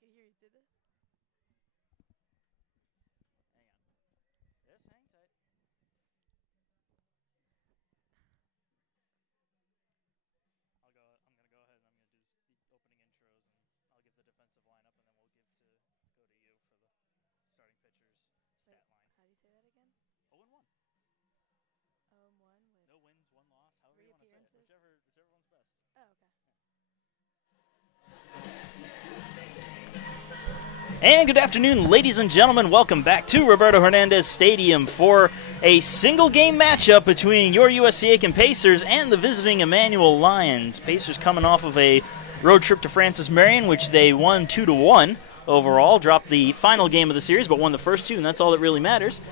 could hear you through this. Hang on. Yes, hang tight. I'm going to go ahead and I'm going to do the opening intros, and I'll give the defensive lineup, and then we'll go to you for the starting pitcher's stat line. How do you say that again? 0-1. 0-1 with No wins, one loss, however you want to say it. Whichever one's best. Oh, okay. And good afternoon, ladies and gentlemen. Welcome back to Roberto Hernandez Stadium for a single-game matchup between your USC Aiken Pacers and the visiting Emmanuel Lions. Pacers coming off of a road trip to Francis Marion, which they won 2-1 overall. Dropped the final game of the series, but won the first two, and that's all that really matters.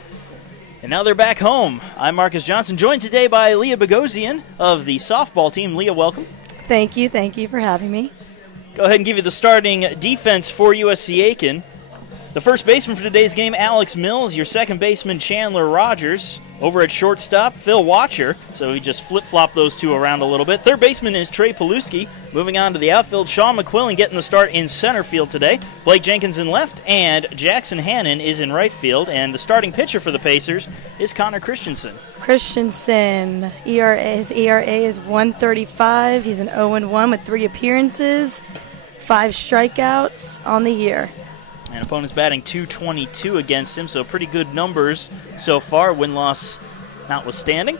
And now they're back home. I'm Marcus Johnson, joined today by Leah Bogosian of the softball team. Leah, welcome. Thank you for having me. Go ahead and give you the starting defense for USC Aiken. The first baseman for today's game, Alex Mills. Your second baseman, Chandler Rogers. Over at shortstop, Phil Watcher. So he just flip-flopped those two around a little bit. Third baseman is Trey Paluski. Moving on to the outfield, Sean McQuillan getting the start in center field today. Blake Jenkins in left, and Jackson Hannon is in right field. And the starting pitcher for the Pacers is Connor Christensen. His ERA is 1.35. He's an 0-1 with 3 appearances, 5 strikeouts on the year. And opponent's batting .222 against him, so pretty good numbers so far, win-loss notwithstanding.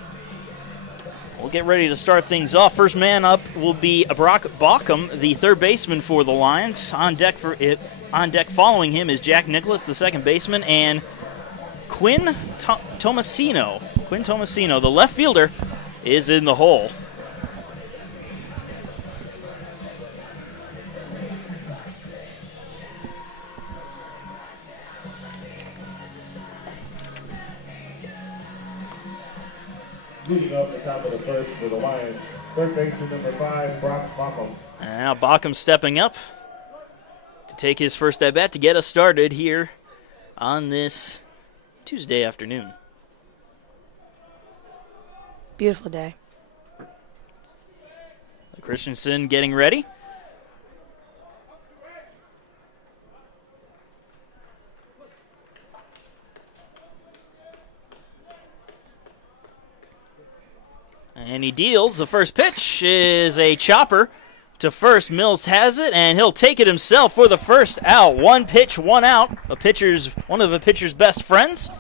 We'll get ready to start things off. First man up will be Brock Baucom, the third baseman for the Lions. On deck following him is Jack Nicholas, the second baseman, and Quinn Tomasino. Quinn Tomasino, the left fielder, is in the hole. Leading up the top of the first for the Lions, third baseman number 5, Brock Baucom. And now Baucom stepping up to take his first at bat to get us started here on this Tuesday afternoon. Beautiful day. Christensen getting ready. And he deals. The first pitch is a chopper to first. Mills has it, and he'll take it himself for the first out. One pitch, one out. One of the pitcher's best friends.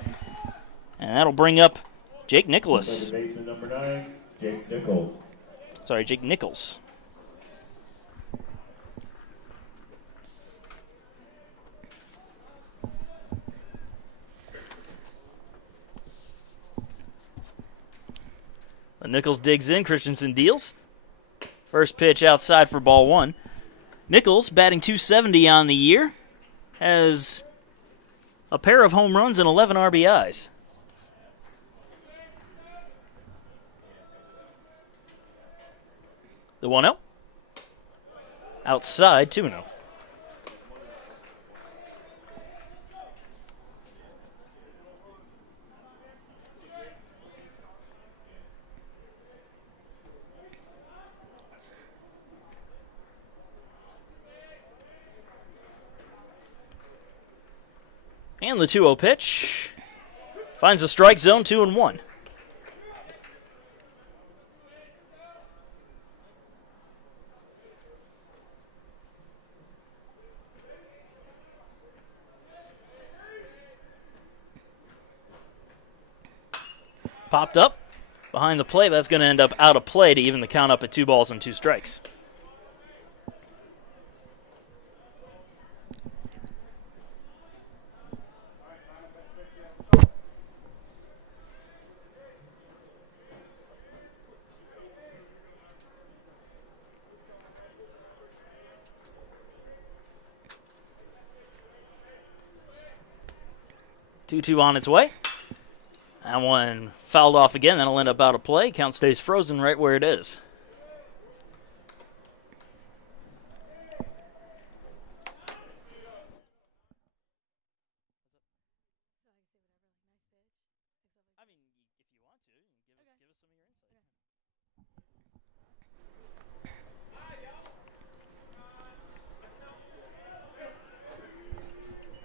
And that'll bring up Jake Nicholas. Second baseman number 9, Jake Nichols. Jake Nichols. Nichols digs in. Christensen deals. First pitch outside for ball 1. Nichols, batting .270 on the year, has a pair of home runs and 11 RBIs. The 1-0. Outside, 2-0. And the 2-0 pitch finds the strike zone, 2-1. Popped up behind the plate. That's going to end up out of play to even the count up at 2 balls and 2 strikes. Two on its way. That one fouled off again. That'll end up out of play. Count stays frozen right where it is.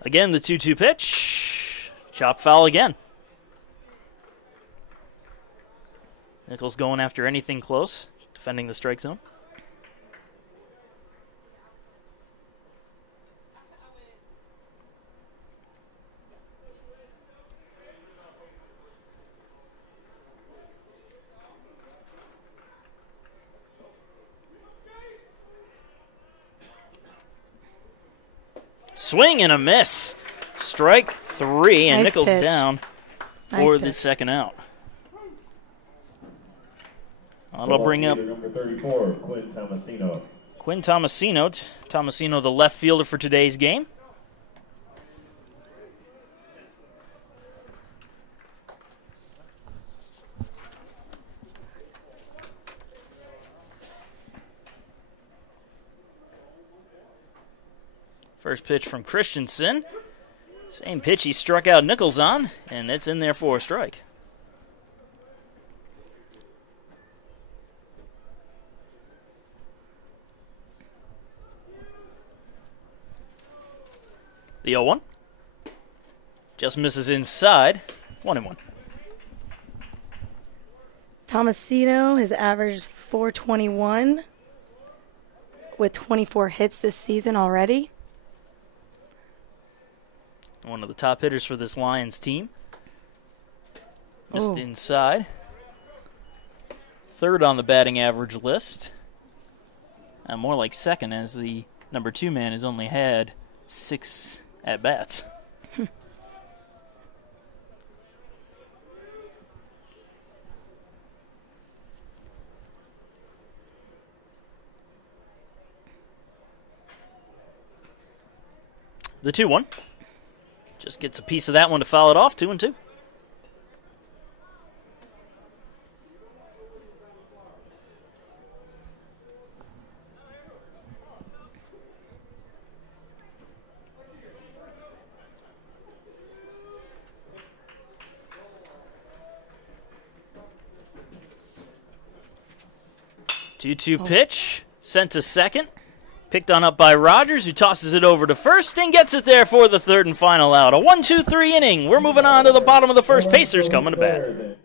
Again, the 2-2 pitch. Chop foul again. Nichols going after anything close, defending the strike zone. Swing and a miss. Strike 3, and Nice Nichols pitch. down for the second out. That'll bring up number 34, Quinn Tomasino. Quinn Tomasino. Tomasino, the left fielder for today's game. First pitch from Christensen. Same pitch he struck out Nichols on, and it's in there for a strike. The 0-1. Just misses inside. 1-1. Tomasino has averaged .421 with 24 hits this season already. One of the top hitters for this Lions team. Missed Ooh. inside. Third on the batting average list. More like second, as the number 2 man has only had 6 at-bats. The 2-1. Just gets a piece of that one to foul it off. 2-2. Two-two pitch, sent to second. Picked on up by Rogers, who tosses it over to first and gets it there for the third and final out. A 1-2-3 inning. We're moving on to the bottom of the first. Pacers coming to bat.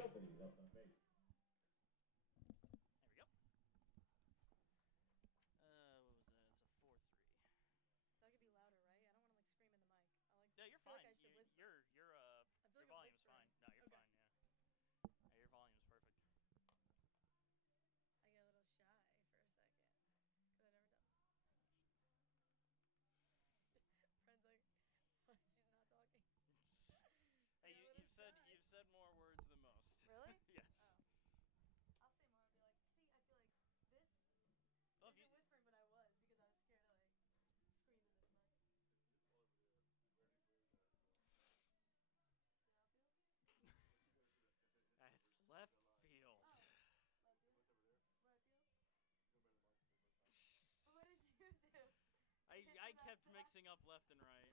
I kept mixing up left and right.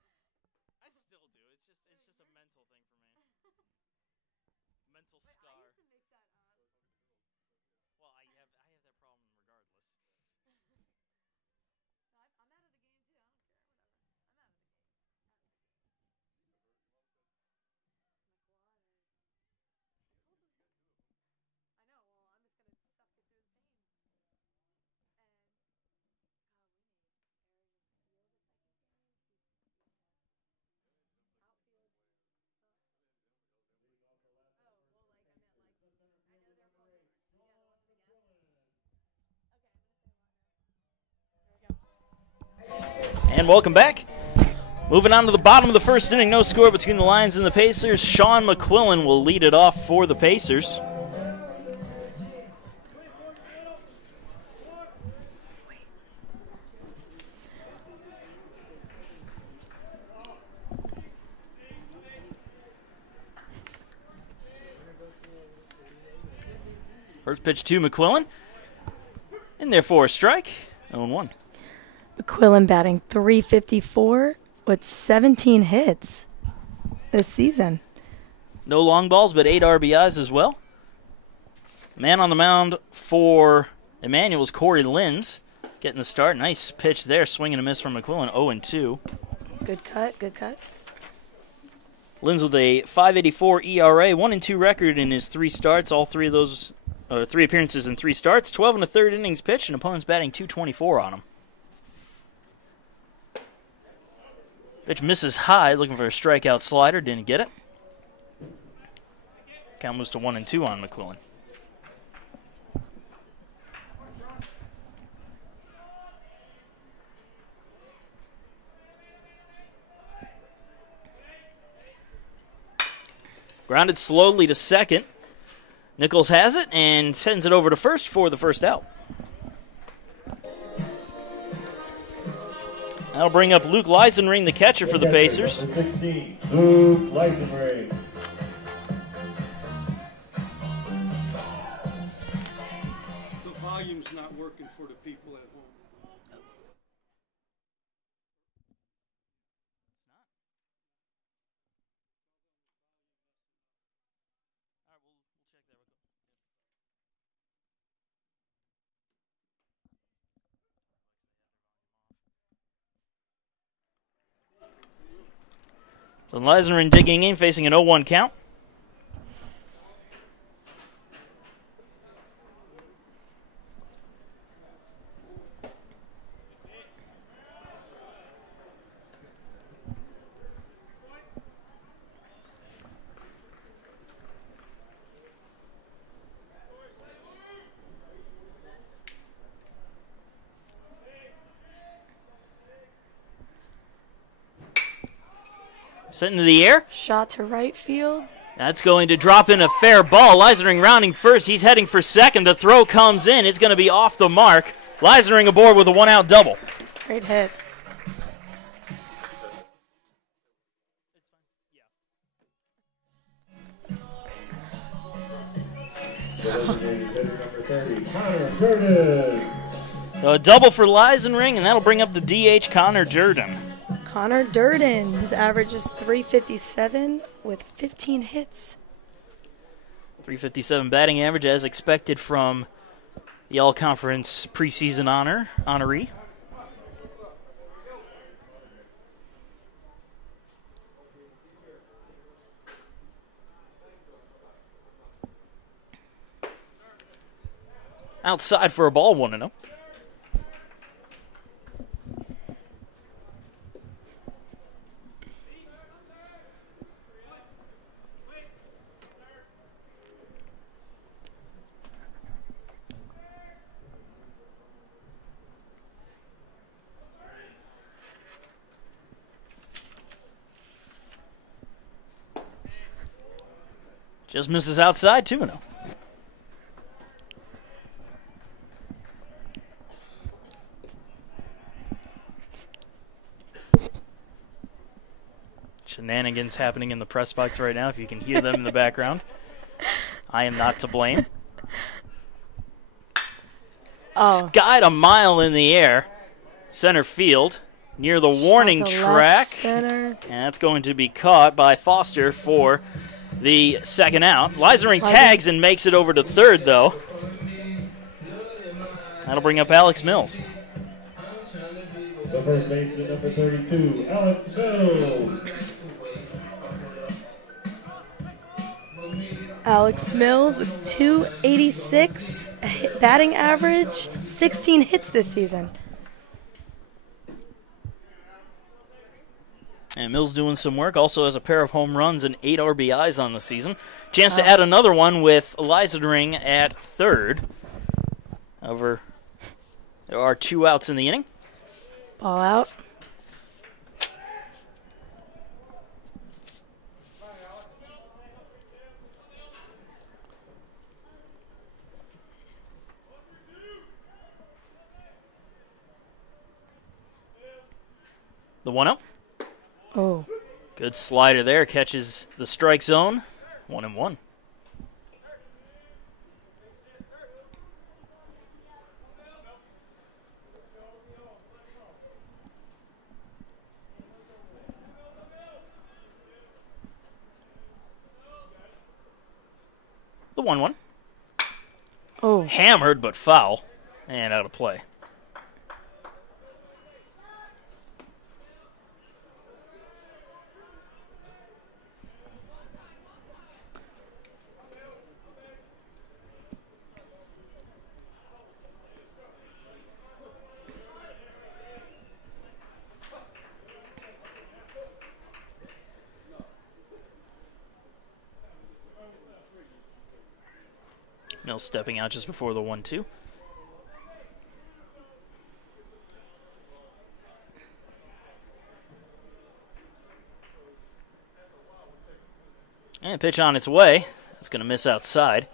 I still do. It's just a mental thing for me. Mental scar. I used to mix that up. Well, I have that problem regardless. I'm out of the game too. I don't care. Whatever. I'm out of the game. I know. Well, I'm just gonna suck it through the pain. And welcome back. Moving on to the bottom of the first inning. No score between the Lions and the Pacers. Sean McQuillan will lead it off for the Pacers. First pitch to McQuillan. In there for a strike. 0-1. McQuillan batting .354 with 17 hits this season. No long balls, but 8 RBIs as well. Man on the mound for Emmanuel's Corey Linz getting the start. Nice pitch there. Swing and a miss from McQuillan. 0-2. Good cut, good cut. Lynn's with a 5.84 ERA, 1-2 record in his 3 starts. All 3 of those, 3 appearances and 3 starts. 12 1/3 innings pitched, and opponent's batting .224 on him. Pitch misses high, looking for a strikeout slider. Didn't get it. Count moves to 1-2 on McQuillan. Grounded slowly to second. Nichols has it and sends it over to first for the first out. That'll bring up Luke Leisenring, the catcher for the Pacers. Number 16, Luke Leisenring. The volume's not working for the people at home. So Leisenring digging in, facing an 0-1 count. Sent into the air. Shot to right field. That's going to drop in a fair ball. Leisenring rounding first. He's heading for second. The throw comes in. It's going to be off the mark. Leisenring aboard with a 1-out double. Great hit. Number 30, Connor Curtis. So a double for Leisenring, and that'll bring up the DH Connor Durden. Connor Durden. His average is .357 with 15 hits. .357 batting average as expected from the All-Conference preseason honoree. Outside for a ball, 1-0. Just misses outside, 2-0. Shenanigans happening in the press box right now, if you can hear them in the background. I am not to blame. Oh. Skied a mile in the air. Center field, near the warning Shot to track. left center. And that's going to be caught by Foster for the second out. Leisenring tags and makes it over to third, though. That'll bring up Alex Mills. The first baseman, number 32, Alex Mills. Alex Mills with .286 batting average, 16 hits this season. And Mills doing some work, also has a pair of home runs and 8 RBIs on the season. Chance to add another one with Leisenring at third. There are 2 outs in the inning. Ball out. The 1-0. Oh. Good slider there, catches the strike zone. 1-1. The 1-1. Oh. Hammered but foul. And out of play. Mills stepping out just before the 1-2. And pitch on its way. It's going to miss outside.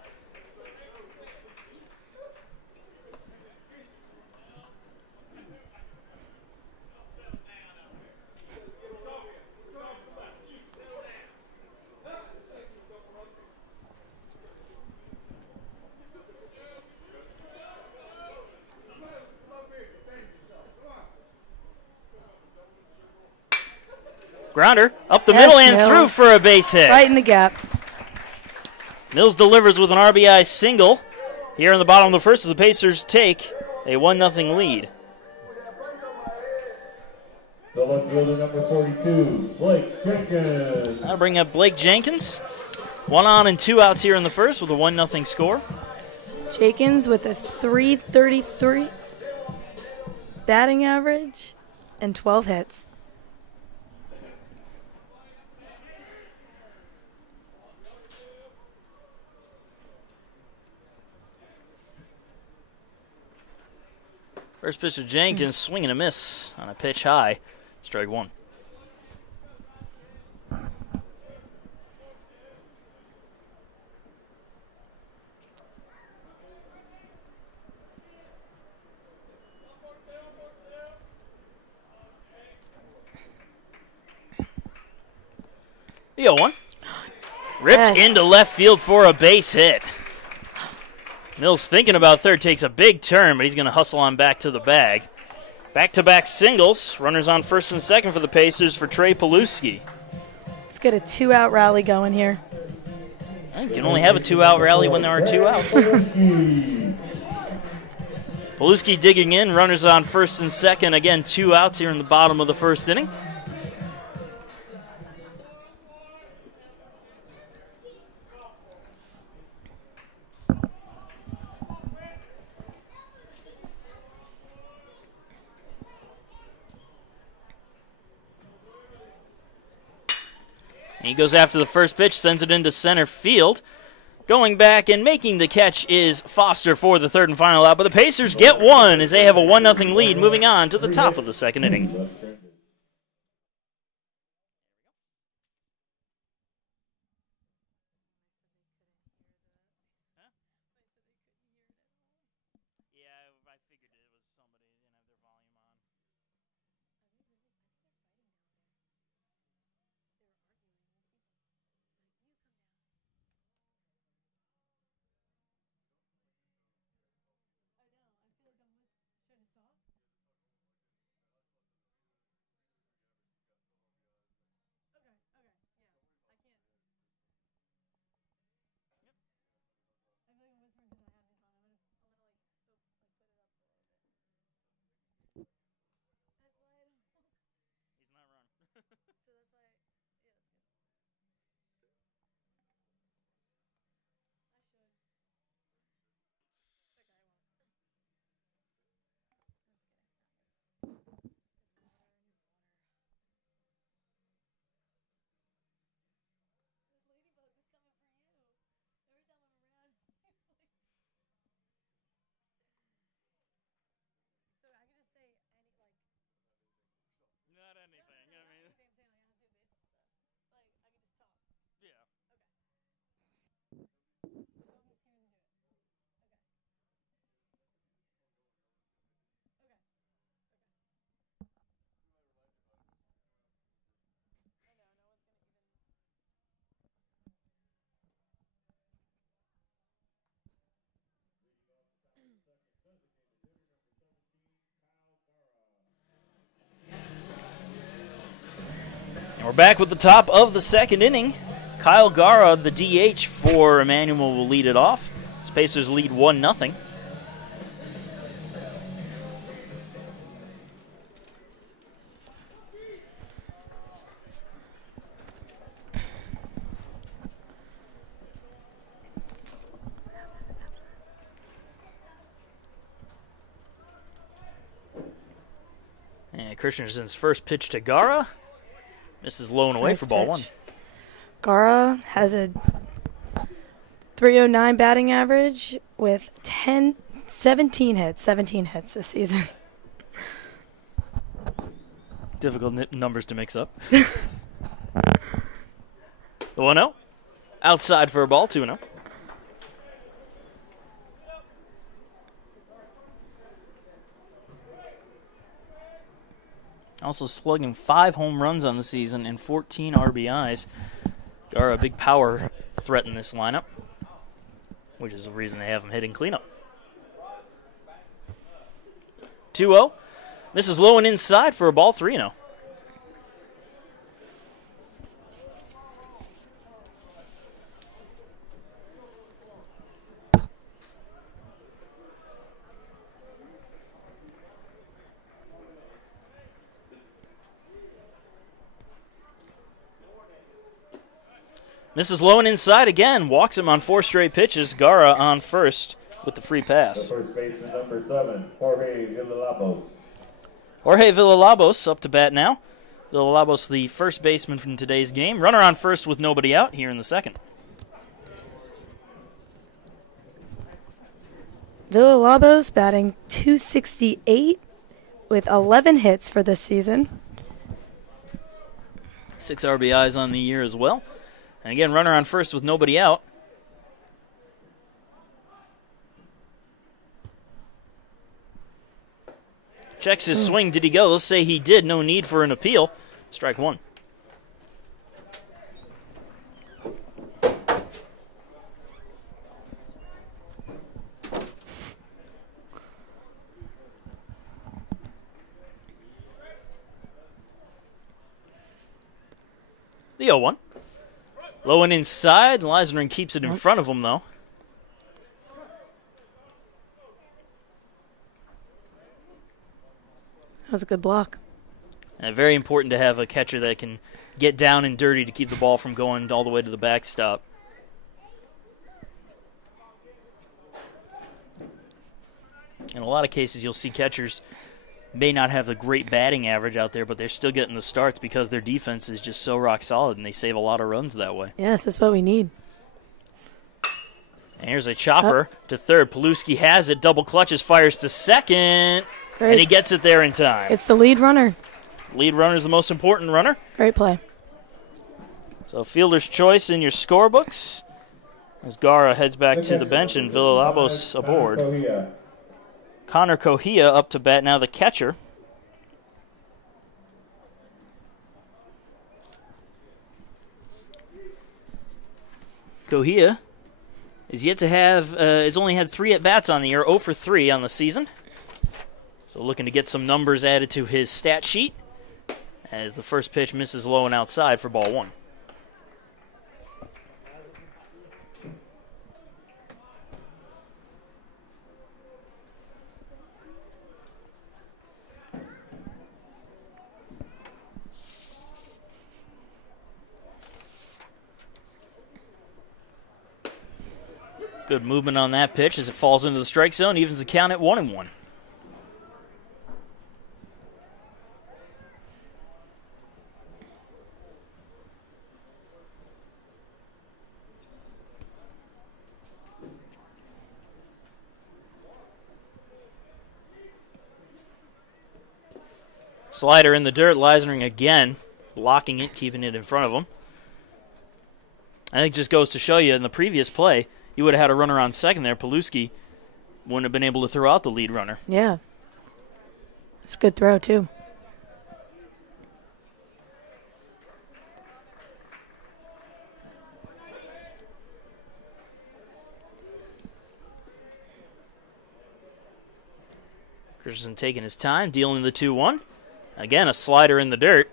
Grounder up the middle and Mills. through for a base hit. Right in the gap. Mills delivers with an RBI single. Here in the bottom of the first, as the Pacers take a 1-0 lead. The left fielder, number 42, Blake Jenkins. I'll bring up Blake Jenkins. 1 on and 2 outs here in the first with a 1-0 score. Jenkins with a .333 batting average and 12 hits. First pitch of Jenkins, swing and a miss on a pitch high. Strike one. The 0-1. Ripped into left field for a base hit. Mills thinking about third, takes a big turn, but he's going to hustle on back to the bag. Back-to-back singles. Runners on first and second for the Pacers for Trey Paluski. Let's get a 2-out rally going here. You can only have a 2-out rally when there are 2 outs. Paluski digging in. Runners on first and second. Again, 2 outs here in the bottom of the first inning. He goes after the first pitch, sends it into center field. Going back and making the catch is Foster for the third and final out. But the Pacers get one as they have a 1-0 lead, moving on to the top of the second inning. And we're back with the top of the second inning. Kyle Gara, the DH for Emmanuel, will lead it off. The Pacers lead 1-0. And Christensen's first pitch to Gara. Misses low and away for ball one. Gara has a .309 batting average with 17 hits this season. Difficult numbers to mix up. The 1-0. Outside for a ball, 2-0. Also slugging 5 home runs on the season and 14 RBIs. Gara, a big power threat in this lineup, which is the reason they have him hitting cleanup. 2-0. Misses low and inside for a ball, 3-0. Misses low and inside again. Walks him on 4 straight pitches. Gara on first with the free pass. The first baseman, number 7, Jorge Villalobos. Jorge Villalobos up to bat now. Villalobos, the first baseman from today's game. Runner on first with nobody out here in the second. Villalobos batting .268 with 11 hits for this season. 6 RBIs on the year as well. And again, runner on first with nobody out. Checks his swing. Did he go? Let's say he did. No need for an appeal. Strike 1. The 0-1. Low and inside. Leisner keeps it in front of him, though. That was a good block. And very important to have a catcher that can get down and dirty to keep the ball from going all the way to the backstop. In a lot of cases, you'll see catchers may not have a great batting average out there, but they're still getting the starts because their defense is just so rock solid, and they save a lot of runs that way. Yes, that's what we need. And here's a chopper to third. Paluski has it, double clutches, fires to second, and he gets it there in time. It's the lead runner. Lead runner is the most important runner. Great play. So fielder's choice in your scorebooks as Gara heads back to the bench and Villalobos aboard. Connor Kohia up to bat now, the catcher. Kohia is yet to have, has only had 3 at-bats on the year, 0 for 3 on the season. So looking to get some numbers added to his stat sheet as the first pitch misses low and outside for ball 1. Good movement on that pitch as it falls into the strike zone, evens the count at 1-1. Slider in the dirt, Leisner again, blocking it, keeping it in front of him. I think it just goes to show you in the previous play, you would have had a runner on second there. Paluski wouldn't have been able to throw out the lead runner. Yeah. It's a good throw, too. Christensen taking his time, dealing the 2-1. Again, a slider in the dirt.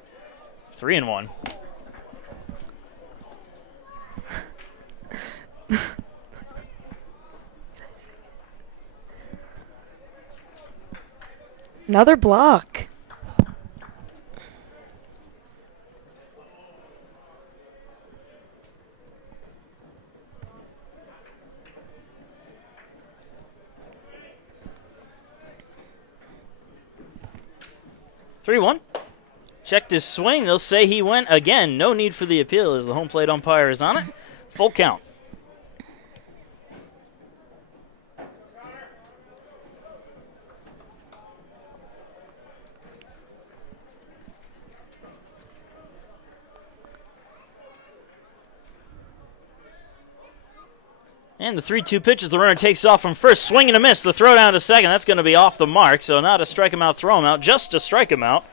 3-1. Another block. Checked his swing. They'll say he went again. No need for the appeal as the home plate umpire is on it. Full count. And the 3-2 pitch as the runner takes off from first. Swing and a miss. The throw down to second. That's going to be off the mark. So not a strike him out, throw him out. Just a strike him out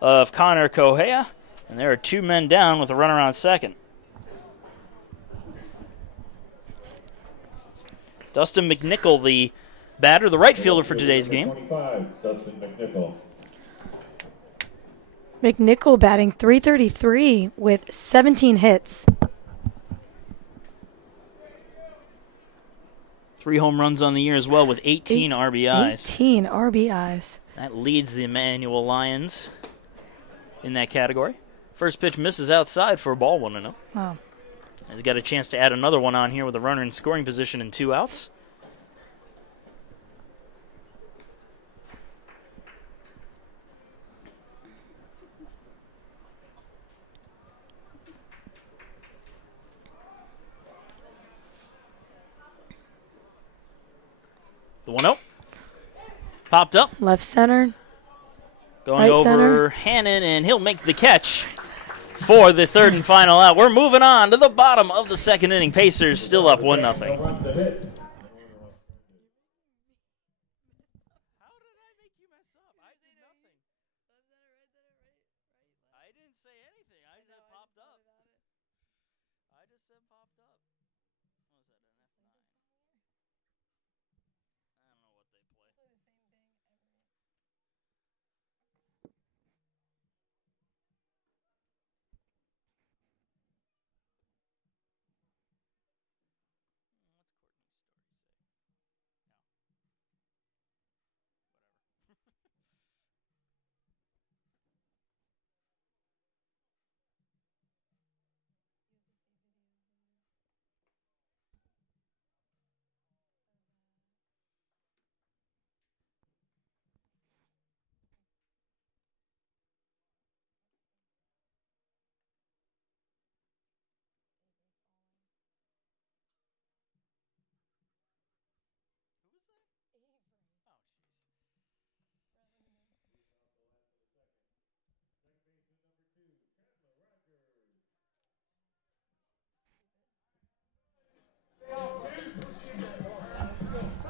of Connor Kohea. And there are 2 men down with a runner on second. Dustin McNichol, the batter, the right fielder for today's game. 25, Dustin McNichol. McNichol batting .333 with 17 hits. 3 home runs on the year as well with 18 RBIs. 18 RBIs. That leads the Emmanuel Lions in that category. First pitch misses outside for a ball, 1-0. Wow. He's got a chance to add another one on here with a runner in scoring position and 2 outs. The 1-0. Popped up. Left center. Going Right over center. Hannon, and he'll make the catch for the third and final out. We're moving on to the bottom of the second inning. Pacers still up 1-0. No runs to hit.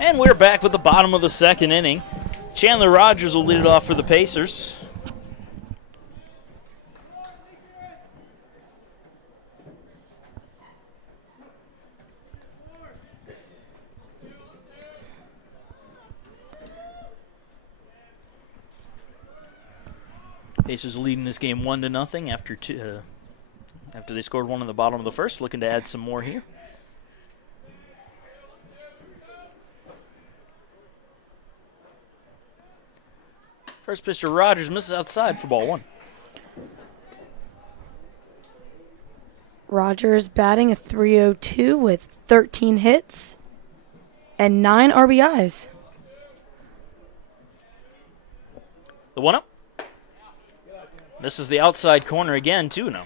And we're back with the bottom of the second inning. Chandler Rogers will lead it off for the Pacers. Pacers leading this game 1-0 after they scored one in the bottom of the first, looking to add some more here. First pitch to Rogers, misses outside for ball 1. Rogers batting a .302 with 13 hits and 9 RBIs. The 1-0. Misses the outside corner again, 2-0.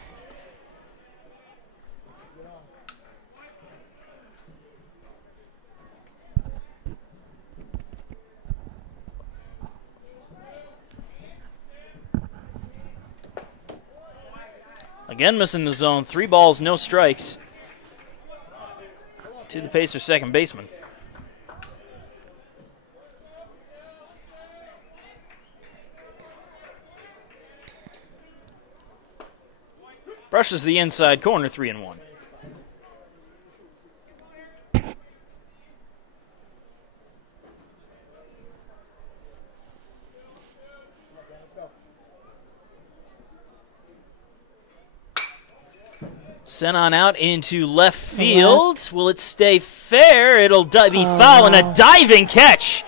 Again missing the zone. 3 balls, no strikes to the Pacers second baseman. Brushes the inside corner, 3-1. Sent on out into left field. Will it stay fair? It'll be foul, and a diving catch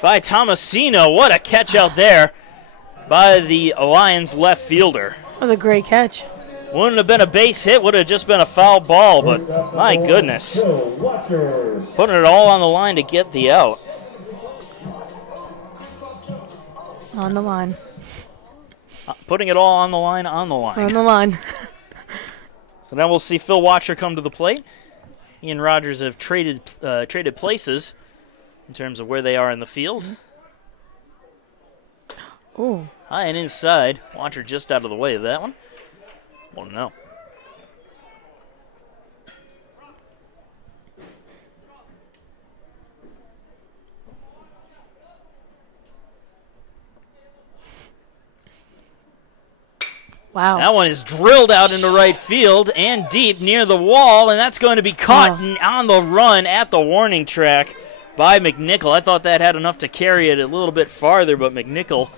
by Tomasino. What a catch out there by the Lions left fielder. That was a great catch. Wouldn't have been a base hit, would have just been a foul ball, but my goodness. Putting it all on the line to get the out. On the line. Putting it all on the line, on the line. On the line. So now we'll see Phil Watcher come to the plate. He and Rogers have traded places in terms of where they are in the field. Ooh. High and inside. Watcher just out of the way of that one. 1-0. Wow. That one is drilled out into right field and deep near the wall, and that's going to be caught on the run at the warning track by McNichol. I thought that had enough to carry it a little bit farther, but McNichol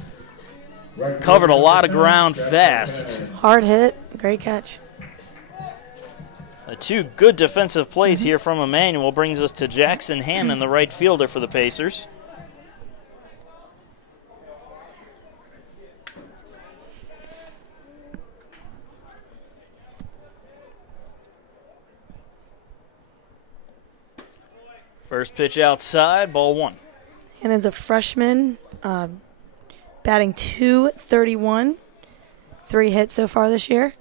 covered a lot of ground fast. Hard hit. Great catch. Two good defensive plays here from Emmanuel brings us to Jackson Hannon, the right fielder for the Pacers. First pitch outside, ball one. And as a freshman, batting .231, 3 hits so far this year.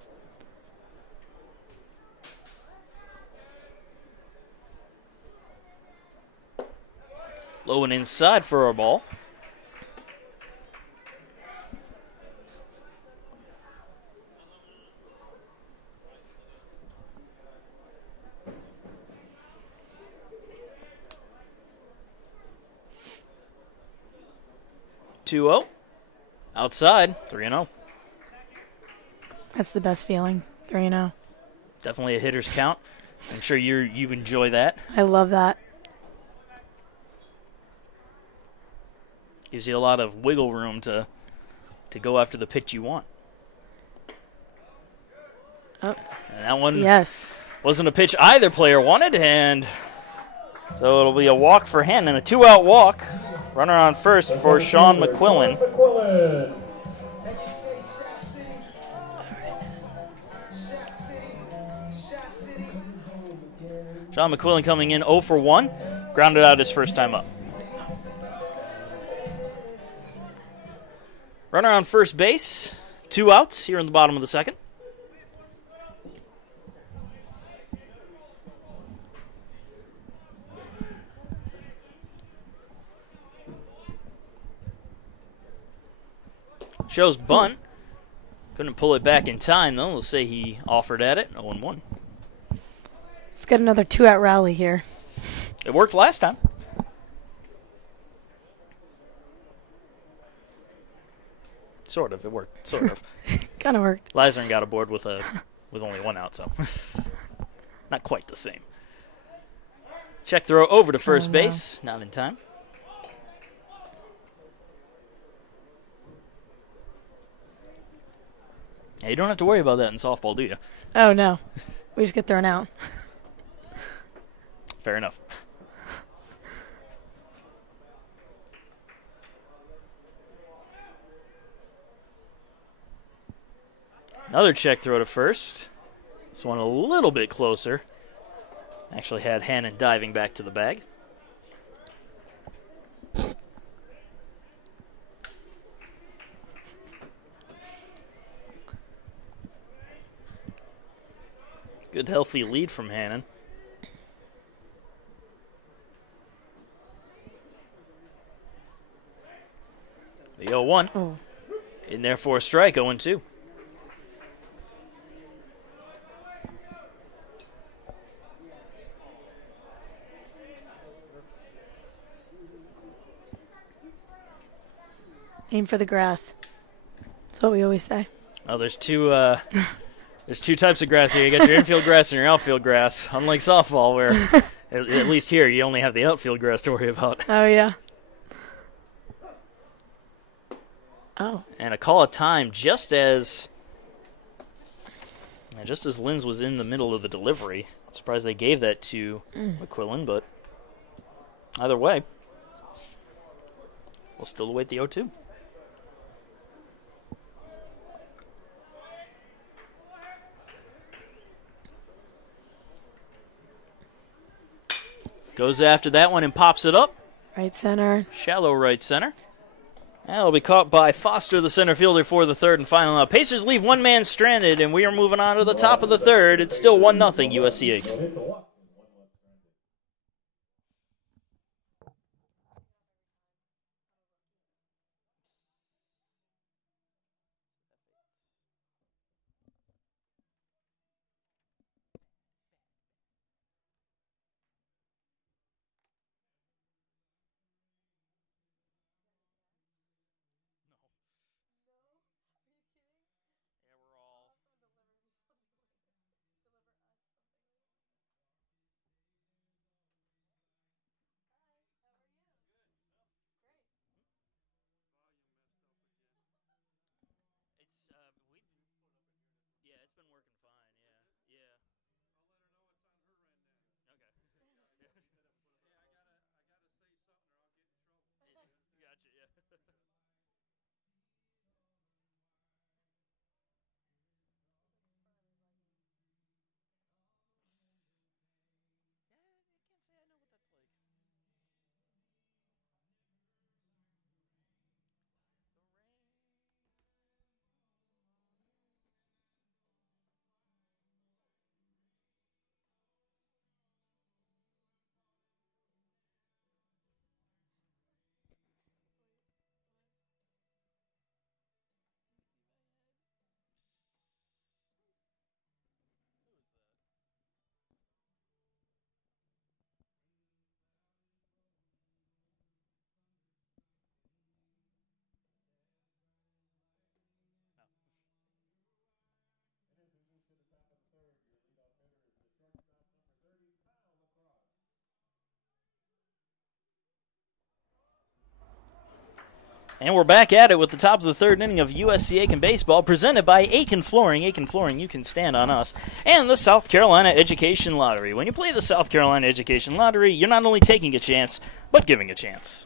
Low and inside for a ball. Two 0. Outside, 3-0. That's the best feeling, 3-0. Definitely a hitter's count. I'm sure you enjoy that. I love that. Gives you a lot of wiggle room to go after the pitch you want. Oh. And that one wasn't a pitch either player wanted, and so it'll be a walk for Hannon, a 2-out walk. Runner on first for Sean McQuillan. Sean McQuillan coming in 0 for 1, grounded out his first time up. Runner on first base, 2 outs here in the bottom of the second. Shows bunt. Couldn't pull it back in time, though. We'll say he offered at it, 0-1. Let's get another 2-out rally here. It worked last time. Sort of. It worked. Sort of. Kind of worked. Leisner got aboard with only 1 out, so not quite the same. Check throw over to first base. Not in time. Yeah, you don't have to worry about that in softball, do you? Oh, no. We just get thrown out. Fair enough. Another check throw to first. This one a little bit closer. Actually had Hannon diving back to the bag. Good healthy lead from Hannon. The 0-1. Oh. In there for a strike, 0-2. Aim for the grass. That's what we always say. Oh, there's two types of grass here. You got your infield grass and your outfield grass. Unlike softball, where at least here you only have the outfield grass to worry about. Oh, yeah. Oh. And a call of time just as Linz was in the middle of the delivery. Surprised they gave that to McQuillan, but either way, we'll still await the 0-2. Goes after that one and pops it up. Right center. Shallow right center. And it'll be caught by Foster, the center fielder, for the third and final out. Pacers leave one man stranded, and we are moving on to the top of the third. It's still 1-0 USC Aiken. And we're back at it with the top of the third inning of USC Aiken Baseball, presented by Aiken Flooring. Aiken Flooring, you can stand on us. And the South Carolina Education Lottery. When you play the South Carolina Education Lottery, you're not only taking a chance, but giving a chance.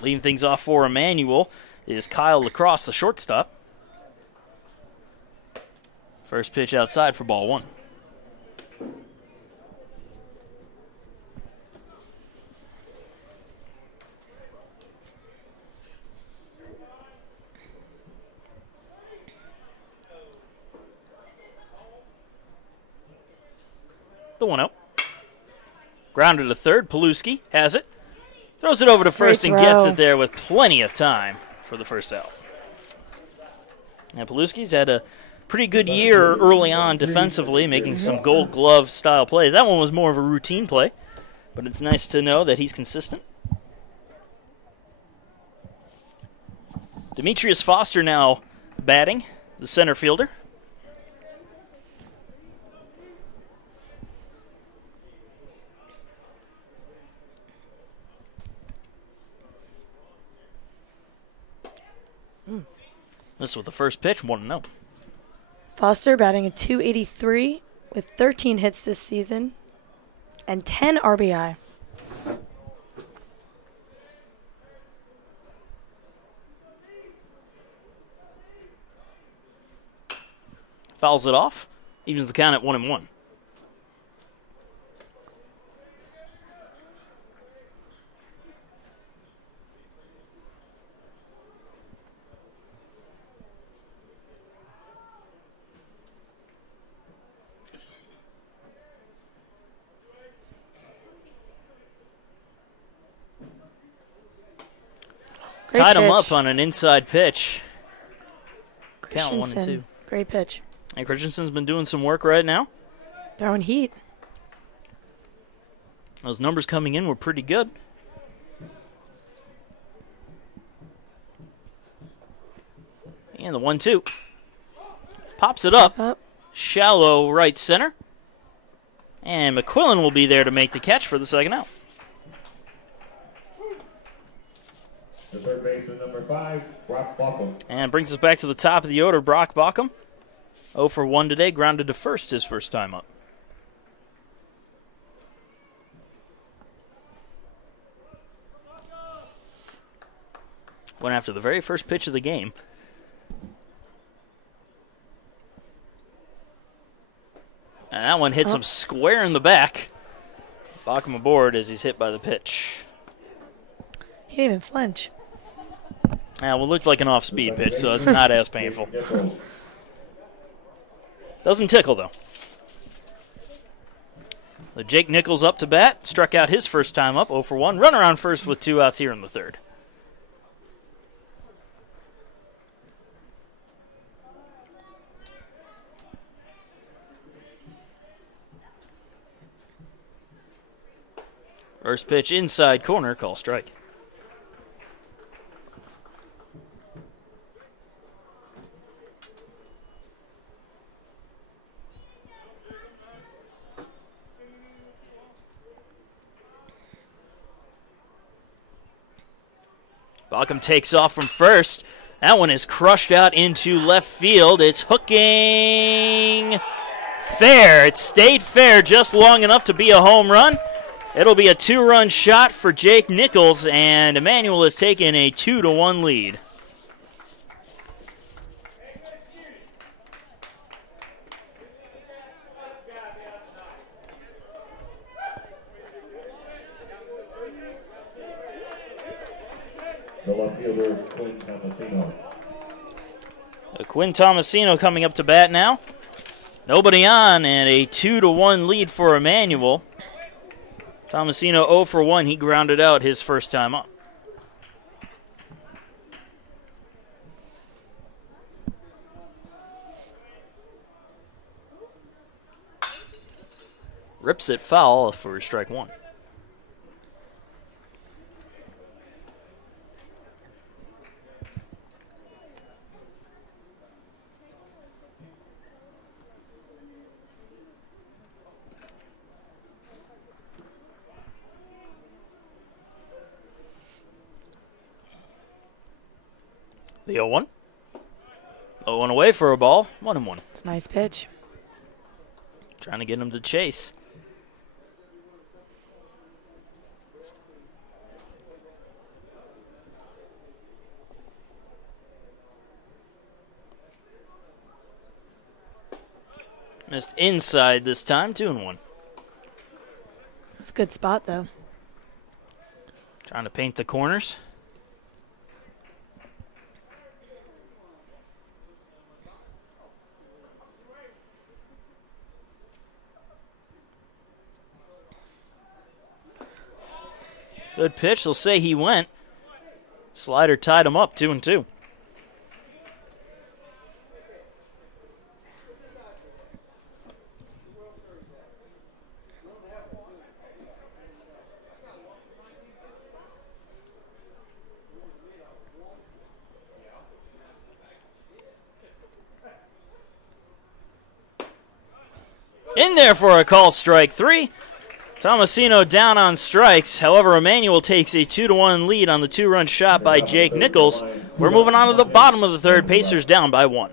Leading things off for Emmanuel is Kyle Lacrosse, the shortstop. First pitch outside for ball one. The 1-0. Grounded to third. Paluski has it. Throws it over to first and gets it there with plenty of time for the first out. And Paluski's had a pretty good year early on defensively, making some gold glove style plays. That one was more of a routine play, but it's nice to know that he's consistent. Demetrius Foster now batting, the center fielder. This was the first pitch, 1-0. Foster batting a .283 with 13 hits this season and 10 RBI. Fouls it off, evens the count at 1-1. Tied him up on an inside pitch. Count 1-2. Great pitch. And Christensen's been doing some work right now. Throwing heat. Those numbers coming in were pretty good. And the 1-2. Pops it up. Shallow right center. And McQuillan will be there to make the catch for the second out. The third baseman, number 5, Brock Baucom. And brings us back to the top of the order, Brock Baucom. 0 for 1 today, grounded to first his first time up. Went after the very first pitch of the game. And that one hits him square in the back. Baucom aboard as he's hit by the pitch. He didn't even flinch. Well, it looked like an off-speed pitch, so it's not as painful. Doesn't tickle, though. Jake Nichols up to bat. Struck out his first time up, 0 for 1. Run around first with 2 outs here in the third. First pitch inside corner, call strike. Baucom takes off from first. That one is crushed out into left field. It's hooking fair. It stayed fair just long enough to be a home run. It'll be a 2-run shot for Jake Nichols, and Emmanuel has taken a 2-1 lead. The left fielder, Quinn Tomasino. Quinn Tomasino coming up to bat now. Nobody on, and a 2-1 lead for Emmanuel. Tomasino 0 for 1. He grounded out his first time up. Rips it foul for strike 1. The 0-1. 0-1 away for a ball. 1-1. It's a nice pitch. Trying to get him to chase. Missed inside this time. 2-1. It's a good spot, though. Trying to paint the corners. Good pitch. They'll say he went. Slider tied him up, 2-2. In there for a call, strike 3. Tomasino down on strikes. However, Emmanuel takes a 2-1 lead on the 2-run shot by Jake Nichols. We're moving on to the bottom of the third. Pacers down by 1.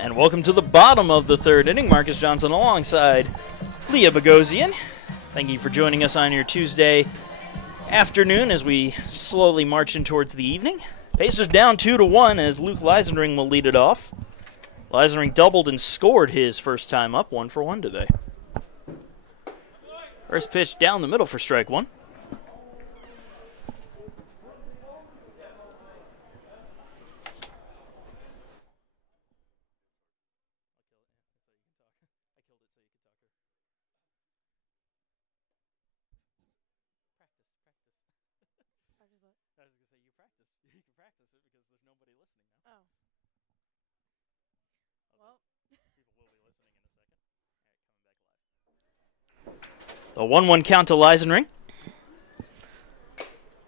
And welcome to the bottom of the third inning. Marcus Johnson alongside Leah Bogosian. Thank you for joining us on your Tuesday afternoon as we slowly march in towards the evening. Pacers down 2-1 as Luke Leisenring will lead it off. Leisenring doubled and scored his first time up, 1-for-1 today. First pitch down the middle for strike 1. A 1-1 count to Leisenring.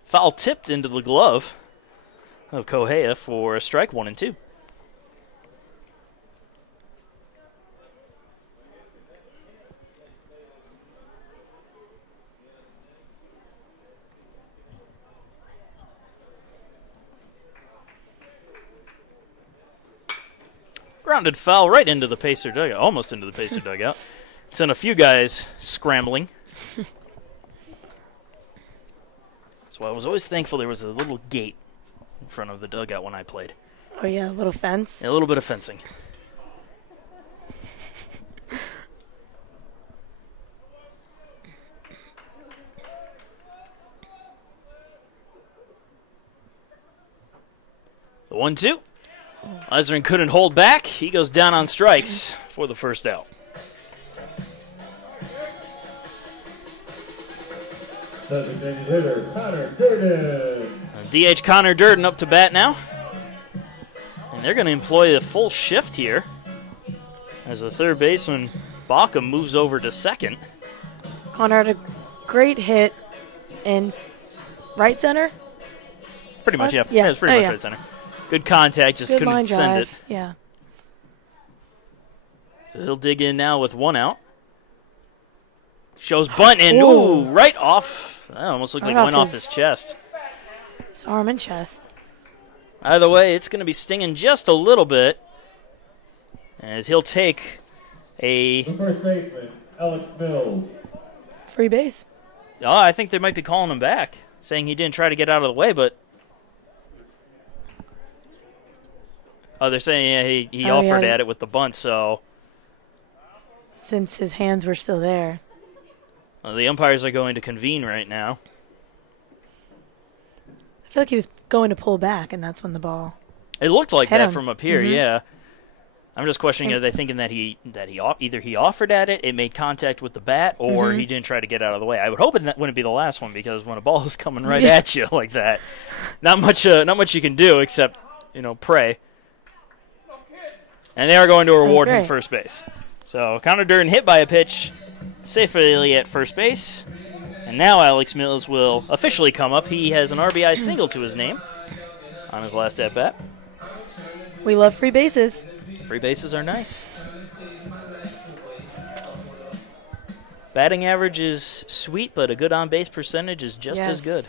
Foul tipped into the glove of Kohea for a strike 1-2. Grounded foul right into the Pacer dugout, almost into the Pacer dugout. Sent a few guys scrambling. So I was always thankful there was a little gate in front of the dugout when I played. Oh, yeah, a little fence. A little bit of fencing. The 1-2. Leisenring couldn't hold back. He goes down on strikes for the first out. Designated hitter, Connor Durden. DH Connor Durden up to bat now. And they're going to employ a full shift here as the third baseman, Bachem, moves over to second. Connor had a great hit in right center. Pretty much, yeah. Yeah. It was pretty much yeah. right center. Good contact, just Good couldn't line send drive. it. Yeah. So he'll dig in now with one out. Shows bunt and ooh, right off. That almost looked like it Right went off off his chest. His arm and chest. Either way, it's going to be stinging just a little bit, as he'll take a. The first baseman, Alex Mills. Free base. Oh, I think they might be calling him back, saying he didn't try to get out of the way, but. Oh, they're saying yeah, he offered at it with the bunt, so. Since his hands were still there. Well, the umpires are going to convene right now. I feel like he was going to pull back, and that's when the ball. It looked like hit that him. from up here, yeah. I'm just questioning: are they thinking that either he offered at it, it made contact with the bat, or he didn't try to get out of the way? I would hope it wouldn't be the last one, because when a ball is coming right at you like that, not much you can do except pray. And they are going to reward him first base. So Connor Durden hit by a pitch, safely at first base, and now Alex Mills will officially come up. He has an RBI single to his name on his last at bat. We love free bases. Free bases are nice. Batting average is sweet, but a good on-base percentage is just as good.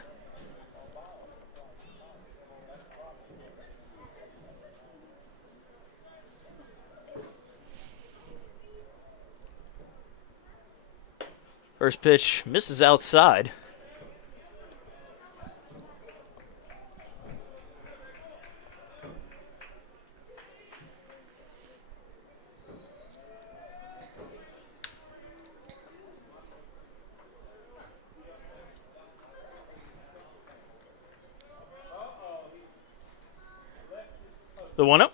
First pitch misses outside. The 1-0.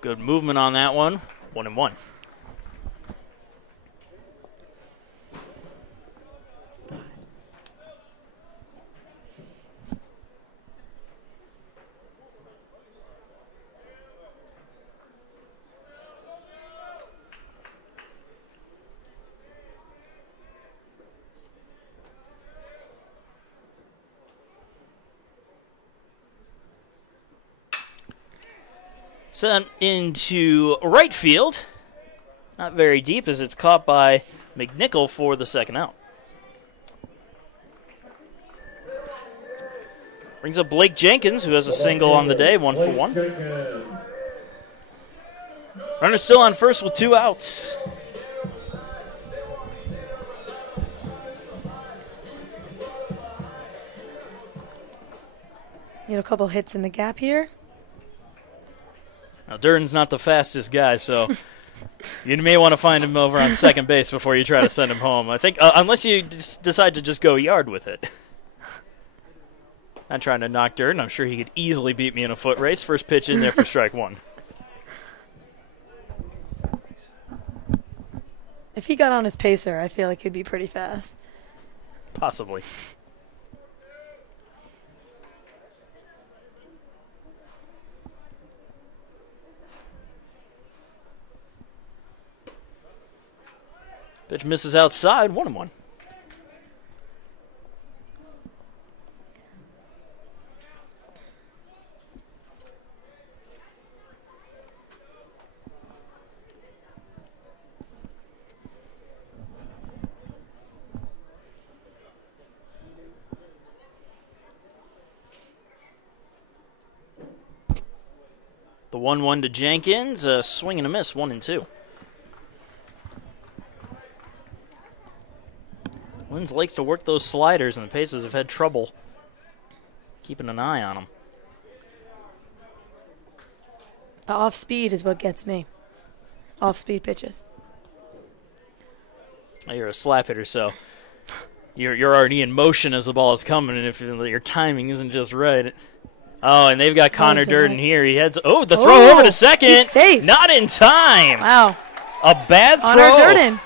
Good movement on that one. 1-1. Sent into right field. Not very deep, as it's caught by McNichol for the second out. Brings up Blake Jenkins, who has a single on the day, 1 for 1. Runner still on first with 2 outs. Need a couple hits in the gap here. Now, Durden's not the fastest guy, so you may want to find him over on second base before you try to send him home. I think, unless you decide to just go yard with it. Not trying to knock Durden. I'm sure he could easily beat me in a foot race. First pitch in there for strike 1. If he got on his pacer, I feel like he'd be pretty fast. Possibly. Pitch misses outside, 1-1. The 1-1 to Jenkins, a swing and a miss, 1-2. Linz likes to work those sliders, and the Pacers have had trouble keeping an eye on them. The off-speed is what gets me. Off-speed pitches. You're a slap hitter, so you're already in motion as the ball is coming, and if your timing isn't just right. Oh, and they've got Connor Durden here. He heads. Oh, the throw over to second. He's safe. Not in time. Wow. A bad throw. Connor Durden.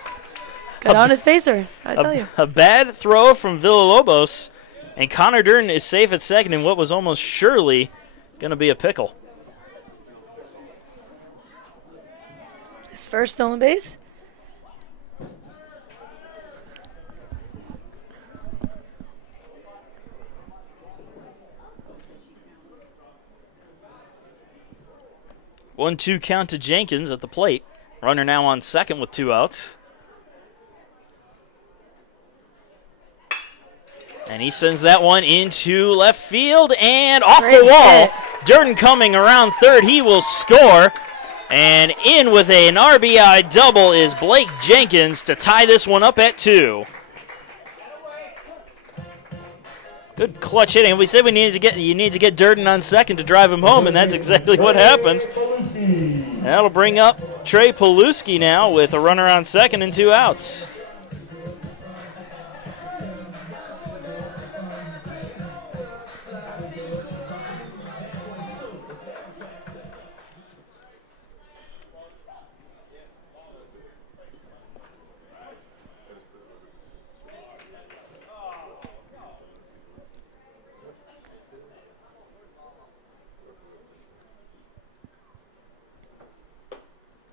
Got on his pacer, I tell you. A bad throw from Villalobos, and Connor Durden is safe at second in what was almost surely going to be a pickle. His first stolen base. One-two count to Jenkins at the plate. Runner now on second with 2 outs. And he sends that one into left field and off Great the wall. hit. Durden coming around third. He will score. And in with an RBI double is Blake Jenkins to tie this one up at 2. Good clutch hitting. We said you need to get Durden on second to drive him home, and that's exactly what happened. And that'll bring up Trey Paluski now with a runner on second and 2 outs.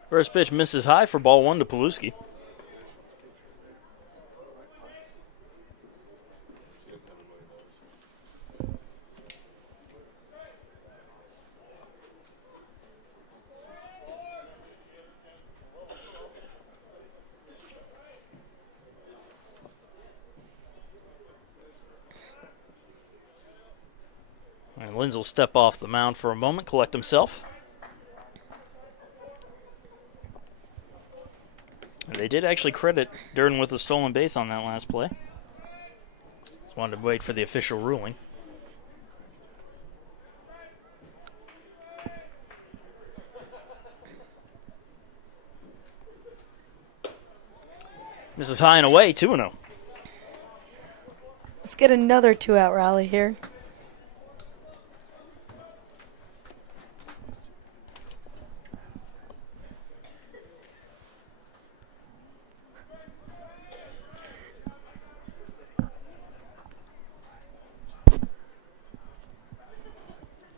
First pitch misses high for ball 1 to Paluski. And Linz will step off the mound for a moment, collect himself. They did actually credit Durden with a stolen base on that last play. Just wanted to wait for the official ruling. Misses high and away, 2-0. Let's get another 2-out rally here.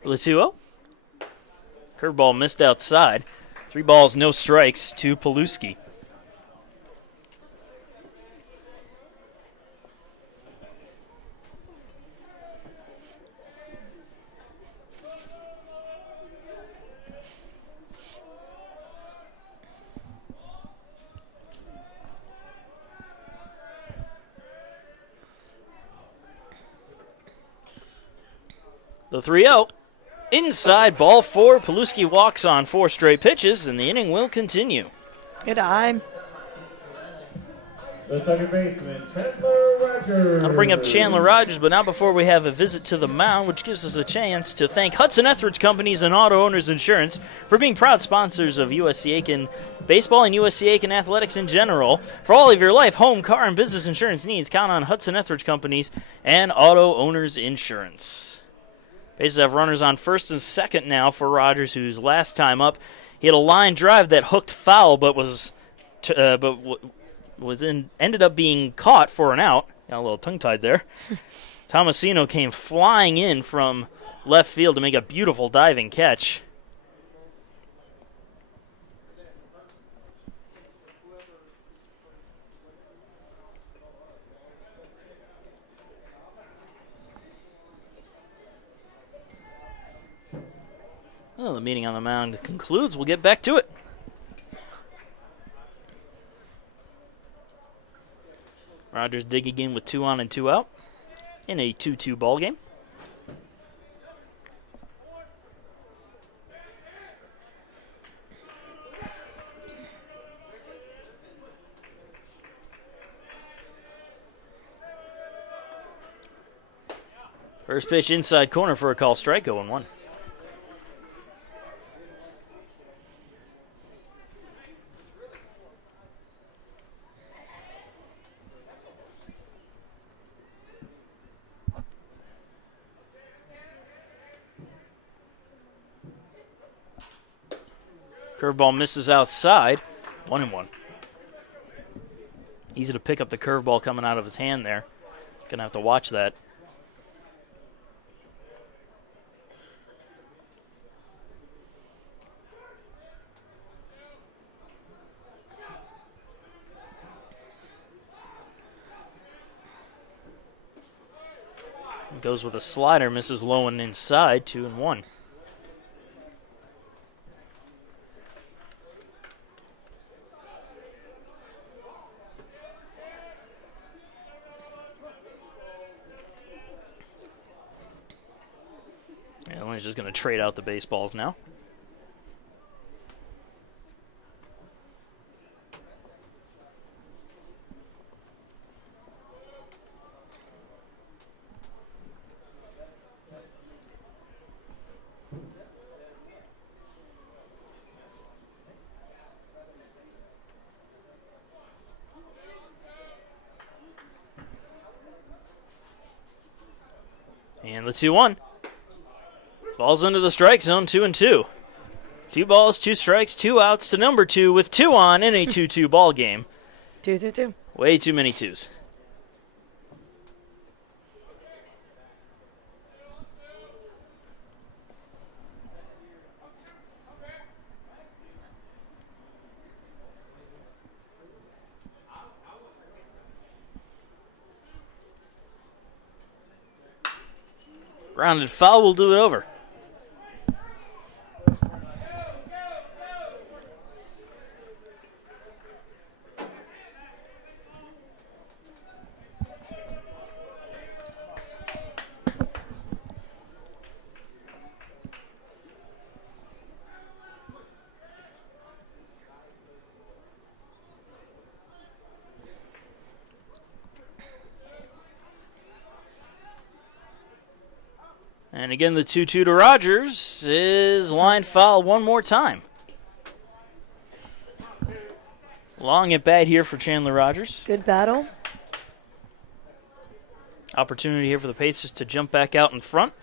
The 2-0. Curveball missed outside. 3 balls, no strikes to Paluski. The 3-0. Inside, ball 4. Paluski walks on 4 straight pitches, and the inning will continue. Good eye. The second baseman, Chandler Rogers. I'll bring up Chandler Rogers, but not before we have a visit to the mound, which gives us the chance to thank Hudson Etheridge Companies and Auto Owners Insurance for being proud sponsors of USC Aiken baseball and USC Aiken athletics in general. For all of your life, home, car, and business insurance needs, count on Hudson Etheridge Companies and Auto Owners Insurance. Bases have runners on first and second now for Rogers, whose last time up, he had a line drive that hooked foul, but ended up being caught for an out. Got a little tongue-tied there. Tomasino came flying in from left field to make a beautiful diving catch. Well, the meeting on the mound concludes. We'll get back to it. Rogers digging in with 2 on and 2 out in a 2-2 ball game. First pitch inside corner for a call strike, 0-1. Curveball misses outside, 1-1. Easy to pick up the curveball coming out of his hand there. Gonna have to watch that. Goes with a slider, misses low and inside, 2-1. he's just going to trade out the baseballs now. And the 2-1. Ball's into the strike zone, 2-2. 2 balls, 2 strikes, 2 outs to number 2 with 2 on in a 2-2 ball game. 2-2-2. Way too many 2s. Grounded foul will do it over. And again, the 2-2 to Rogers is line foul one more time. Long at bat here for Chandler Rogers. Good battle. Opportunity here for the Pacers to jump back out in front.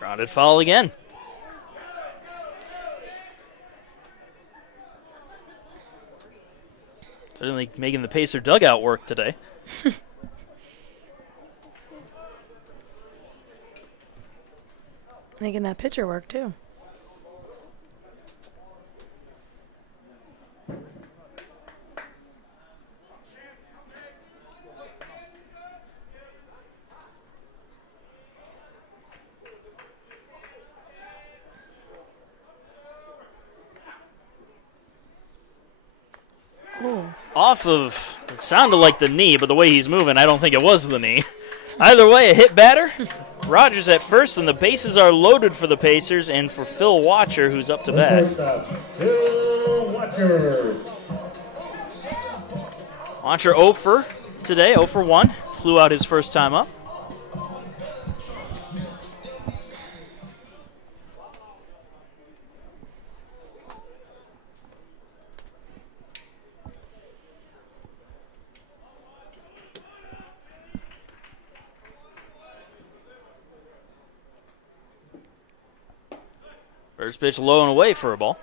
Grounded foul again. Certainly making the Pacer dugout work today. Making that pitcher work, too. Off of, it sounded like the knee, but the way he's moving, I don't think it was the knee. Either way, a hit batter. Rogers at first, and the bases are loaded for the Pacers and for Phil Watcher, who's up to bat. Watcher 0 for today, 0 for 1. Flew out his first time up. First pitch low and away for a ball.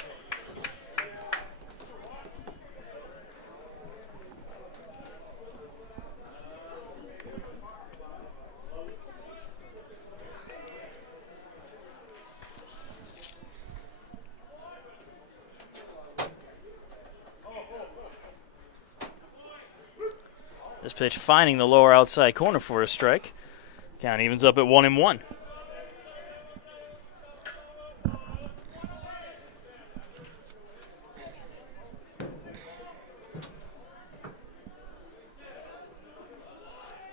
This pitch finding the lower outside corner for a strike. Count evens up at 1-1.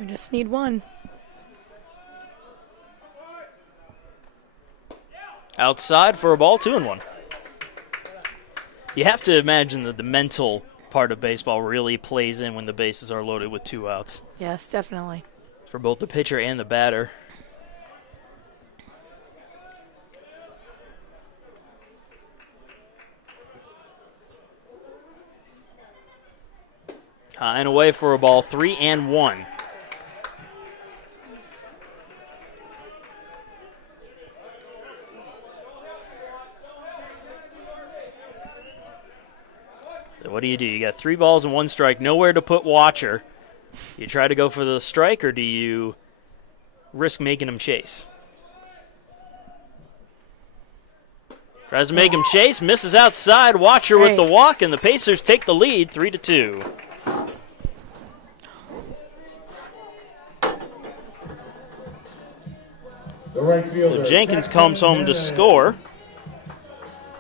We just need one. Outside for a ball, 2-1. You have to imagine that the mental part of baseball really plays in when the bases are loaded with 2 outs. Yes, definitely. For both the pitcher and the batter. High and away for a ball, 3-1. What do? You got 3 balls and 1 strike, nowhere to put Watcher. You try to go for the strike, or do you risk making him chase? Tries to make him chase, misses outside. Watcher with the walk, and the Pacers take the lead, 3-2. The right fielder, So Jenkins Jackson comes home to Hannon. score.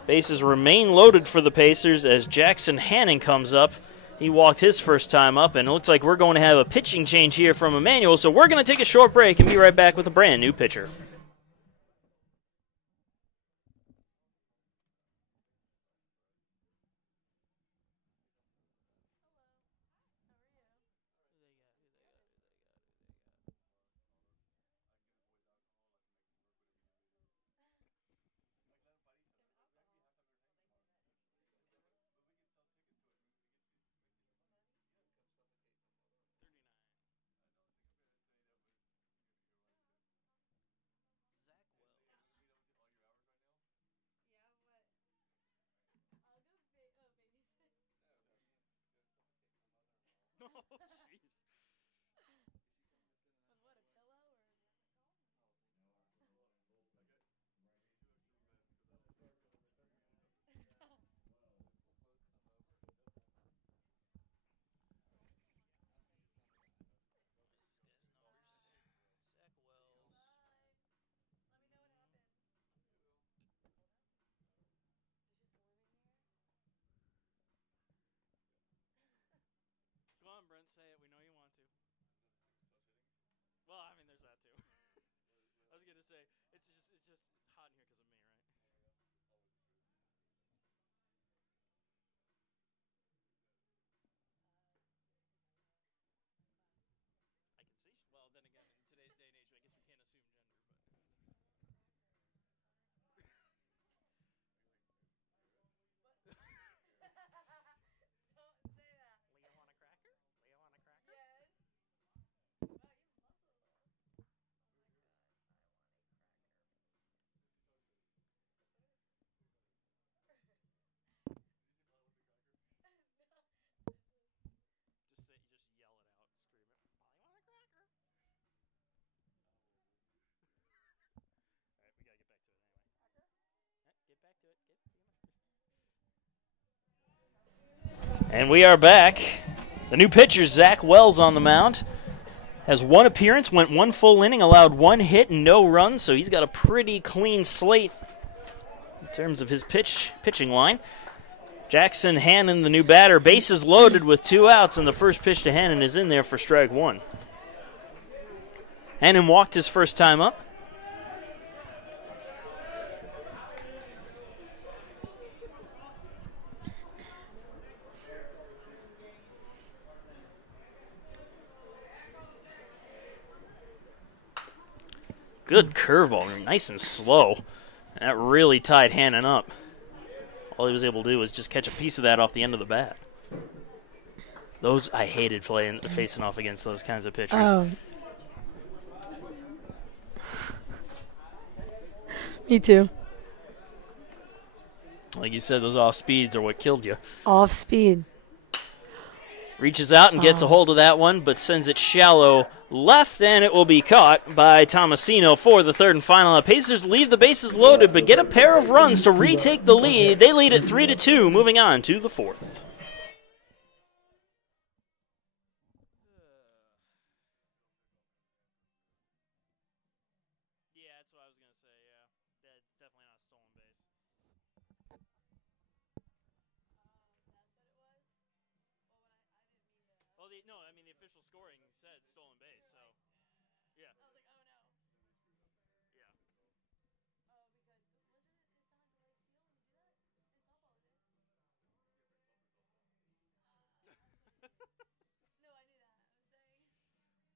Bases remain loaded for the Pacers as Jackson Hannon comes up. He walked his first time up, and it looks like we're going to have a pitching change here from Emmanuel, so we're going to take a short break and be right back with a brand new pitcher. Come on, Brent, say it. We know you want to. Well, I mean, there's that too. I was gonna say it's just hot in here because of me, right? I can see. Well, then again, in today's day and age, I guess we can't assume gender, but. Don't say that. Leo want a cracker? Leo want a cracker? Yes. Wow, you muscles. Just yell it out, scream it. Molly want a cracker? All right, we gotta get back to it anyway. Get back to it. And we are back. The new pitcher, Zach Wells, on the mound. Has one appearance, went one full inning, allowed one hit and no runs, so he's got a pretty clean slate in terms of his pitching line. Jackson Hannon, the new batter, bases loaded with 2 outs, and the first pitch to Hannon is in there for strike 1. Hannon walked his first time up. Good curveball, nice and slow. And that really tied Hannon up. All he was able to do was just catch a piece of that off the end of the bat. I hated facing off against those kinds of pitchers. Oh. Me too. Like you said, those off speeds are what killed you. Off speed. Reaches out and gets a hold of that one, but sends it shallow left, and it will be caught by Tomasino for the third and final. The Pacers leave the bases loaded, but get a pair of runs to retake the lead. They lead at 3-2, moving on to the fourth. Yeah, that's what I was going to say, yeah. That's definitely not a stolen base. Well, the official scoring said stolen base, so yeah. I was like, oh no. Yeah. Oh, because wasn't it? It's not a delay steal when you do that. In softball, it is. No, I knew that. I was saying.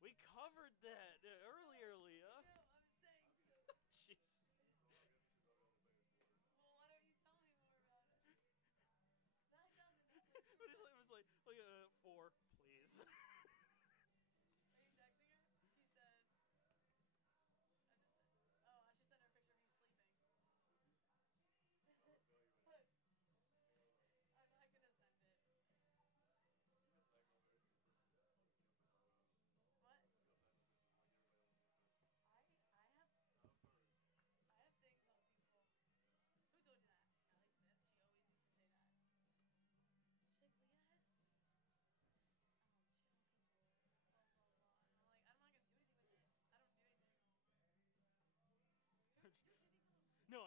We covered that earlier, Leah. No, I'm saying. So, Jeez. well, why don't you tell me more about it? That sounded. It was like 4, please. Are you texting her? She said. Oh, I should send her a picture of you sleeping. But I'm not gonna send it. What?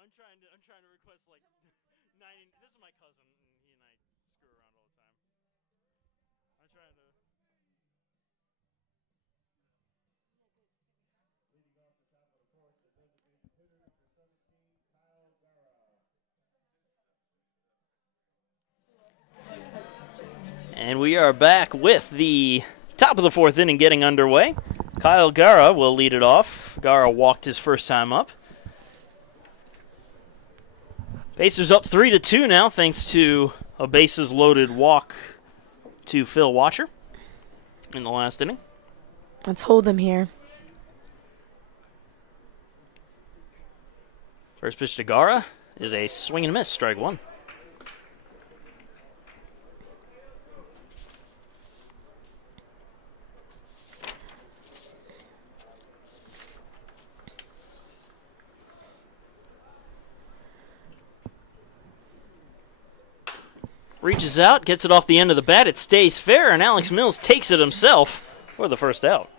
I'm trying to request like 90. This is my cousin, and he and I screw around all the time. I'm trying to. Leading off the top of the fourth, the designated hitter, number 17, Kyle Gara. And we are back with the top of the fourth inning getting underway. Kyle Gara will lead it off. Gara walked his first time up. Pacers up 3-2 now, thanks to a bases-loaded walk to Phil Watcher in the last inning. Let's hold them here. First pitch to Gara is a swing and miss, strike one. Reaches out, gets it off the end of the bat. It stays fair, and Alex Mills takes it himself for the first out.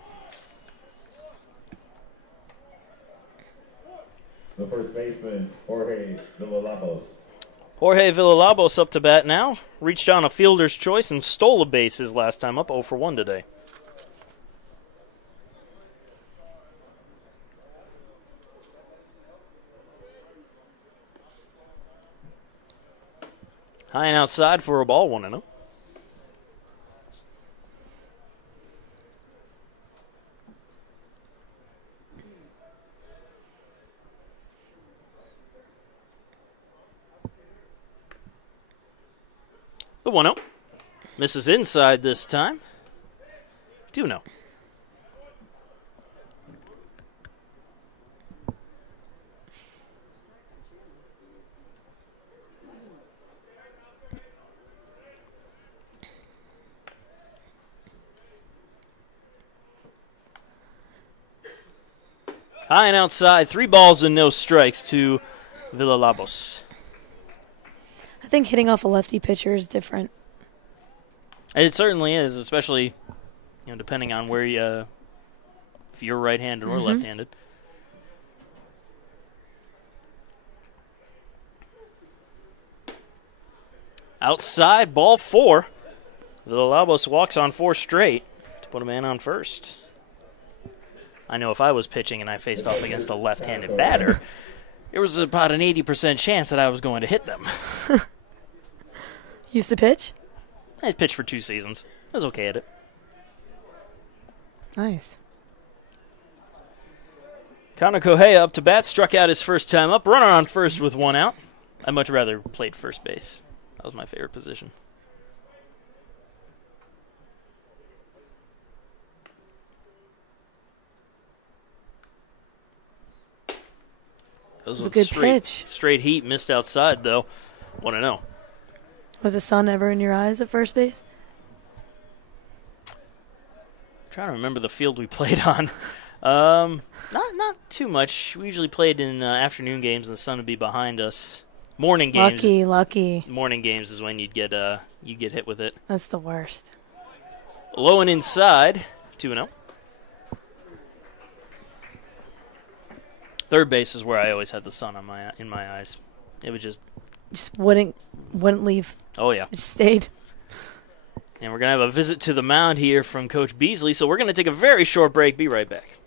The first baseman, Jorge Villalobos. Jorge Villalobos up to bat now. Reached on a fielder's choice and stole a base his last time up, 0 for 1 today. High and outside for a ball, 1-0. The 1-0. Misses inside this time. 2-0. High and outside, 3 balls and no strikes to Villalobos. I think hitting off a lefty pitcher is different. It certainly is, especially depending on where you, if you're right-handed or left-handed. Outside, ball 4. Villalobos walks on 4 straight to put a man on first. I know if I was pitching and I faced off against a left-handed batter, there was about an 80% chance that I was going to hit them. Used to pitch? I pitched for 2 seasons. I was okay at it. Nice. Connor Kohea up to bat, struck out his first time up. Runner on first with 1 out. I'd much rather played first base. That was my favorite position. That was a good pitch. Straight heat, missed outside, though. 1-0. Was the sun ever in your eyes at first base? I'm trying to remember the field we played on. Not too much. We usually played in afternoon games, and the sun would be behind us. Morning games. Lucky. Morning games is when you'd get hit with it. That's the worst. Low and inside, 2-0. Third base is where I always had the sun on in my eyes. It would just wouldn't leave. Oh yeah, it just stayed. And we're gonna have a visit to the mound here from Coach Beasley. So we're gonna take a very short break. Be right back.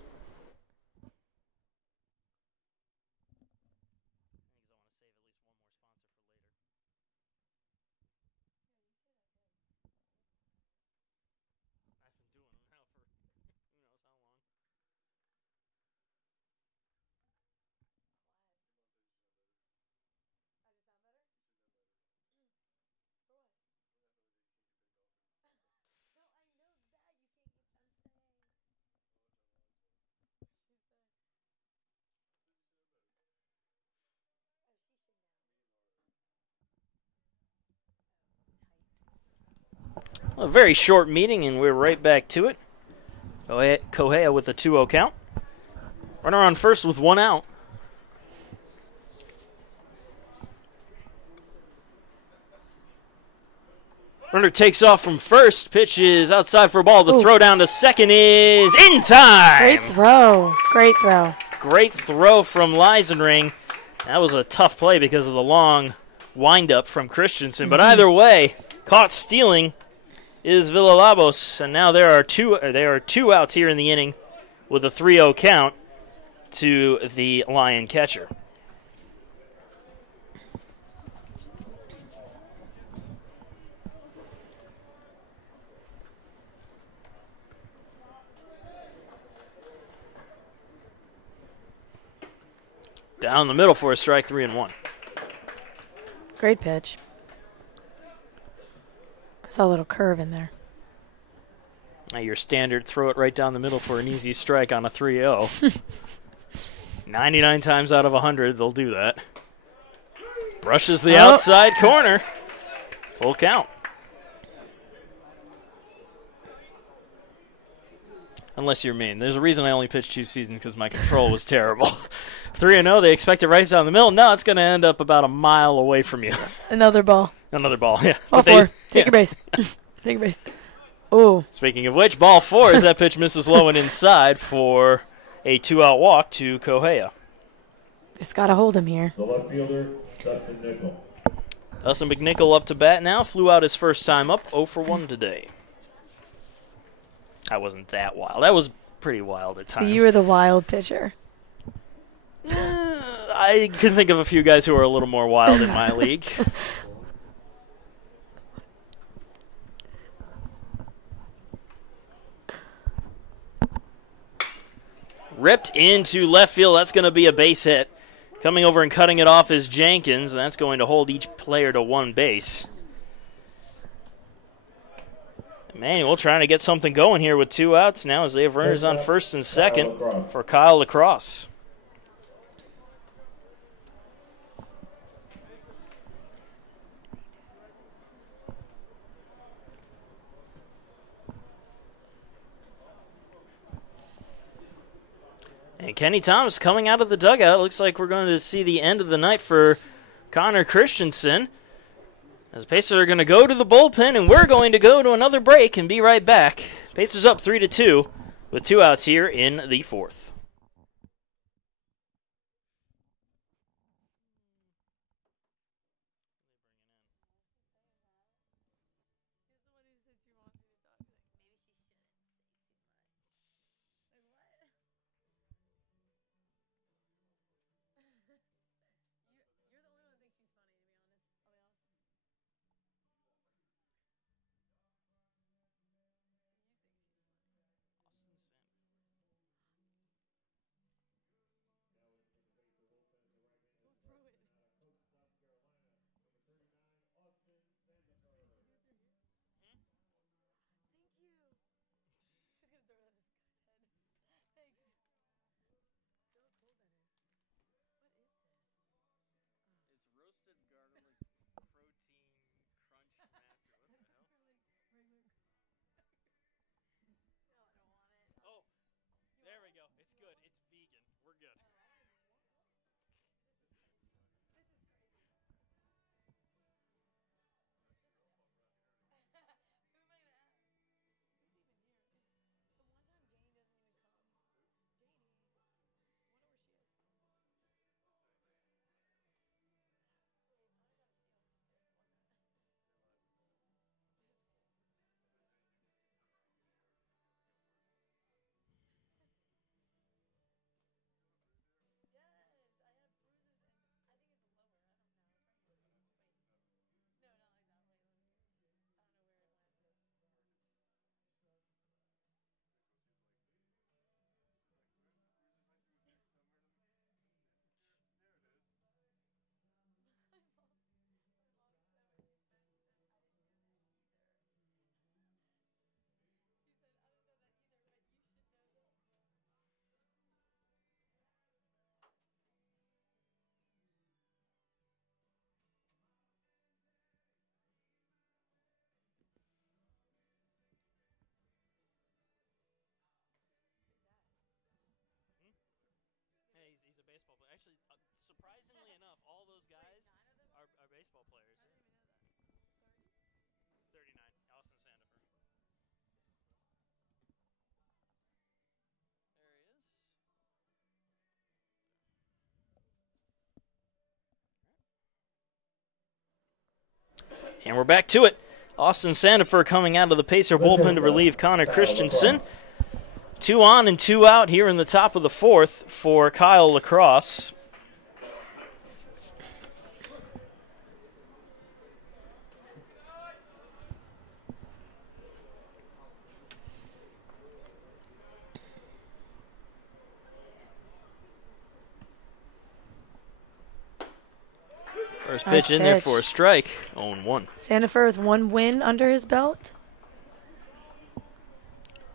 A very short meeting, and we're right back to it. Kohea with a 2-0 count. Runner on first with 1 out. Runner takes off from first. Pitch is outside for a ball. The throw down to second is in time. Great throw. Great throw. Great throw from Leisenring. That was a tough play because of the long windup from Christensen. But either way, caught stealing is Villalobos, and now there are two outs here in the inning with a 3-0 count to the Lion catcher. Down the middle for a strike, 3-1. Great pitch. I saw a little curve in there. Now your standard throw it right down the middle for an easy strike on a 3-0. 99 times out of 100, they'll do that. Brushes the outside corner. Full count. Unless you're mean. There's a reason I only pitched 2 seasons because my control was terrible. 3-0, they expect it right down the middle. No, it's going to end up about a mile away from you. Another ball. Another ball, yeah. Ball 4. Take your base. Take your base. Oh. Speaking of which, ball 4 as that pitch misses low and inside for a 2-out walk to Kohea. Just got to hold him here. The left fielder, Dustin Nickel. Dustin McNichol up to bat now. Flew out his first time up, 0 for 1 today. That wasn't that wild. That was pretty wild at times. You were the wild pitcher. I can think of a few guys who are a little more wild in my league. Ripped into left field. That's going to be a base hit. Coming over and cutting it off is Jenkins, and that's going to hold each player to 1 base. Emmanuel trying to get something going here with 2 outs now as they have runners on first and second for Kyle Lacrosse. And Kenny Thomas coming out of the dugout. Looks like we're going to see the end of the night for Connor Christensen. As the Pacers are going to go to the bullpen, and we're going to go to another break and be right back. Pacers up 3-2 with 2 outs here in the 4th. Surprisingly enough, all those guys are baseball players. 39, Austin Sandifer. There he is. And we're back to it. Austin Sandifer coming out of the Pacer bullpen to relieve Connor Christensen. 2 on and 2 out here in the top of the 4th for Kyle Lacrosse. First pitch in there for a strike. 0-1. Sandifer with 1 win under his belt.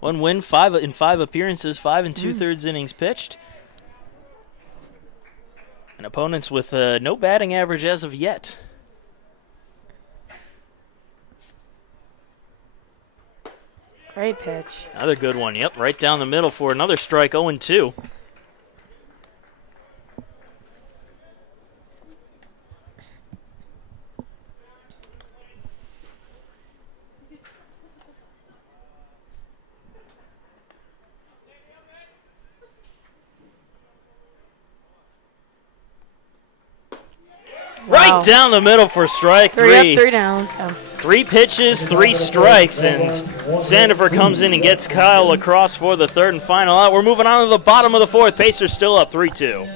1 win, 5 in 5 appearances, 5 and 2/3 innings pitched. And opponents with no batting average as of yet. Great pitch. Another good one. Yep, right down the middle for another strike. 0-2. Wow. Right down the middle for strike 3. 3 up, 3 down. Let's go. 3 pitches, 3 strikes, and Sandifer comes in and gets Kyle Lacrosse for the 3rd and final out. We're moving on to the bottom of the 4th. Pacers still up 3-2.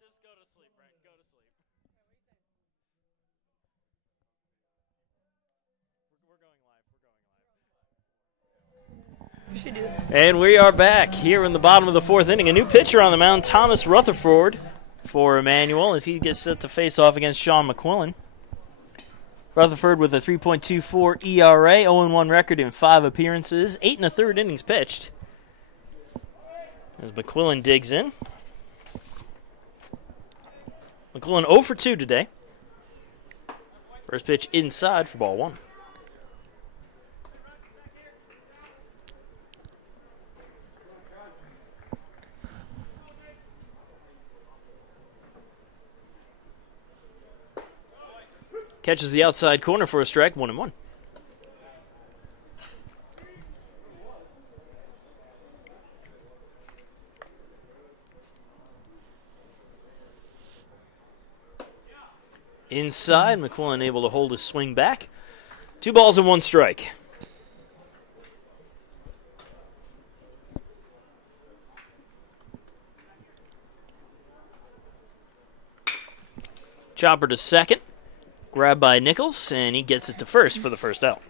Just go to sleep, Brent. Go to sleep. We're going live. We should do this. And we are back here in the bottom of the 4th inning. A new pitcher on the mound, Thomas Rutherford for Emmanuel, as he gets set to face off against Sean McQuillan. Rutherford with a 3.24 ERA, 0-1 record in 5 appearances, 8 1/3 innings pitched. As McQuillan digs in. McQuillan 0 for 2 today. First pitch inside for ball 1. Catches the outside corner for a strike, 1-1. Inside, McQuillan able to hold his swing back. 2 balls and 1 strike. Chopper to second. Grabbed by Nichols, and he gets it to first for the first out.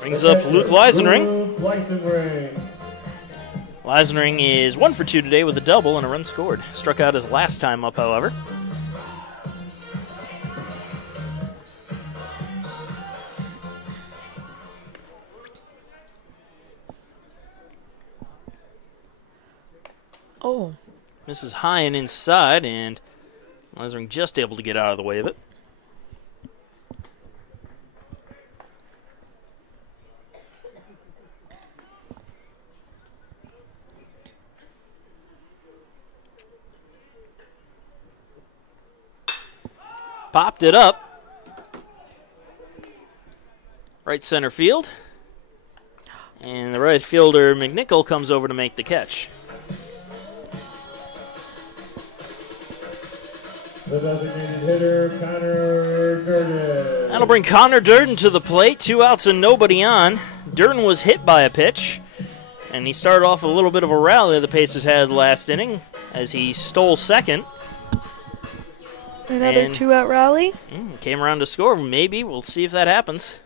Brings up Luke Leisenring. Leisenring is 1 for 2 today with a double and a run scored. Struck out his last time up, however. Oh. Misses high and inside, and Leisenring just able to get out of the way of it. Popped it up. Right center field. And the right fielder, McNichol, comes over to make the catch. The designated hitter, Connor Durden. That'll bring Connor Durden to the plate. 2 outs and nobody on. Durden was hit by a pitch, and he started off a little bit of a rally the Pacers had last inning as he stole second. Another And 2-out rally. Came around to score. Maybe. We'll see if that happens.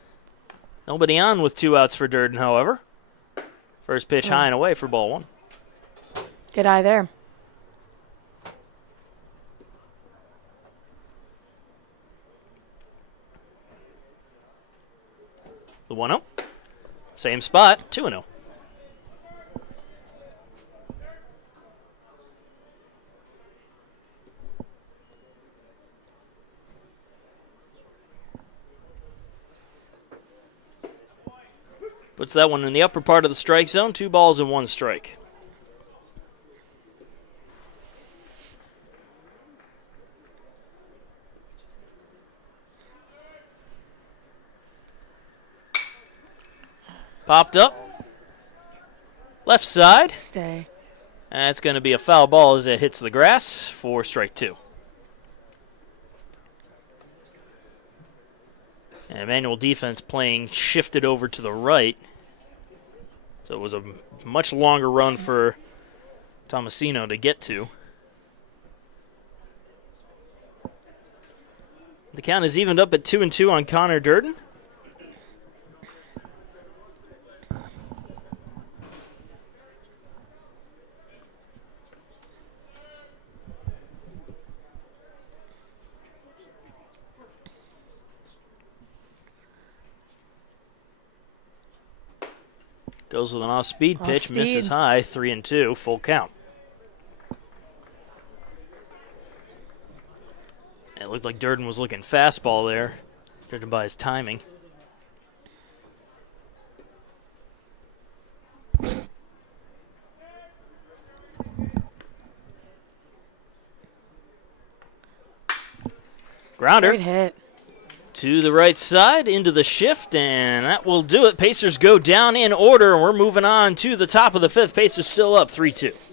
Nobody on with 2 outs for Durden, however. First pitch high and away for ball 1. Good eye there. The 1-0. Same spot, 2-0. Puts that one in the upper part of the strike zone. 2 balls and 1 strike. Popped up. Left side. Stay. That's going to be a foul ball as it hits the grass for strike 2. And Emmanuel defense playing shifted over to the right. So it was a much longer run for Tomasino to get to. The count is evened up at 2-2 on Connor Durden. Goes with an off-speed pitch, misses high, 3-2, full count. It looked like Durden was looking fastball there, judging by his timing. Grounder. Great hit. To the right side, into the shift, and that will do it. Pacers go down in order, and we're moving on to the top of the 5th. Pacers still up 3-2.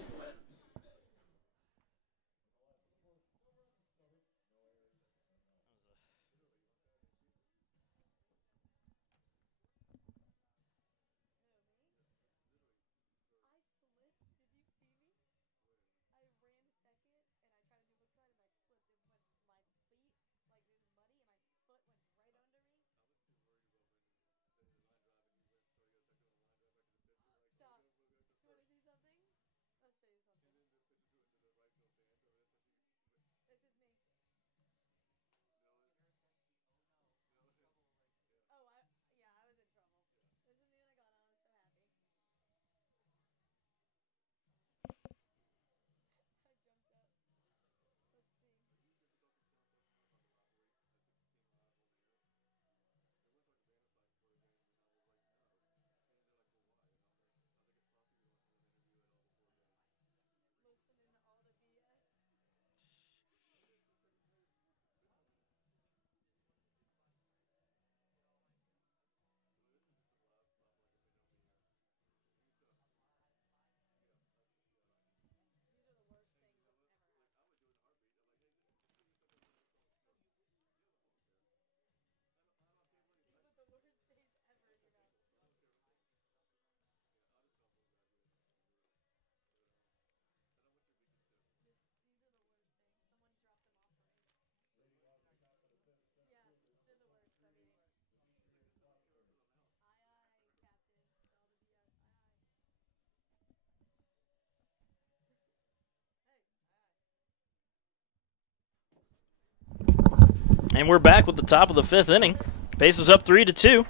And we're back with the top of the 5th inning. Pacers up 3-2.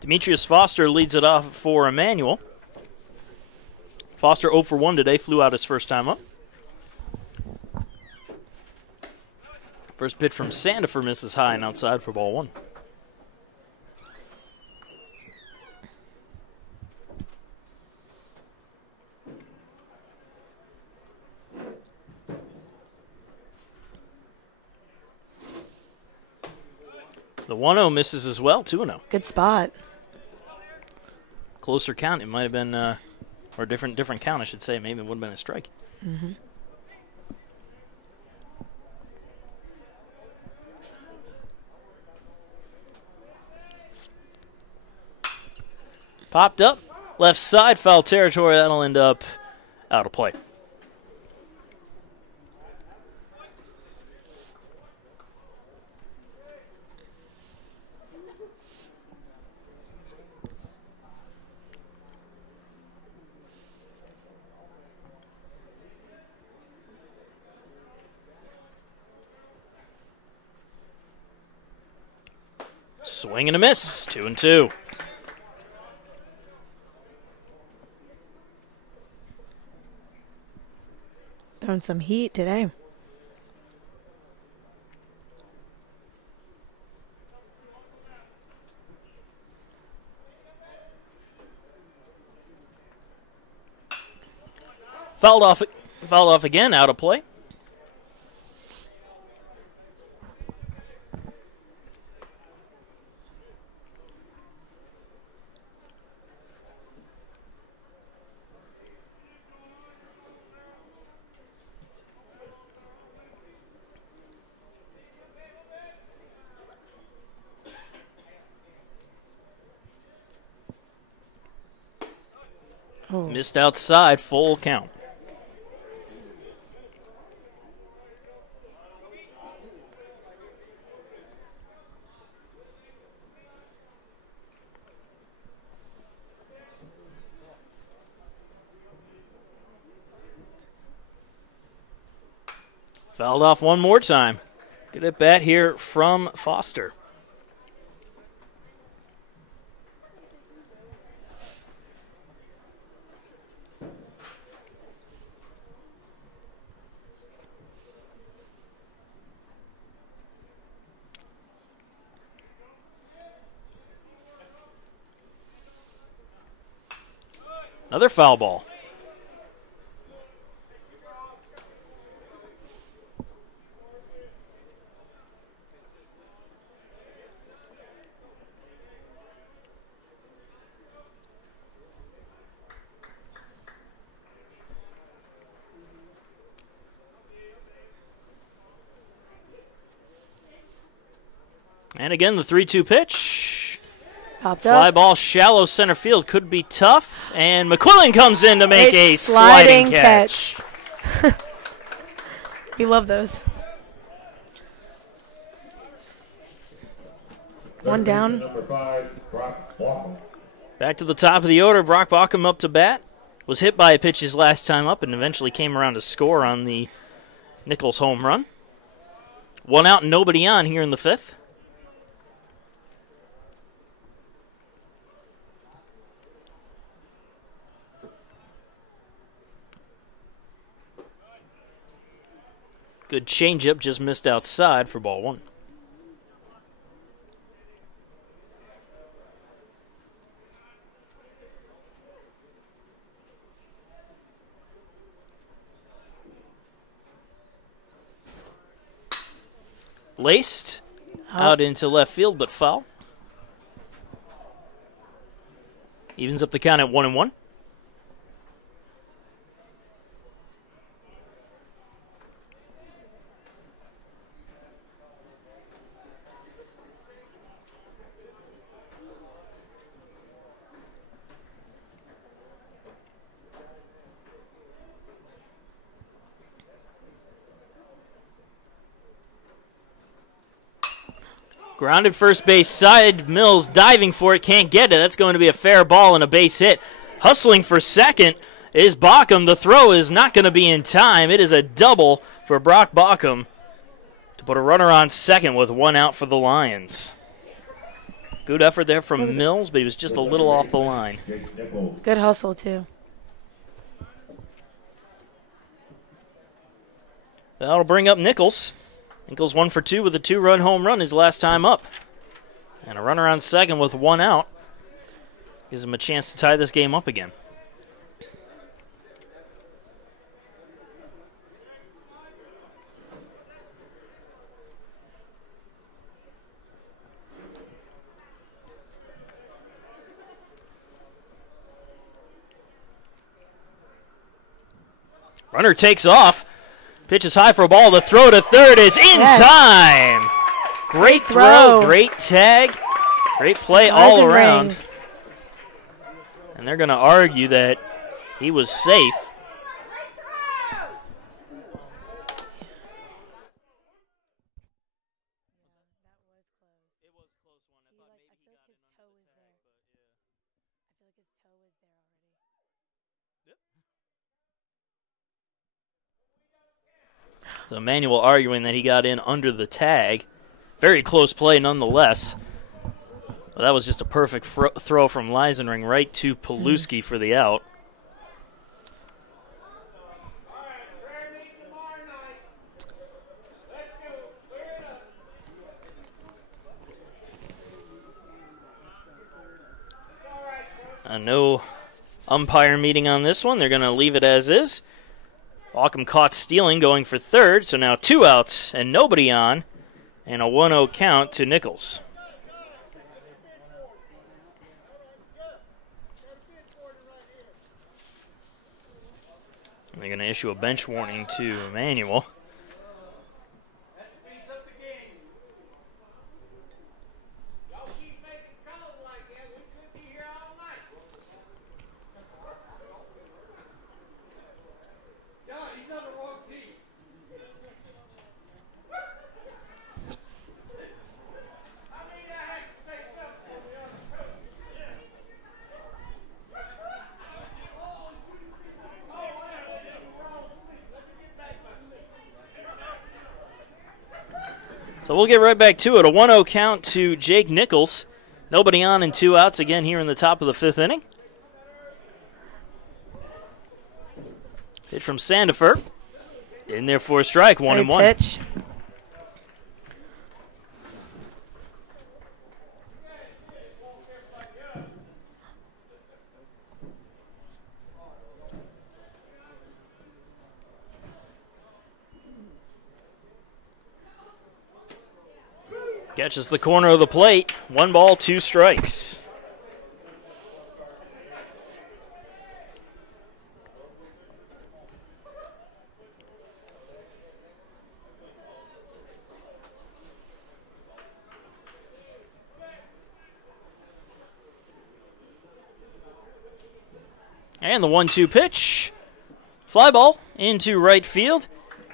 Demetrius Foster leads it off for Emmanuel. Foster 0 for 1 today, flew out his first time up. First pitch from Sandifer misses high and outside for ball 1. The 1-0 misses as well, 2-0. Good spot. Closer count, it might have been, or different count, I should say. Maybe it would have been a strike. Mm-hmm. Popped up, left side, foul territory. That'll end up out of play. Swing and a miss, 2-2. Throwing some heat today. Fouled off again, out of play. Oh. Missed outside, full count. Fouled off one more time. Good at bat here from Foster. Another foul ball. And again, the 3-2 pitch. Popped Fly up. ball, shallow center field. Could be tough. And McQuillan comes in to make a It's sliding catch. We love those. One down. Number 5, Brock Walker. Back to the top of the order. Brock Baucom up to bat. Was hit by a pitch his last time up and eventually came around to score on the Nichols home run. 1 out and nobody on here in the 5th. Good changeup, just missed outside for ball 1. Laced out into left field, but foul. Evens up the count at 1-1. Grounded first base side. Mills diving for it. Can't get it. That's going to be a fair ball and a base hit. Hustling for second is Baucom. The throw is not going to be in time. It is a double for Brock Baucom to put a runner on second with one out for the Lions. Good effort there from Mills, but he was just a little off the line. Good hustle, too. That'll bring up Nichols. Nichols 1 for 2 with a 2-run home run his last time up. And a runner on second with one out. Gives him a chance to tie this game up again. Runner takes off. Pitch is high for a ball. The throw to third is in time. Great throw, great tag, great play all around. And they're going to argue that he was safe. So Emmanuel arguing that he got in under the tag. Very close play nonetheless. Well, that was just a perfect throw from Leisenring right to Paluski for the out. No umpire meeting on this one. They're going to leave it as is. Wacom caught stealing, going for third, so now 2 outs and nobody on, and a 1-0 count to Nichols. And they're going to issue a bench warning to Emmanuel. So we'll get right back to it. A 1-0 count to Jake Nichols. Nobody on and 2 outs again here in the top of the 5th inning. Pitch from Sandifer. In there for a strike, 1-1. Pitch. Catches the corner of the plate. 1 ball, 2 strikes. And the 1-2 pitch. Fly ball into right field.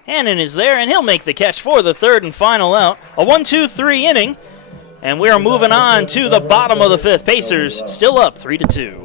Hannon is there, and he'll make the catch for the 3rd and final out. A 1-2-3 inning, and we are moving on to the bottom of the 5th. Pacers still up 3-2.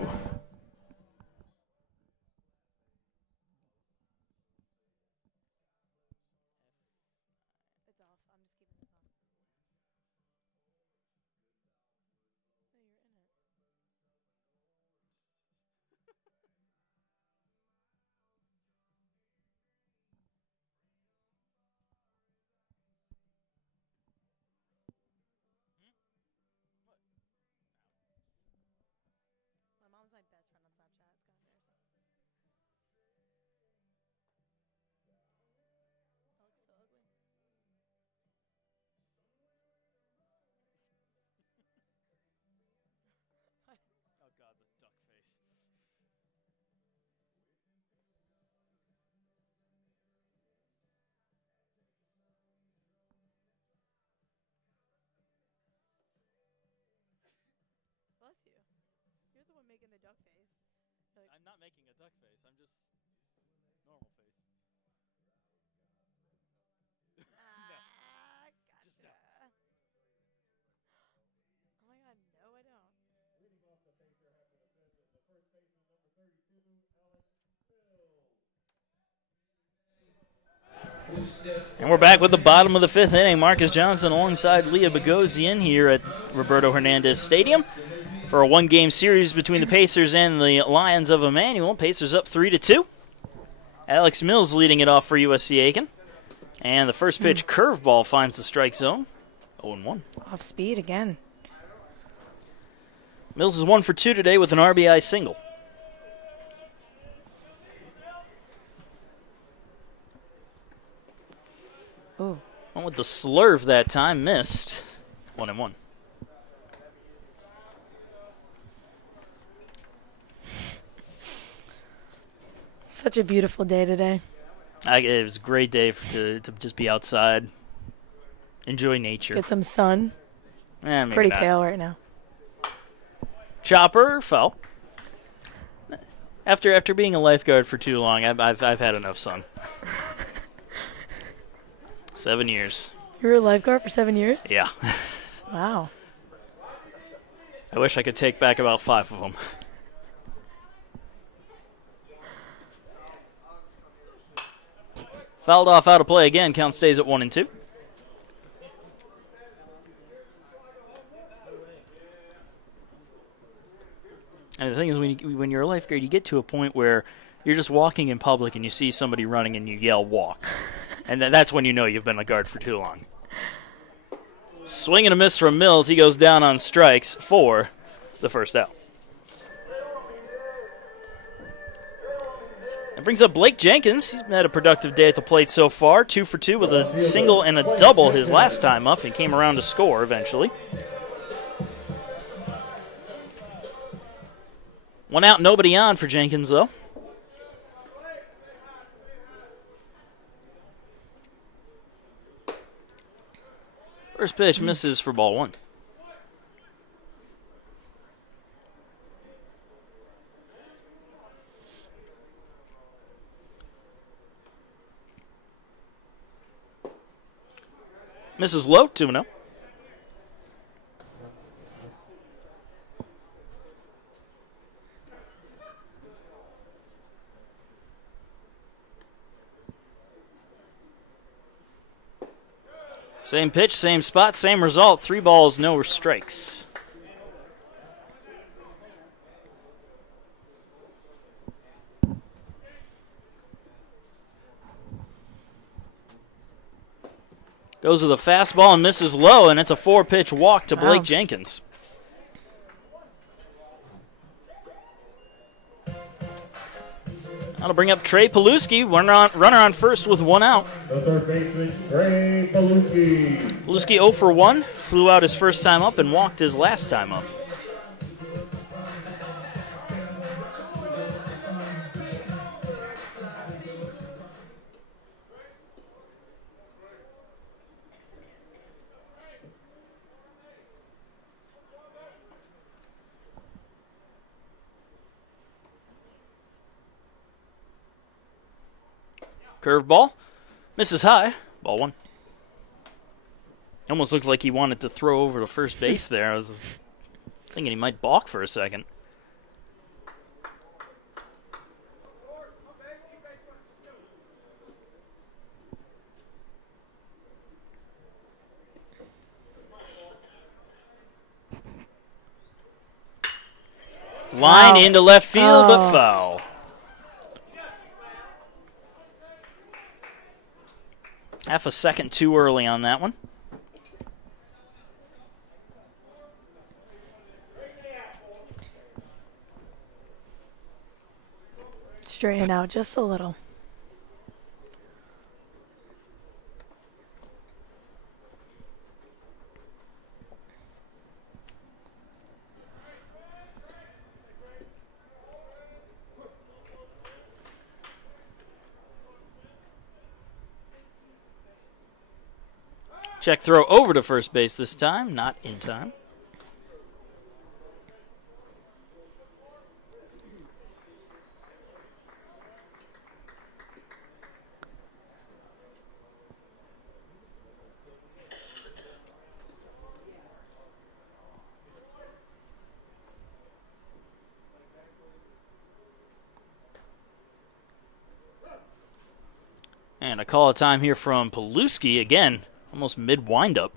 I'm not making a duck face. I'm just normal face. Gotcha. Oh my God, no, I don't. Leading off the Pacer half of the 5th is the first baseman, number 32, Alex Fill. And we're back with the bottom of the 5th inning. Marcus Johnson alongside Leah Bogosian here at Roberto Hernandez Stadium for a one-game series between the Pacers and the Lions of Emmanuel. Pacers up 3-2. Alex Mills leading it off for USC Aiken. And the first pitch curveball finds the strike zone. 0-1. Off speed again. Mills is 1 for 2 today with an RBI single. Ooh. Went with the slurve that time, missed. 1-1. Such a beautiful day today. It was a great day to just be outside, enjoy nature. Get some sun. Maybe Pretty not. pale right now. Chopper fell. After being a lifeguard for too long, I've had enough sun. 7 years. You were a lifeguard for 7 years? Yeah. Wow. I wish I could take back about 5 of them. Fouled off, out of play again. Count stays at 1-2. And the thing is, when you're a lifeguard, you get to a point where you're just walking in public and you see somebody running and you yell, "Walk." And that's when you know you've been a guard for too long. Swing and a miss from Mills. He goes down on strikes for the first out. That brings up Blake Jenkins. He's had a productive day at the plate so far. 2 for 2 with a single and a double his last time up. He came around to score eventually. 1 out, nobody on for Jenkins, though. First pitch misses for ball 1. Misses low, 2-0. Same pitch, same spot, same result. 3 balls, no strikes. Goes with a fastball and misses low, and it's a 4-pitch walk to Blake Jenkins. That'll bring up Trey Paluski, runner on first with 1 out. The third baseman, Trey Paluski. Paluski 0 for 1, flew out his first time up and walked his last time up. Curveball. Misses high. Ball 1. Almost looked like he wanted to throw over to first base there. I was thinking he might balk for a second. Line into left field, but foul. Half a second too early on that one. Straighten out just a little. Check throw over to first base this time, not in time. And a call of time here from Paluski again, almost mid-windup.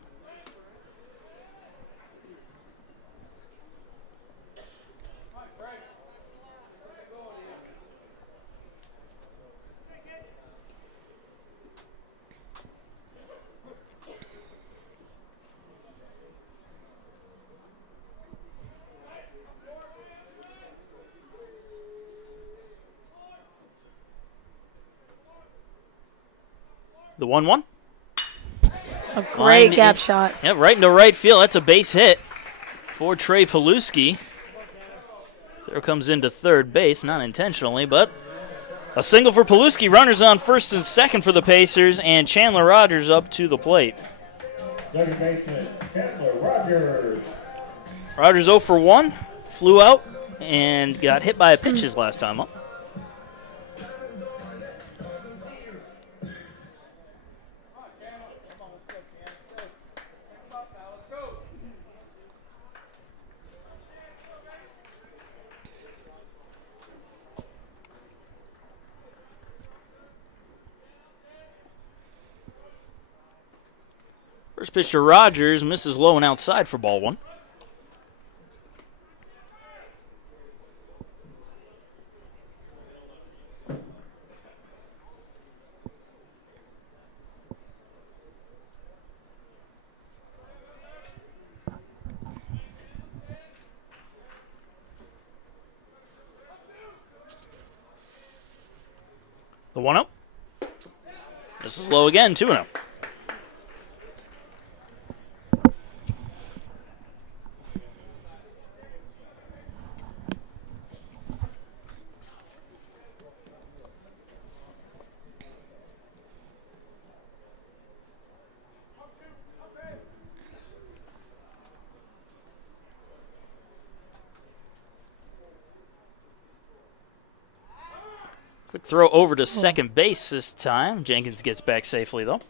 The 1-1. A great gap shot. Yeah, right into right field. That's a base hit for Trey Paluski. Throw comes into third base, not intentionally, but a single for Paluski. Runners on first and second for the Pacers, and Chandler Rogers up to the plate. Second baseman, Chandler Rogers. Rogers 0 for 1, flew out, and got hit by a pitch his last time up. First pitch to Rogers, misses low and outside for ball one. The 1-0. This is low again, 2-0. Quick throw over to second base this time. Jenkins gets back safely, though.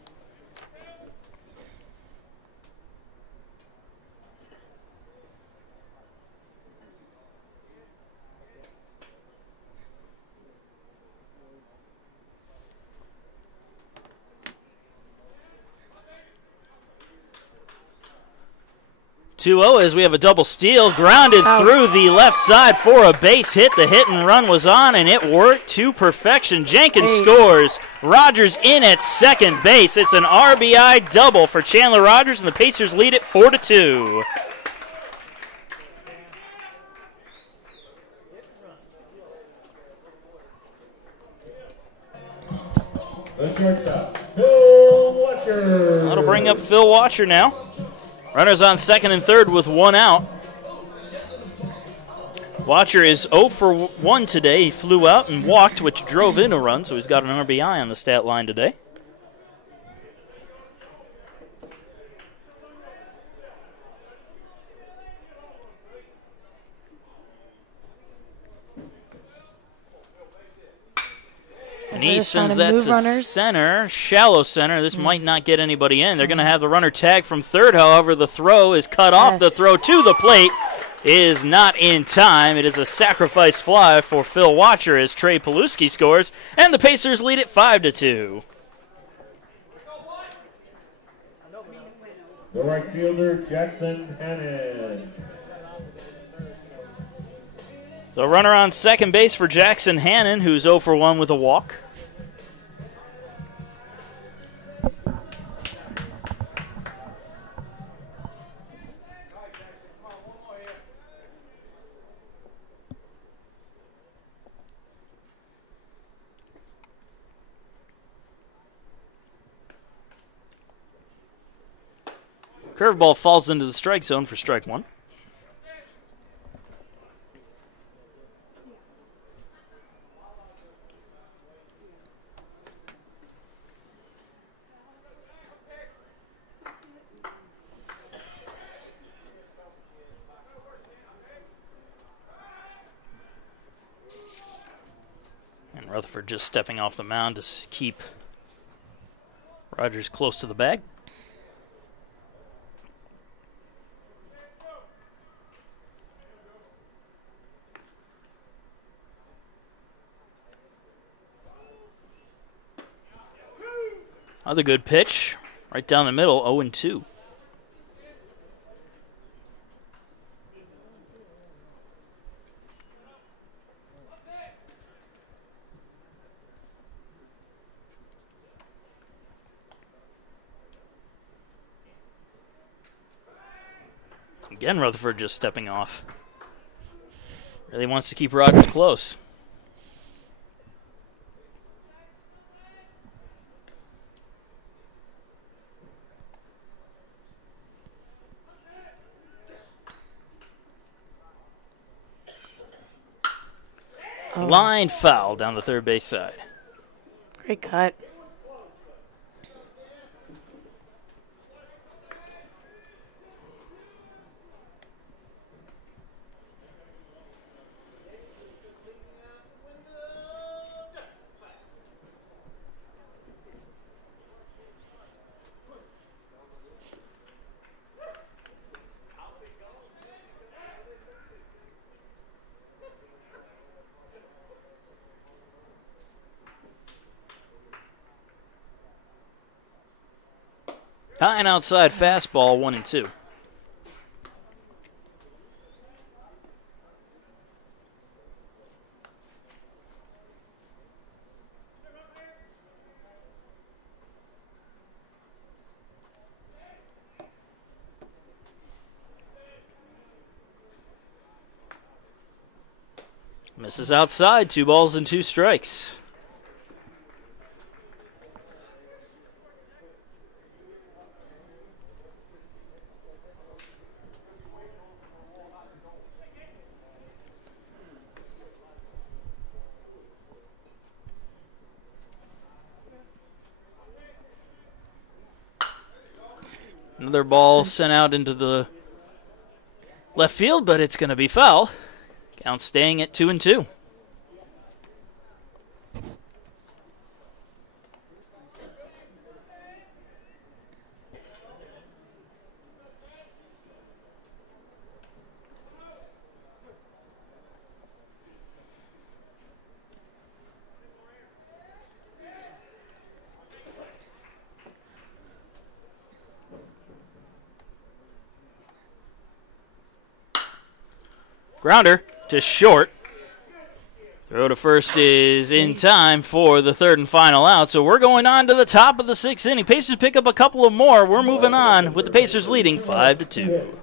As we have a double steal, grounded through the left side for a base hit. The hit and run was on, and it worked to perfection. Jenkins scores. Rogers in at second base. It's an RBI double for Chandler Rogers, and the Pacers lead it 4-2. The shortstop, Phil Watcher. That'll bring up Phil Watcher now. Runners on second and third with one out. Watcher is 0 for 1 today. He flew out and walked, which drove in a run, so he's got an RBI on the stat line today. And he sends that to center, shallow center. This might not get anybody in. They're going to have the runner tag from third. However, the throw is cut off. The throw to the plate is not in time. It is a sacrifice fly for Phil Watcher as Trey Paluski scores, and the Pacers lead it 5-2. The right fielder, Jackson Hannon. The runner on second base for Jackson Hannon, who's 0 for 1 with a walk. Curveball falls into the strike zone for strike one. And Rutherford just stepping off the mound to keep Rogers close to the bag. Another good pitch. Right down the middle, 0-2. Again, Rutherford just stepping off. Really wants to keep Rogers close. Line foul down the third base side. Great cut. High and outside fastball, 1-2. Misses outside, 2 balls and 2 strikes. Another ball sent out into the left field, but it's going to be foul. Count staying at 2-2. Grounder to short. Throw to first is in time for the third and final out. So we're going on to the top of the 6th inning. Pacers pick up a couple of more. We're moving on with the Pacers leading 5-2.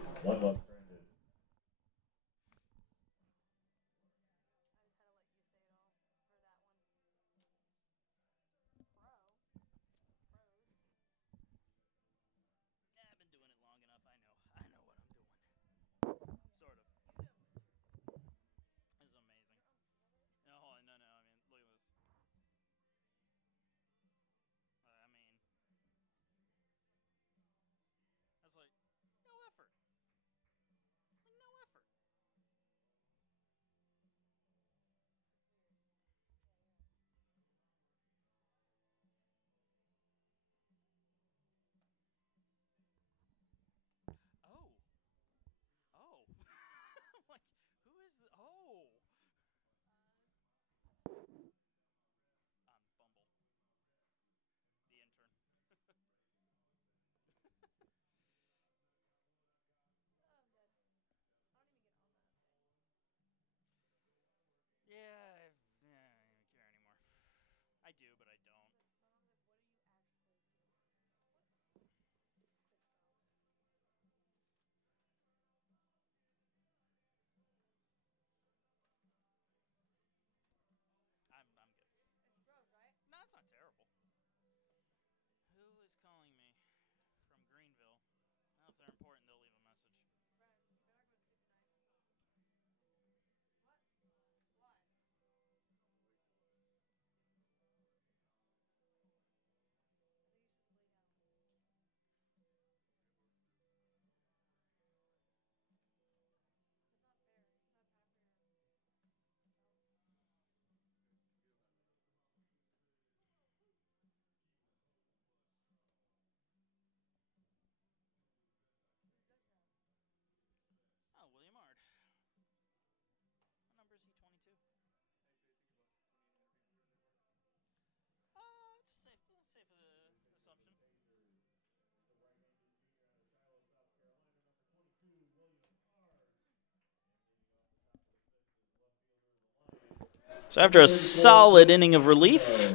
So after a solid inning of relief,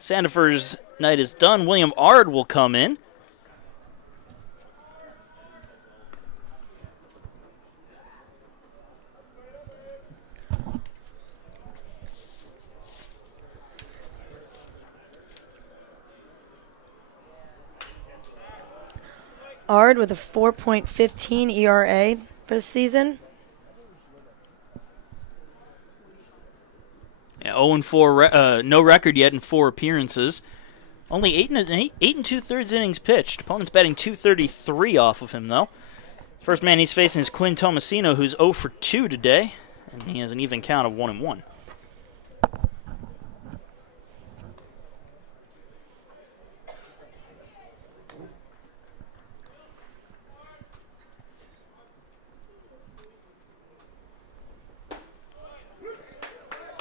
Sandifer's night is done. William Ard will come in. Ard with a 4.15 ERA for the season. Yeah, 0-4, no record yet in 4 appearances. Only 8 2/3 innings pitched. Opponent's batting .233 off of him, though. First man he's facing is Quinn Tomasino, who's 0 for 2 today, and he has an even count of 1-1.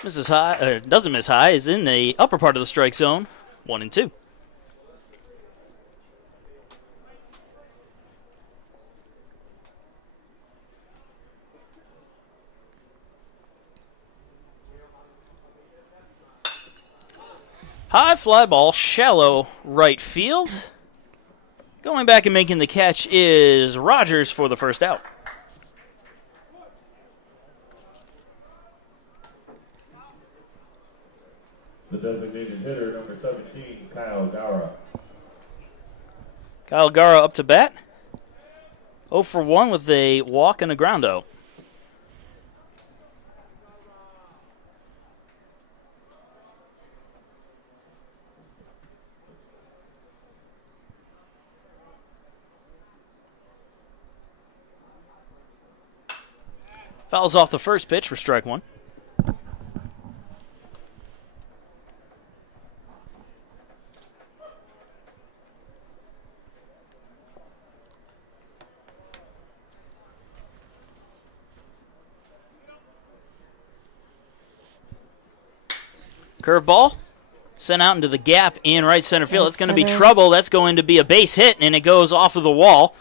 Misses high, doesn't miss high, is in the upper part of the strike zone, 1-2. High fly ball, shallow right field. Going back and making the catch is Rogers for the first out. The designated hitter, number 17, Kyle Gara. Kyle Gara up to bat. 0 for 1 with a walk and a ground out. Fouls off the first pitch for strike 1. Curveball sent out into the gap in right center field. That's going to be trouble. That's going to be a base hit, and it goes off of the wall.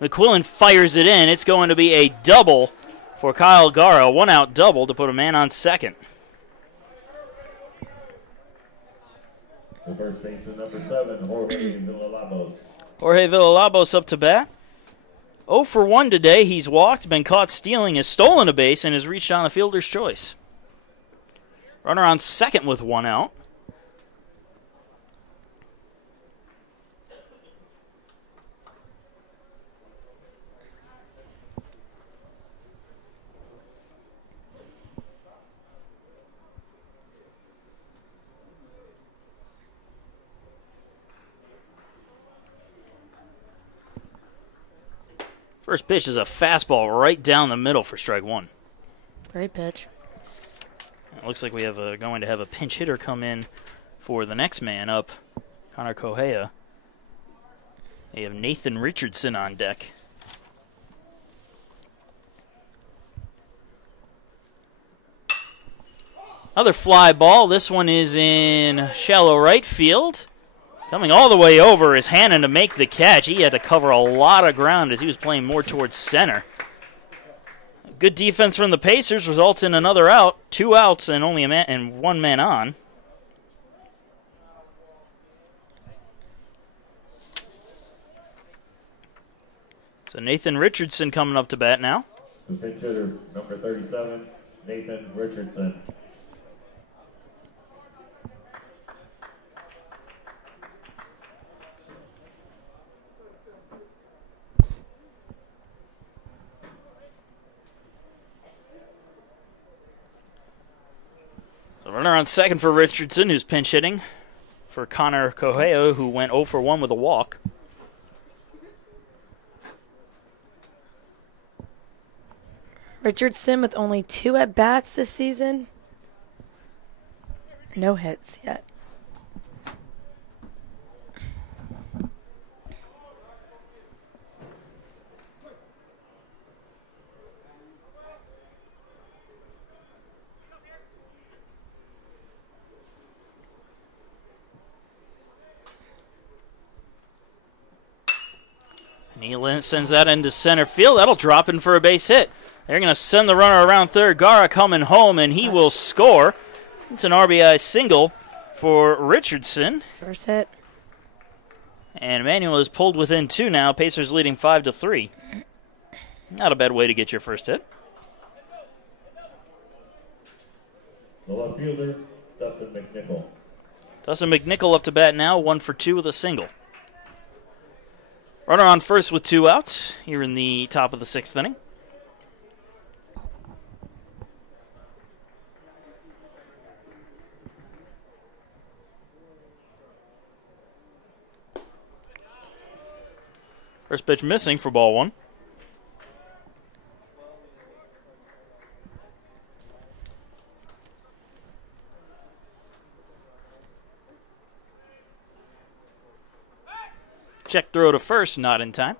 McQuillan fires it in. It's going to be a double for Kyle Gara. 1-out double to put a man on second. The first baseman, number 7, Jorge Villalobos. Jorge Villalobos up to bat. 0 for 1 today. He's walked, been caught stealing, has stolen a base, and has reached on a fielder's choice. Runner on second with 1 out. First pitch is a fastball right down the middle for strike 1. Great pitch. It looks like we have going to have a pinch hitter come in for the next man up, Connor Correa. They have Nathan Richardson on deck. Another fly ball. This one is in shallow right field. Coming all the way over is Hannon to make the catch. He had to cover a lot of ground as he was playing more towards center. Good defense from the Pacers results in another out. 2 outs and only a man and 1 man on. So Nathan Richardson coming up to bat now. The pinch hitter, number 37, Nathan Richardson. The runner on second for Richardson, who's pinch hitting for Connor Correa, who went 0 for 1 with a walk. Richardson with only 2 at-bats this season. No hits yet. He sends that into center field. That'll drop in for a base hit. They're going to send the runner around third. Gara coming home, and he will score. It's an RBI single for Richardson. First hit. And Emmanuel is pulled within 2 now. Pacers leading 5-3. Not a bad way to get your first hit. The left fielder, Dustin McNichol. Dustin McNichol up to bat now, 1 for 2 with a single. Runner on first with 2 outs here in the top of the 6th inning. First pitch missing for ball 1. Check throw to first, not in time.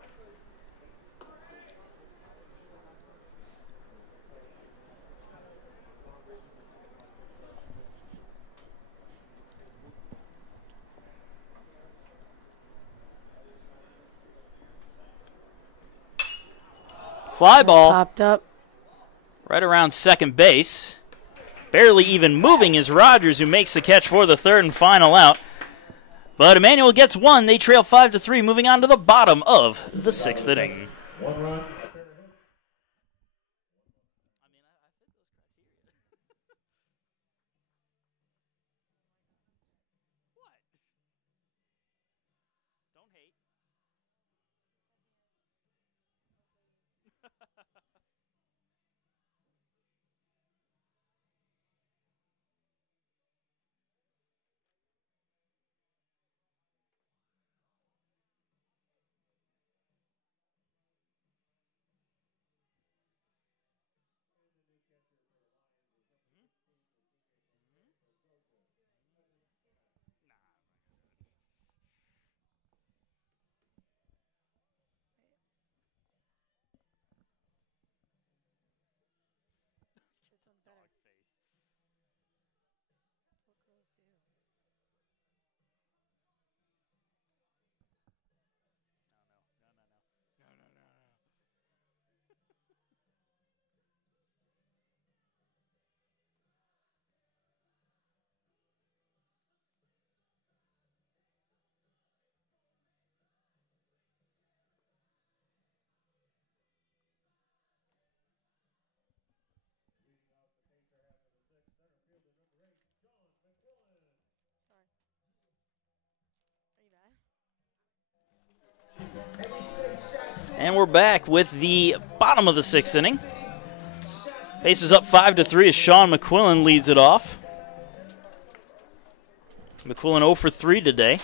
Fly ball. Popped up. Right around second base. Barely even moving is Rogers, who makes the catch for the third and final out. But Emmanuel gets 1. They trail 5-3, moving on to the bottom of the 6th inning. 1 run. And we're back with the bottom of the 6th inning. Pacers up 5-3 as Sean McQuillan leads it off. McQuillan 0 for 3 today.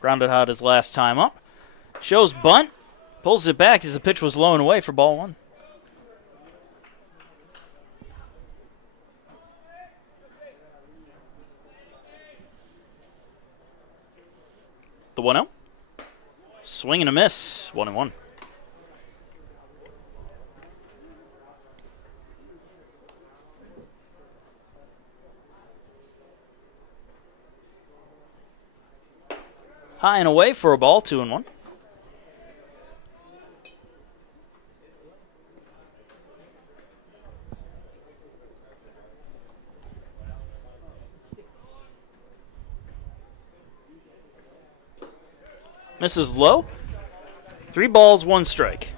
Grounded out his last time up. Shows bunt. Pulls it back as the pitch was low and away for ball 1. The 1-0. Swing and a miss. 1-1. High and away for a ball, 2-1. Misses low. 3 balls, 1 strike.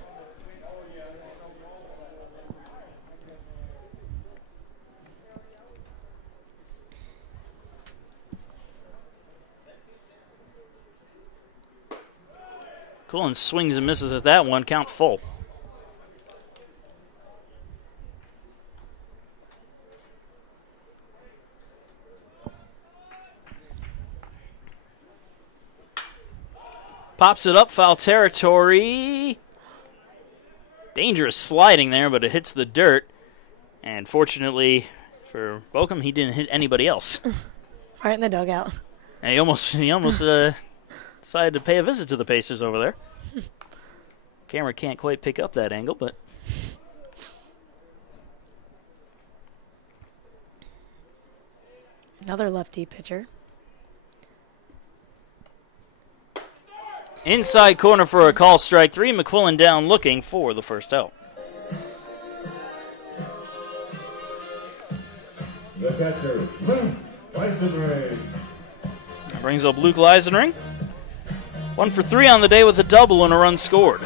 Cullen swings and misses at that one. Count full. Pops it up, foul territory. Dangerous sliding there, but it hits the dirt. And fortunately for Bochum, he didn't hit anybody else. Right in the dugout. And he almost decided to pay a visit to the Pacers over there. Camera can't quite pick up that angle, but Another lefty pitcher. Inside corner for a call, strike 3. McQuillan down looking for the first out. The catcher, Luke Weisenring. That brings up Luke Leisenring. 1 for 3 on the day with a double and a run scored.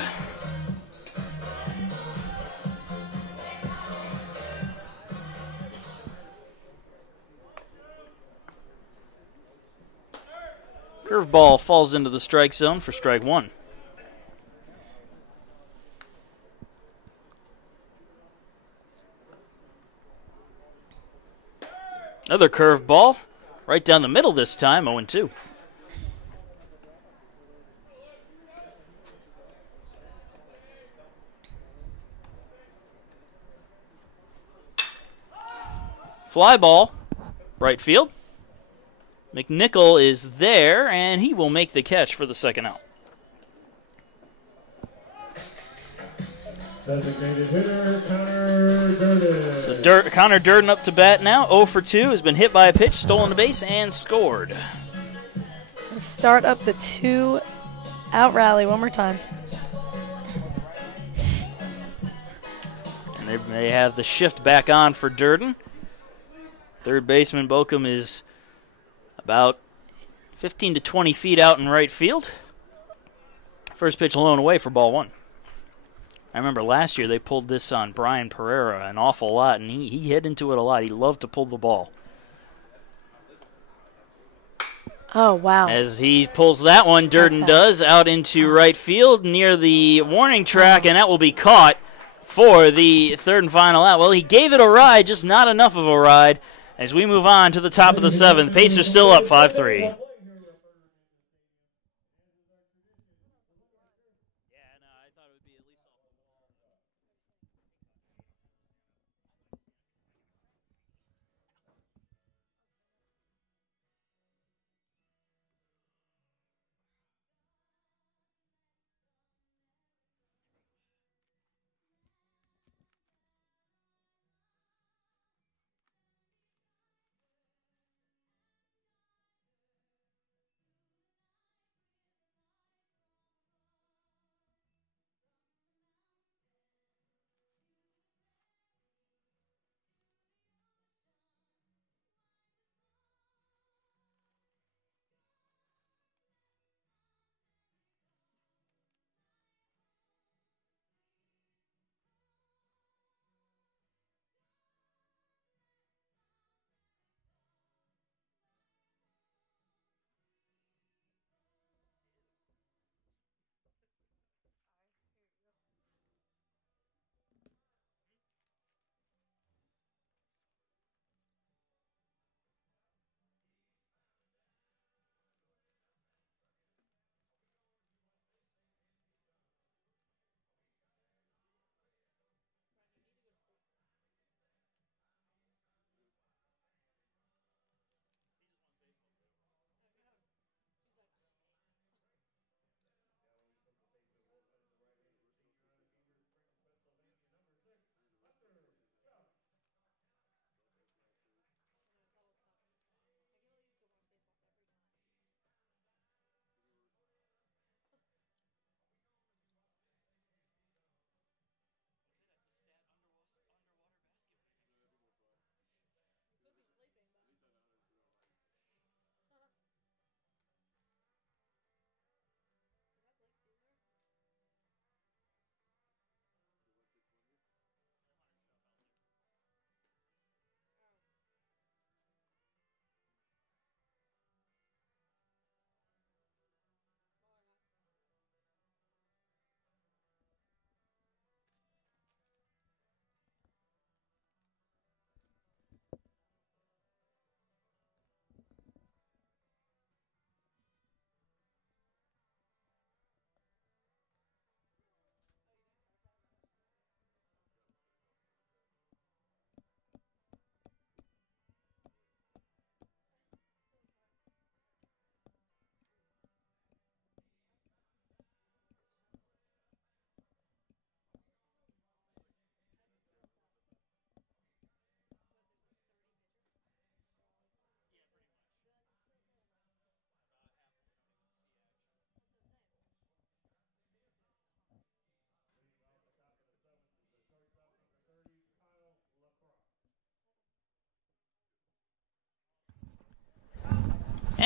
Curveball falls into the strike zone for strike 1. Another curveball, right down the middle this time, 0-2. Fly ball, right field. McNichol is there, and he will make the catch for the second out. Designated hitter, Connor Durden. So Connor Durden up to bat now, 0 for 2, has been hit by a pitch, stolen a base, and scored. Let's start up the 2-out rally one more time. And they have the shift back on for Durden. Third baseman Bochum is about 15 to 20 feet out in right field. First pitch alone away for ball 1. I remember last year they pulled this on Brian Pereira an awful lot, and he hit into it a lot. He loved to pull the ball. Oh, wow. As he pulls that one, Durden does, out into right field near the warning track, and that will be caught for the third and final out. Well, he gave it a ride, just not enough of a ride. As we move on to the top of the 7th, Pacers still up 5-3.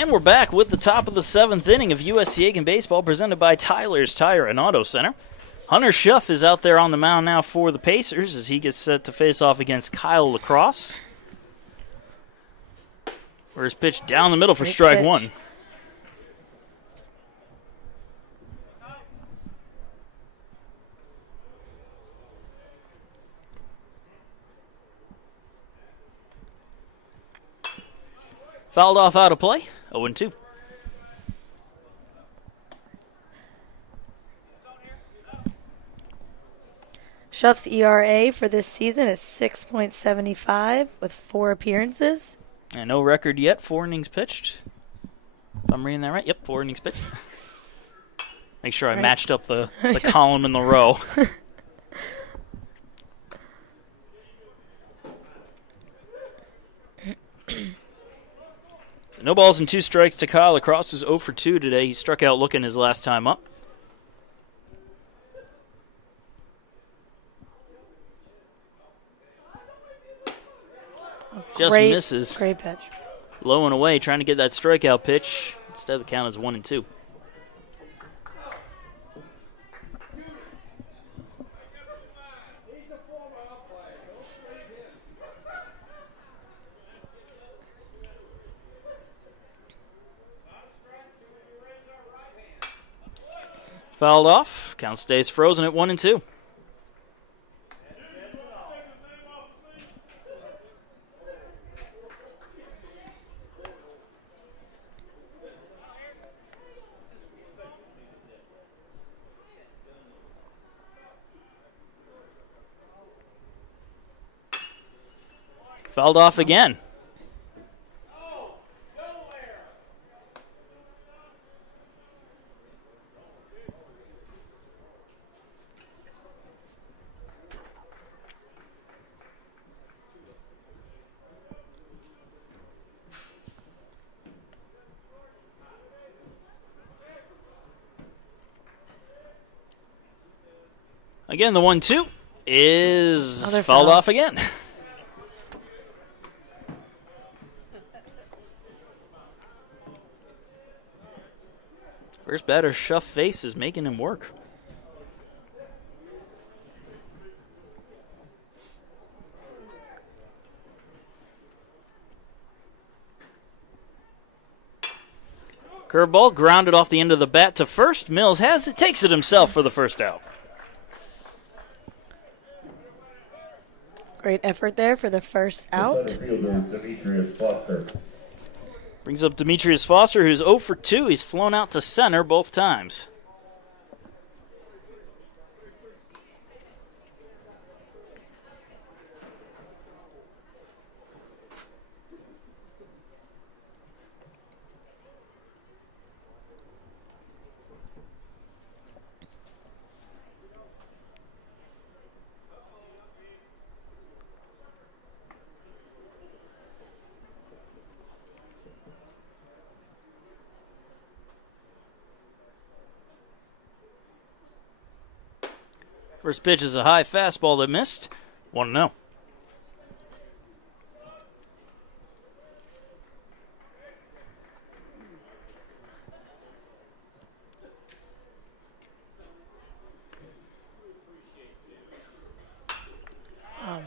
And we're back with the top of the 7th inning of USC Aiken baseball, presented by Tyler's Tire and Auto Center. Hunter Schuff is out there on the mound now for the Pacers as he gets set to face off against Kyle Lacrosse. First pitch down the middle for strike pitch. 1. Fouled off out of play, 0-2. Schuff's ERA for this season is 6.75 with 4 appearances. And no record yet, 4 innings pitched. If I'm reading that right, yep, 4 innings pitched. Make sure I matched up the column in the row. No balls and 2 strikes to Kyle Lacrosse, who's 0 for 2 today. He struck out looking his last time up. Just misses. Great pitch. Low and away, trying to get that strikeout pitch. Instead, the count is 1-2. Fouled off. Count stays frozen at 1-2. Fouled off again. Again, the 1-2 is Another fouled foul. off again. First batter, Schuff face is making him work. Curveball grounded off the end of the bat to first. Mills has it, takes it himself for the first out. Great effort there for the first out. Center fielder, Demetrius Foster. Brings up Demetrius Foster, who's 0 for 2. He's flown out to center both times. First pitch is a high fastball that missed. 1-0.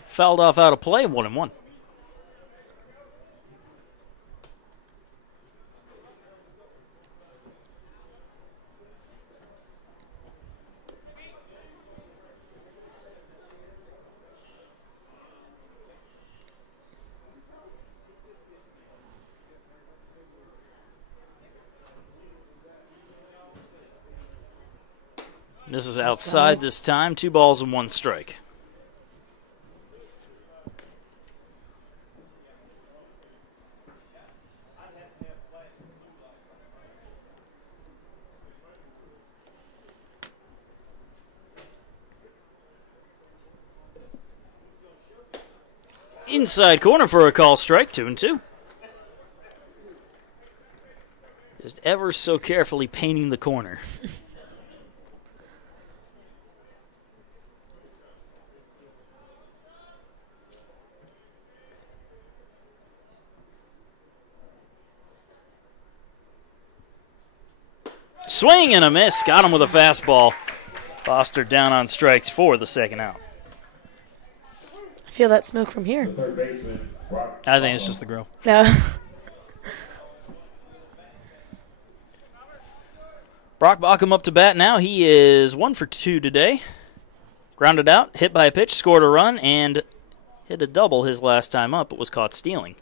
Fouled off out of play, 1-1. This is outside this time. 2 balls and 1 strike. Inside corner for a call strike, 2-2. Just ever so carefully painting the corner. swing and a miss. Got him with a fastball. Foster down on strikes for the second out. I feel that smoke from here. Third baseman, Brock. I think it's just the grill. No. Brock Baucom up to bat now. He is 1 for 2 today. Grounded out, hit by a pitch, scored a run, and hit a double his last time up, but was caught stealing.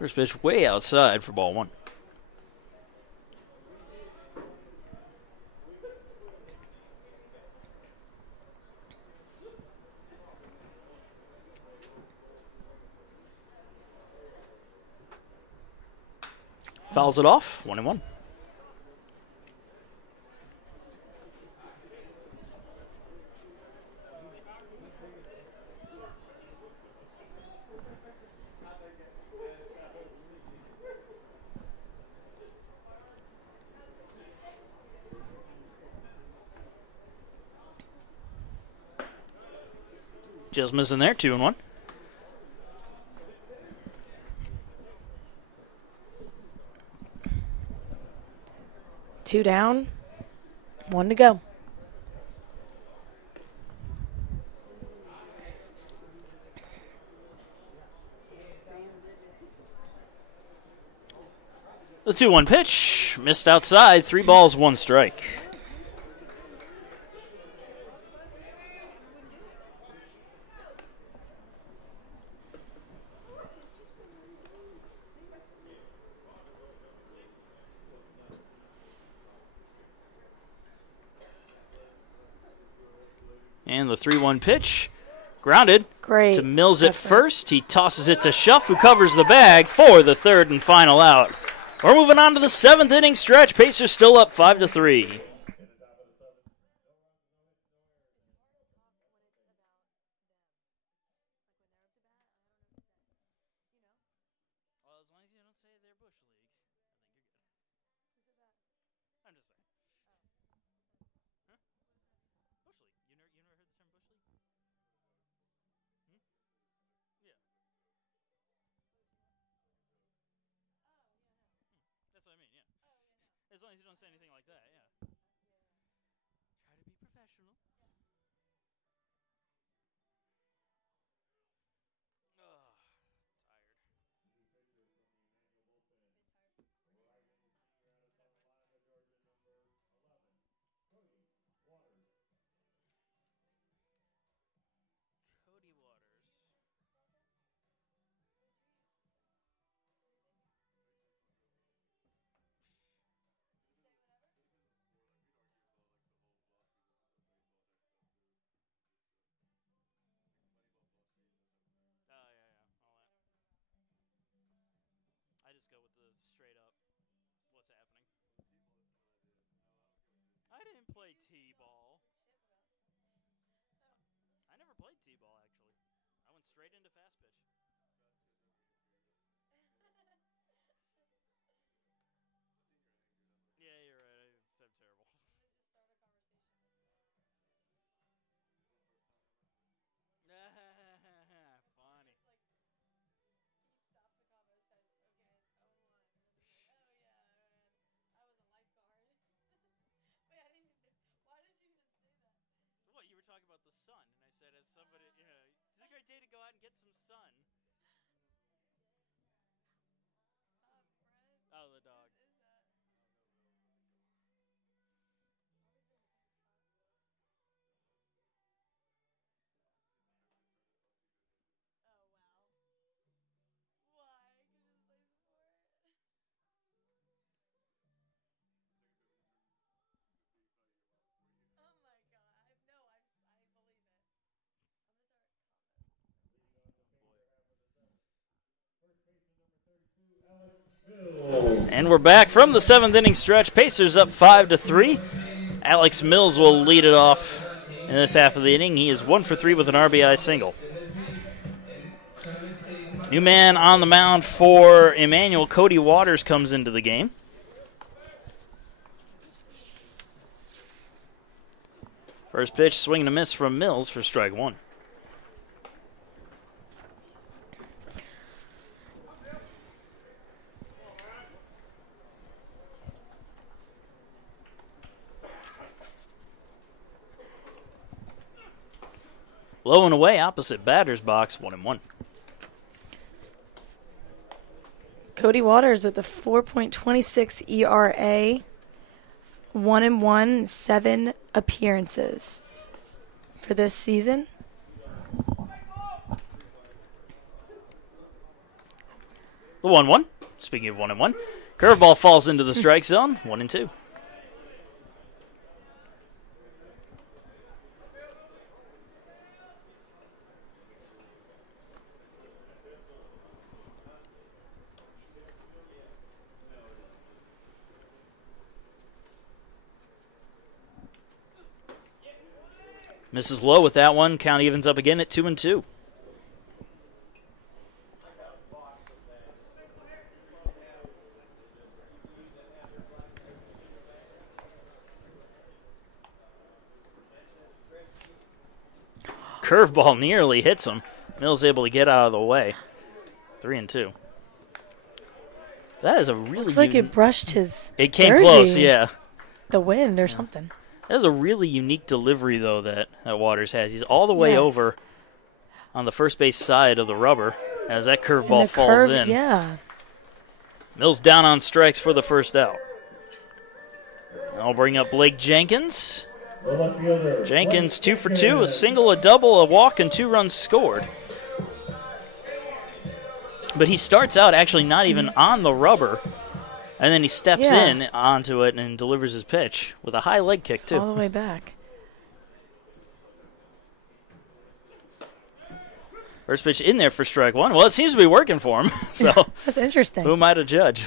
First pitch way outside for ball 1. Fouls it off, 1-1. Just missing there, 2-1. Two down, 1 to go. The 2-1 pitch, missed outside, 3 balls, 1 strike. And the 3-1 pitch, grounded Great to Mills at effort. first. He tosses it to Schuff, who covers the bag for the third and final out. We're moving on to the 7th inning stretch. Pacers still up 5-3. As long as you don't say anything like that, yeah. Try to be professional. Ugh, tired. Cody Waters. All that. I just go with the straight up, what's happening. I didn't play T-ball. I never played T-ball, actually. I went straight into fast pitch. Yeah, you're right. I said terrible. Funny. What, you were talking about the sun, and I said, as somebody, it's a great day to go out and get some sun. Oh, the dog. And we're back from the 7th inning stretch. Pacers up 5-3. Alex Mills will lead it off in this half of the inning. He is 1 for 3 with an RBI single. New man on the mound for Emmanuel, Cody Waters, comes into the game. First pitch, swing and a miss from Mills for strike 1. Low and away, opposite batter's box, 1-1. Cody Waters with a 4.26 ERA, 1-1, 7 appearances for this season. The 1-1. Speaking of 1-1, curveball falls into the strike zone, 1-2. Misses low with that one. Count evens up again at 2-2. Curveball nearly hits him. Mills able to get out of the way. 3-2. That is a really. Looks like it brushed his. It came jersey. close, yeah. The wind or something. That is a really unique delivery, though, that Waters has. He's all the way over on the first base side of the rubber as that curveball falls in. Yeah. Mills down on strikes for the first out. I'll bring up Blake Jenkins. Jenkins 2 for 2, a single, a double, a walk, and 2 runs scored. But he starts out actually not even on the rubber, and then he steps in onto it and delivers his pitch with a high leg kick, too. All the way back. First pitch in there for strike one. Well, it seems to be working for him. So that's interesting. Who am I to judge?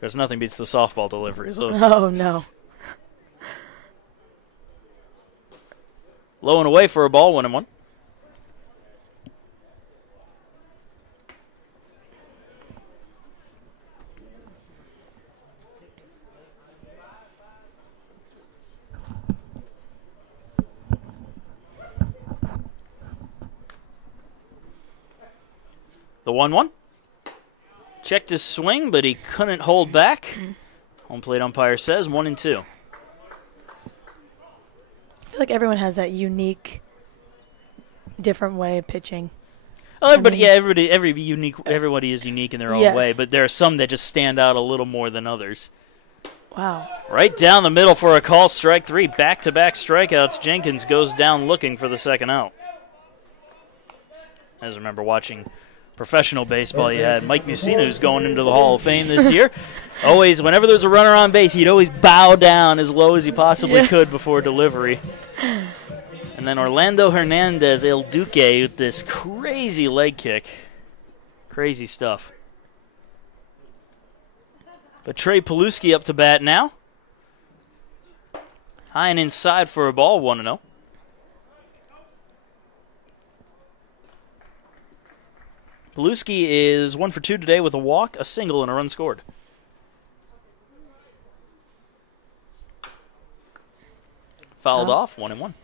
There's nothing beats the softball deliveries. Oh, no. Low and away for a ball, 1-1. The 1-1. Checked his swing, but he couldn't hold back. Home plate umpire says 1-2. I feel like everyone has that unique, different way of pitching. Everybody is unique in their own way, but there are some that just stand out a little more than others. Wow. Right down the middle for a call, strike 3. Back-to-back strikeouts. Jenkins goes down looking for the second out. As I remember watching professional baseball, you had Mike Mussina, who's going into the Hall of Fame this year. Always, whenever there's a runner on base, he'd always bow down as low as he possibly could before delivery. And then Orlando Hernandez, El Duque, with this crazy leg kick. Crazy stuff. But Trey Paluski up to bat now. High and inside for a ball, 1-0. Paluski is 1 for 2 today with a walk, a single, and a run scored. Fouled off, 1-1.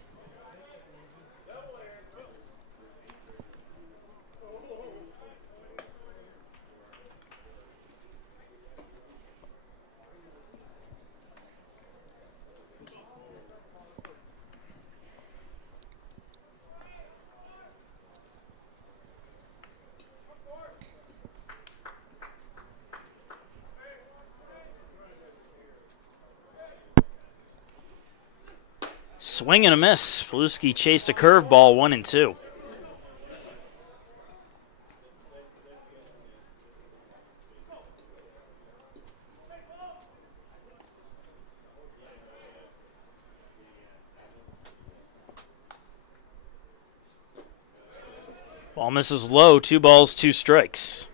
Swing and a miss. Paluski chased a curveball, 1-2. Ball misses low, 2 balls, 2 strikes.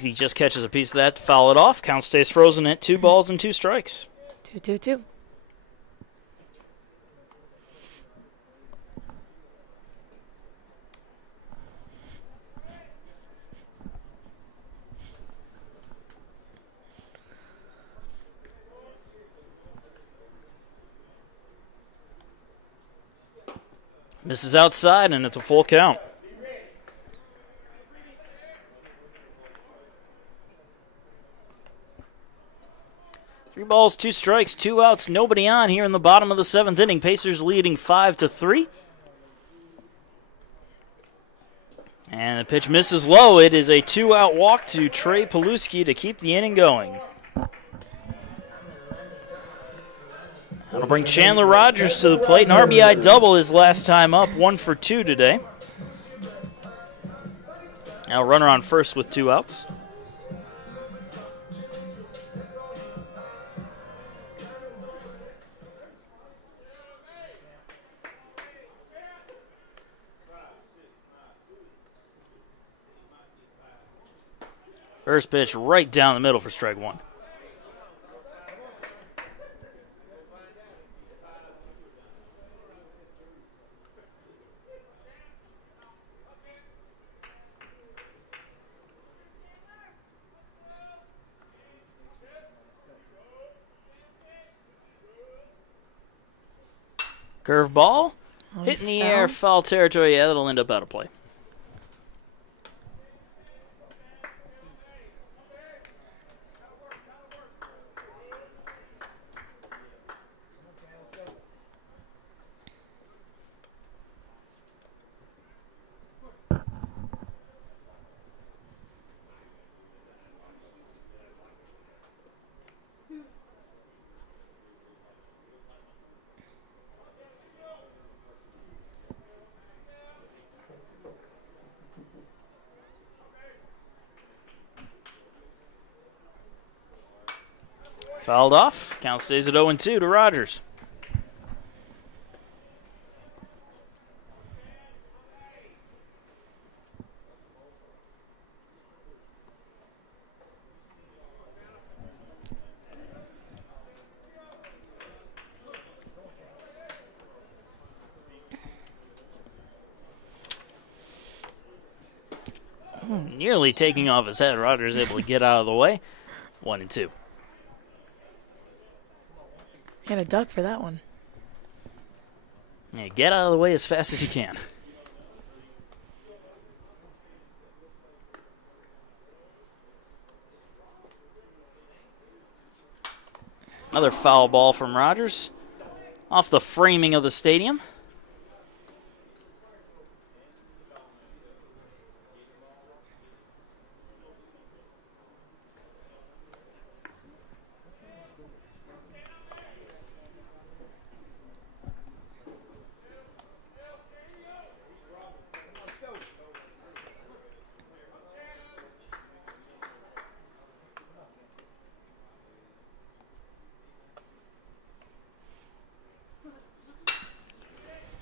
He just catches a piece of that to foul it off. Count stays frozen at 2 balls and 2 strikes. 2-2-2. Misses outside, and it's a full count. Three balls, two strikes, two outs, nobody on here in the bottom of the seventh inning. Pacers leading 5-3. And the pitch misses low. It is a two-out walk to Trey Paluski to keep the inning going. That'll bring Chandler Rogers to the plate. An RBI double his last time up, 1 for 2 today. Now runner on first with two outs. First pitch right down the middle for strike one. Curveball, hit in the air, foul territory. Yeah, that'll end up out of play. Fouled off. Count stays at 0-2 to Rogers. Nearly taking off his head. Rogers able to get out of the way. 1-2. He had a duck for that one. Yeah, get out of the way as fast as you can. Another foul ball from Rogers. Off the framing of the stadium.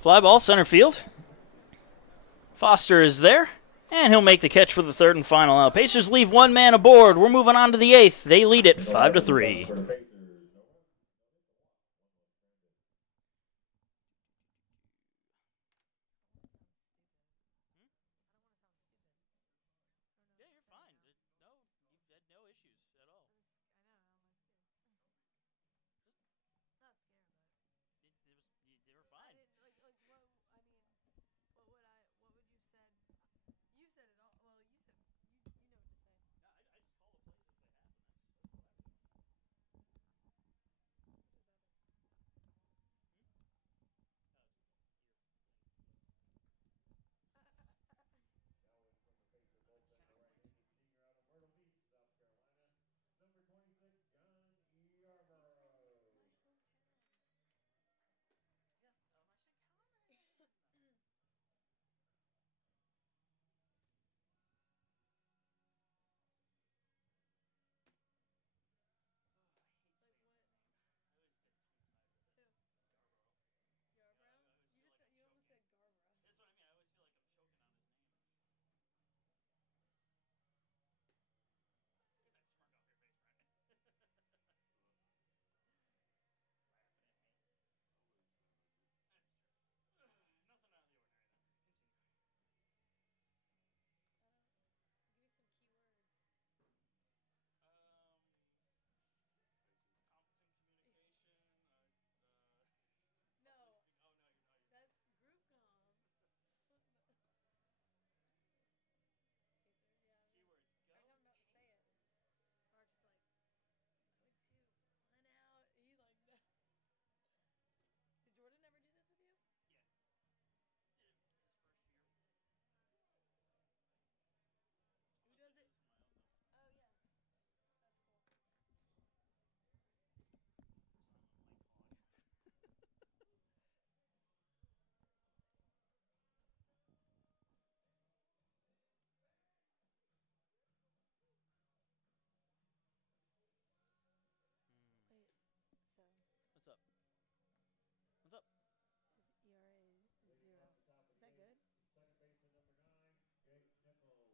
Fly ball, center field. Foster is there, and he'll make the catch for the third and final out. Pacers leave one man aboard. We're moving on to the eighth. They lead it 5-3.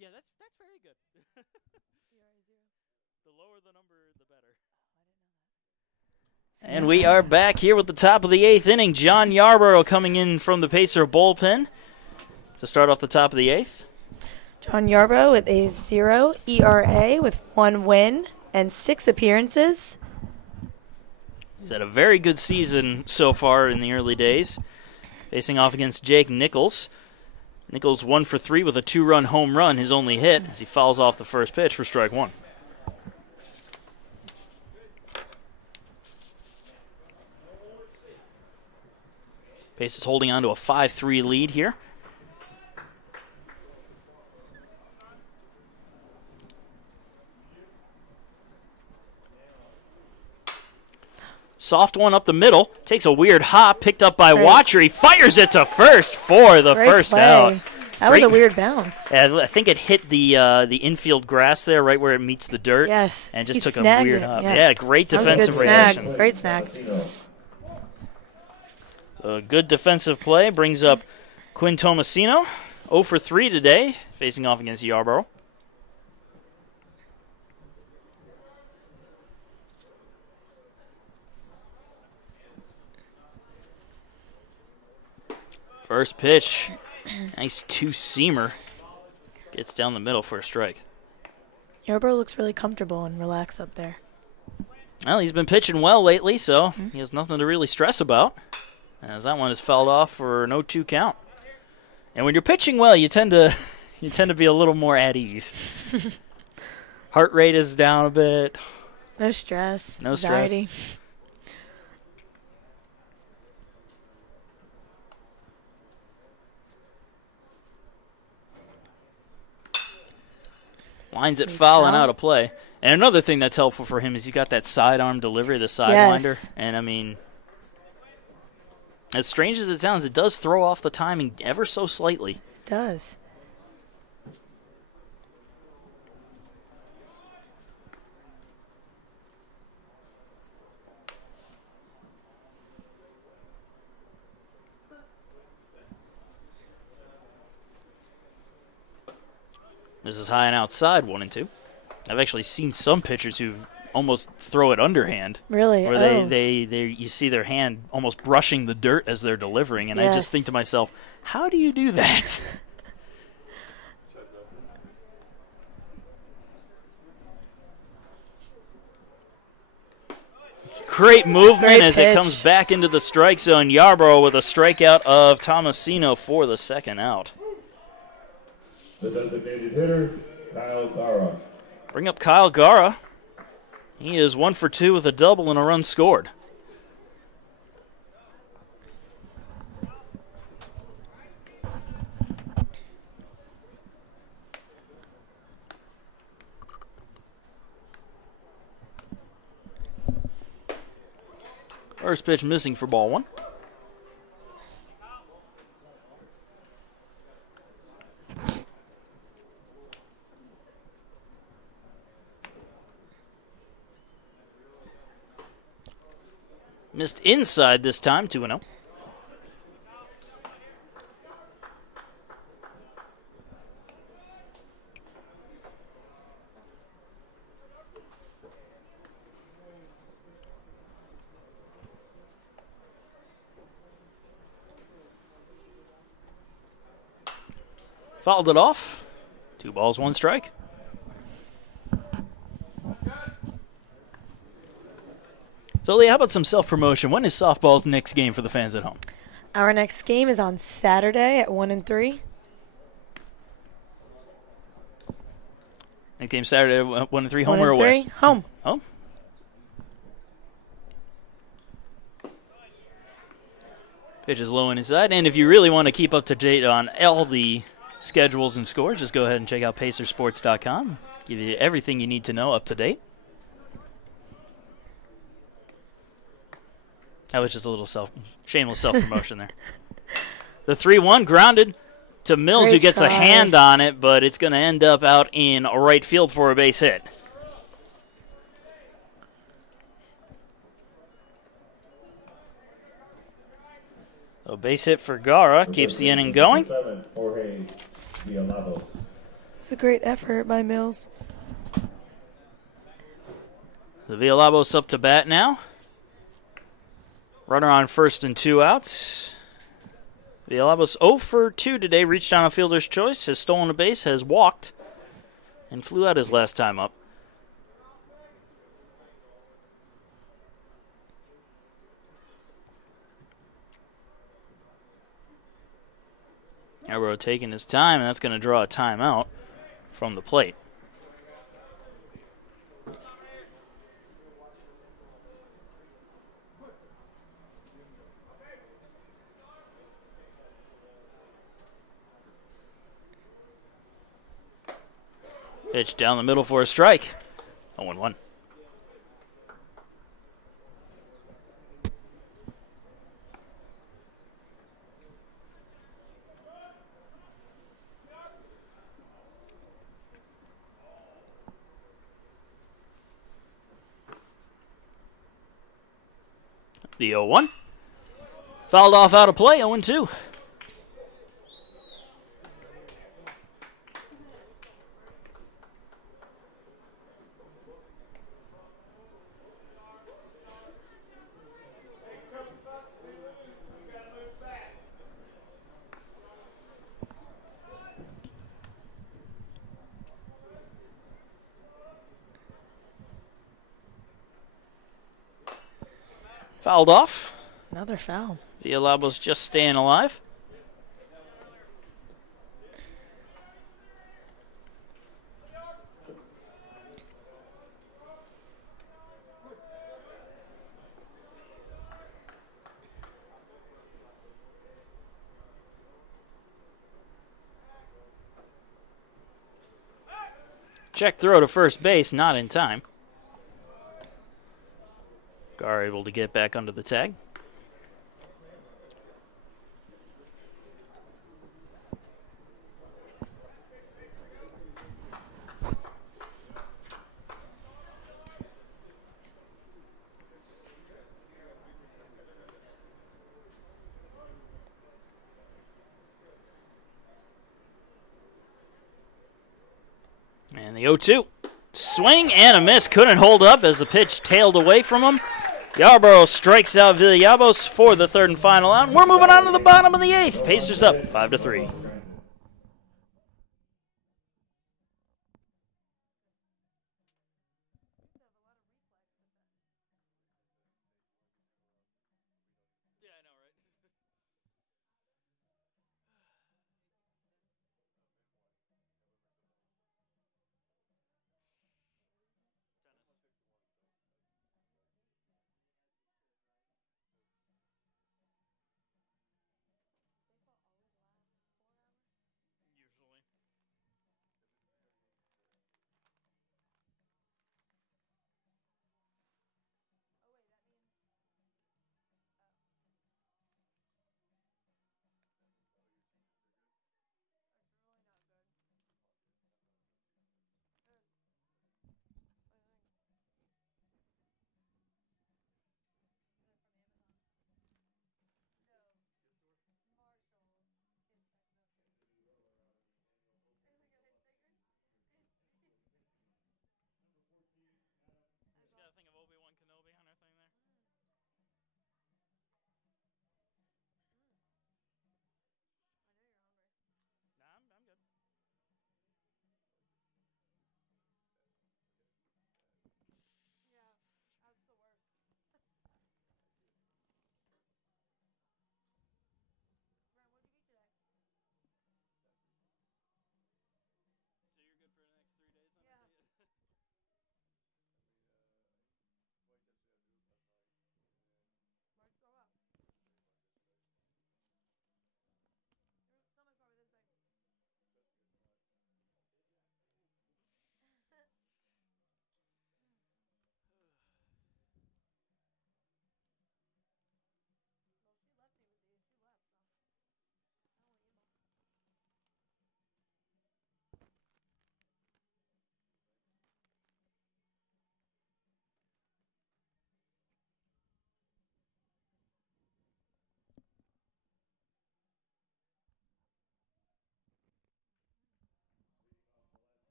Yeah, that's very good. The lower the number, the better. And we are back here with the top of the 8th inning. John Yarborough coming in from the Pacer bullpen to start off the top of the 8th. John Yarborough with a 0 ERA with 1 win and 6 appearances. He's had a very good season so far in the early days. Facing off against Jake Nichols. Nichols 1 for 3 with a 2-run home run, his only hit, as he fouls off the first pitch for strike 1. Pacers holding on to a 5-3 lead here. Soft one up the middle. Takes a weird hop. Picked up by Watcher. He fires it to first for the first out. That was a weird bounce. I think it hit the infield grass there, right where it meets the dirt. Yes. And just took a weird hop. Yeah, great defensive reaction. reaction. Great snag. So a good defensive play brings up Quinn Tomasino. 0 for 3 today, facing off against Yarborough. First pitch, nice 2-seamer. Gets down the middle for a strike. Yarborough looks really comfortable and relaxed up there. Well, he's been pitching well lately, so he has nothing to really stress about, as that one is fouled off for an 0-2 count. And when you're pitching well, you tend to be a little more at ease. Heart rate is down a bit. No stress. No anxiety. Stress. Lines it foul and out of play. And another thing that's helpful for him is he's got that sidearm delivery, the sidewinder. And, I mean, as strange as it sounds, it does throw off the timing ever so slightly. It does. This is high and outside, 1-2. I've actually seen some pitchers who almost throw it underhand. Really? Where they you see their hand almost brushing the dirt as they're delivering, and I just think to myself, how do you do that? Great movement as it comes back into the strike zone. Yarborough with a strikeout of Tomasino for the second out. The designated hitter, Kyle Gara. Bring up Kyle Gara. He is 1 for 2 with a double and a run scored. First pitch missing for ball 1. Missed inside this time, 2-0. Fouled it off. 2 balls, 1 strike. So, Leah, how about some self-promotion? When is softball's next game for the fans at home? Our next game is on Saturday at 1 and 3. Next game Saturday at 1 and 3, home or away? Home. Home. Pitch is low and inside. And if you really want to keep up to date on all the schedules and scores, just go ahead and check out PacerSports.com. Give you everything you need to know up to date. That was just a little shameless self-promotion there. The 3-1 grounded to Mills, who gets a hand on it, but it's going to end up out in right field for a base hit. So base hit for Gara keeps the inning going. It's a great effort by Mills. The Villalobos up to bat now. Runner on first and 2 outs. Villalobos 0 for 2 today, reached on a fielder's choice, has stolen a base, has walked, and flew out his last time up. Yarborough taking his time, and that's going to draw a timeout from the plate. Pitch down the middle for a strike. 0-1. The 0-1. Fouled off out of play, 0-2. Fouled off. Another foul. Villalobos just staying alive. Check throw to first base, not in time. Gar able to get back under the tag. And the 0-2. Swing and a miss. Couldn't hold up as the pitch tailed away from him. Yarborough strikes out Villalobos for the third and final out. And we're moving on to the bottom of the 8th. Pacers up 5-3.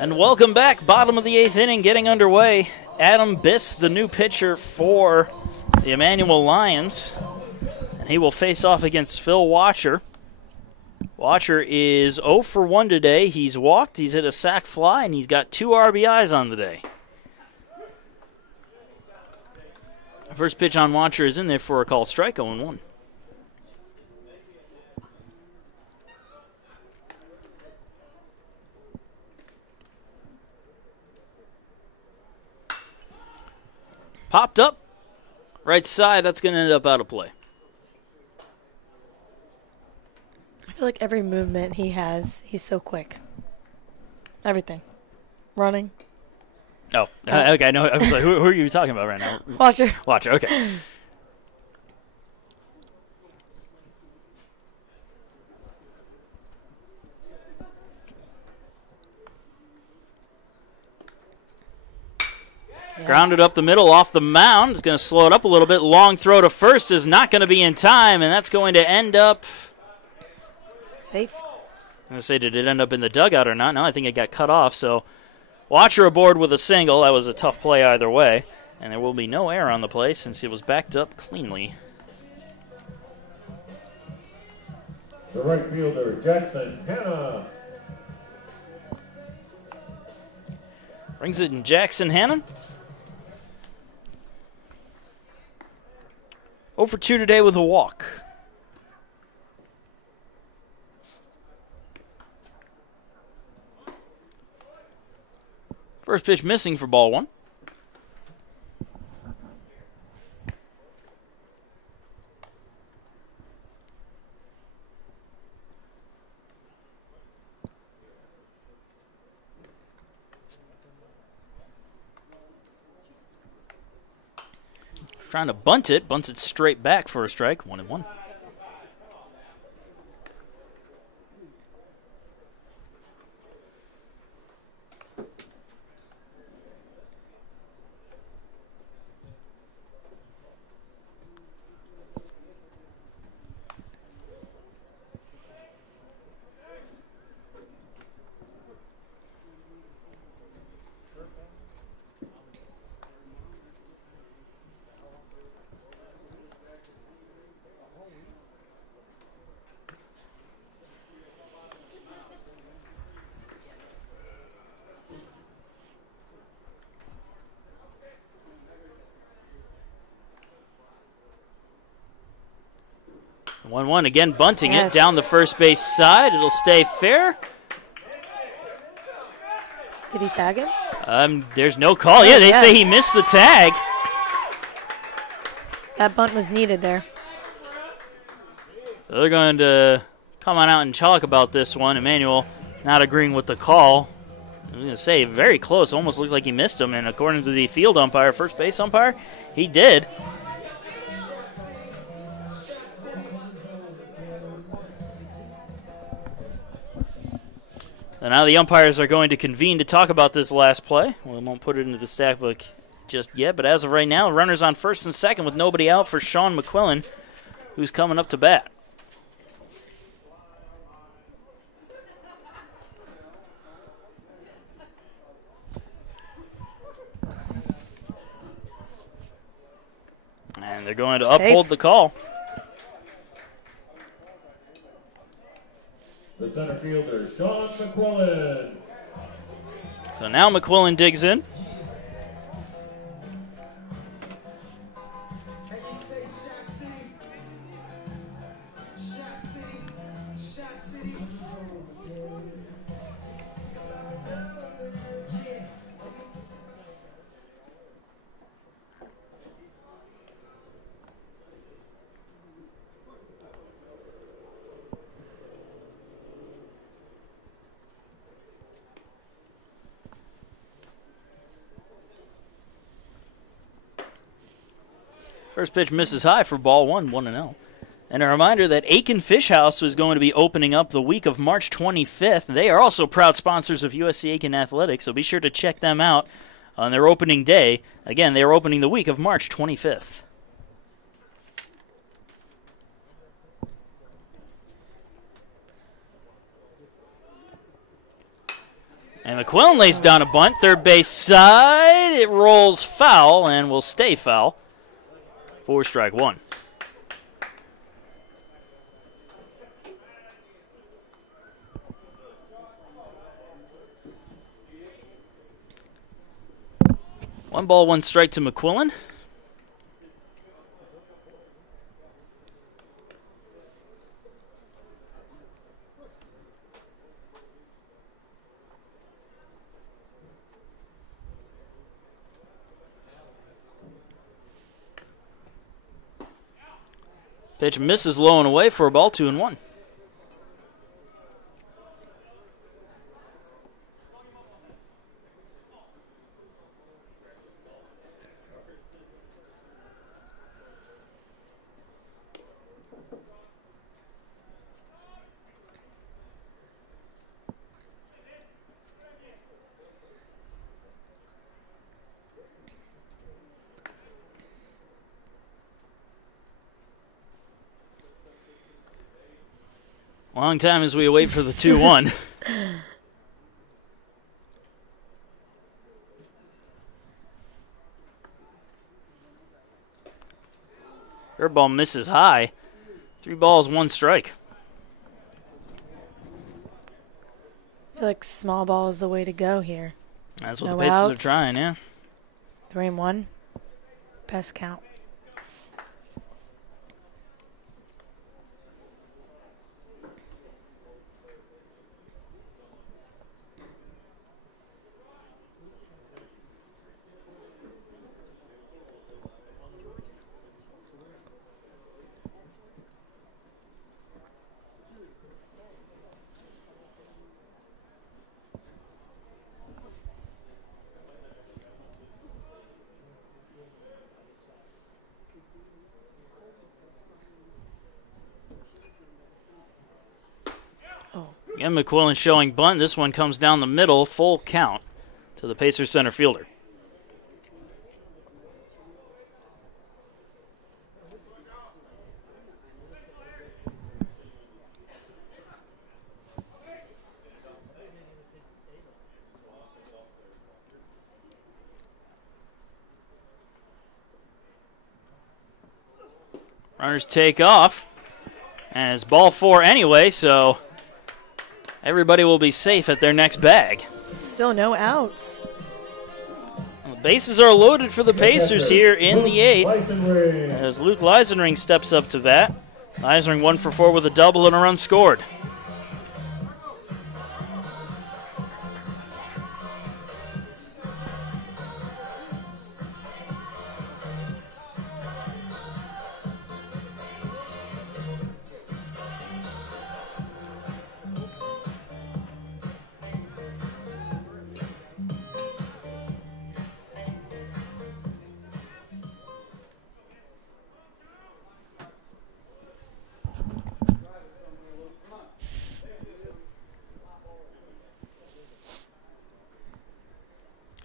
And welcome back. Bottom of the 8th inning getting underway. Adam Biss, the new pitcher for the Emmanuel Lions. And he will face off against Phil Watcher. Watcher is 0 for 1 today. He's walked, he's hit a sac fly, and he's got 2 RBIs on the day. First pitch on Watcher is in there for a call strike, 0-1. Popped up, right side, that's going to end up out of play. I feel like every movement he has, he's so quick. Everything. Running. Oh, okay, no, I was like, who are you talking about right now? Watcher. Watcher, okay. Yes. Grounded up the middle off the mound. It's going to slow it up a little bit. Long throw to first is not going to be in time, and that's going to end up safe. I'm going to say, did it end up in the dugout or not? No, I think it got cut off. So Watcher aboard with a single. That was a tough play either way. And there will be no error on the play since it was backed up cleanly. The right fielder, Jackson Hanna. Brings it in Jackson Hannon. 0 for 2 today with a walk. First pitch missing for ball 1. Trying to bunts it straight back for a strike, 1-1. Again, bunting it down the first base side. It'll stay fair. Did he tag him? There's no call. Yeah, they say he missed the tag. That bunt was needed there. So they're going to come on out and talk about this one. Emmanuel not agreeing with the call. I was going to say, very close. Almost looked like he missed him. And according to the field umpire, first base umpire, he did. And now the umpires are going to convene to talk about this last play. We won't put it into the stat book just yet, but as of right now, runners on first and second with nobody out for Sean McQuillan, who's coming up to bat. And they're going to uphold the call. The center fielder, Sean McQuillan. So now McQuillan digs in. First pitch misses high for ball 1, 1-0. And a reminder that Aiken Fish House is going to be opening up the week of March 25th. They are also proud sponsors of USC Aiken Athletics, so be sure to check them out on their opening day. Again, they are opening the week of March 25th. And And McQuillan lays down a bunt, third base side. It rolls foul and will stay foul for strike one. One ball, one strike to McQuillan. Pitch misses low and away for a ball, 2-1. Long time as we wait for the 2-1. Curveball misses high. 3 balls, 1 strike. I feel like small ball is the way to go here. That's what No the Pacers outs. are trying, yeah. 3-1. Best count. Again, McQuillan showing bunt. This one comes down the middle, full count to the Pacers center fielder. Runners take off, and it's ball 4 anyway, so everybody will be safe at their next bag. Still no outs. The bases are loaded for the Pacers here in the 8th as Luke Leisenring steps up to bat. Leisenring 1 for 4 with a double and a run scored.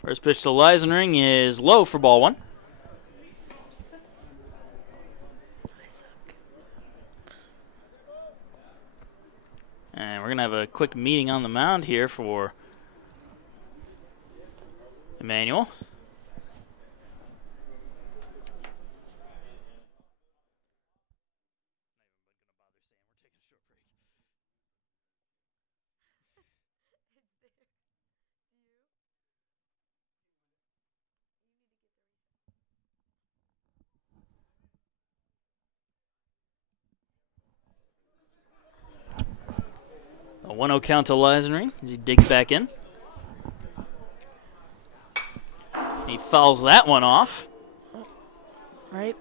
First pitch to Leisenring is low for ball 1. And we're going to have a quick meeting on the mound here for Emmanuel. A 1-0 count to Leisenring as he digs back in. He fouls that one off. Right.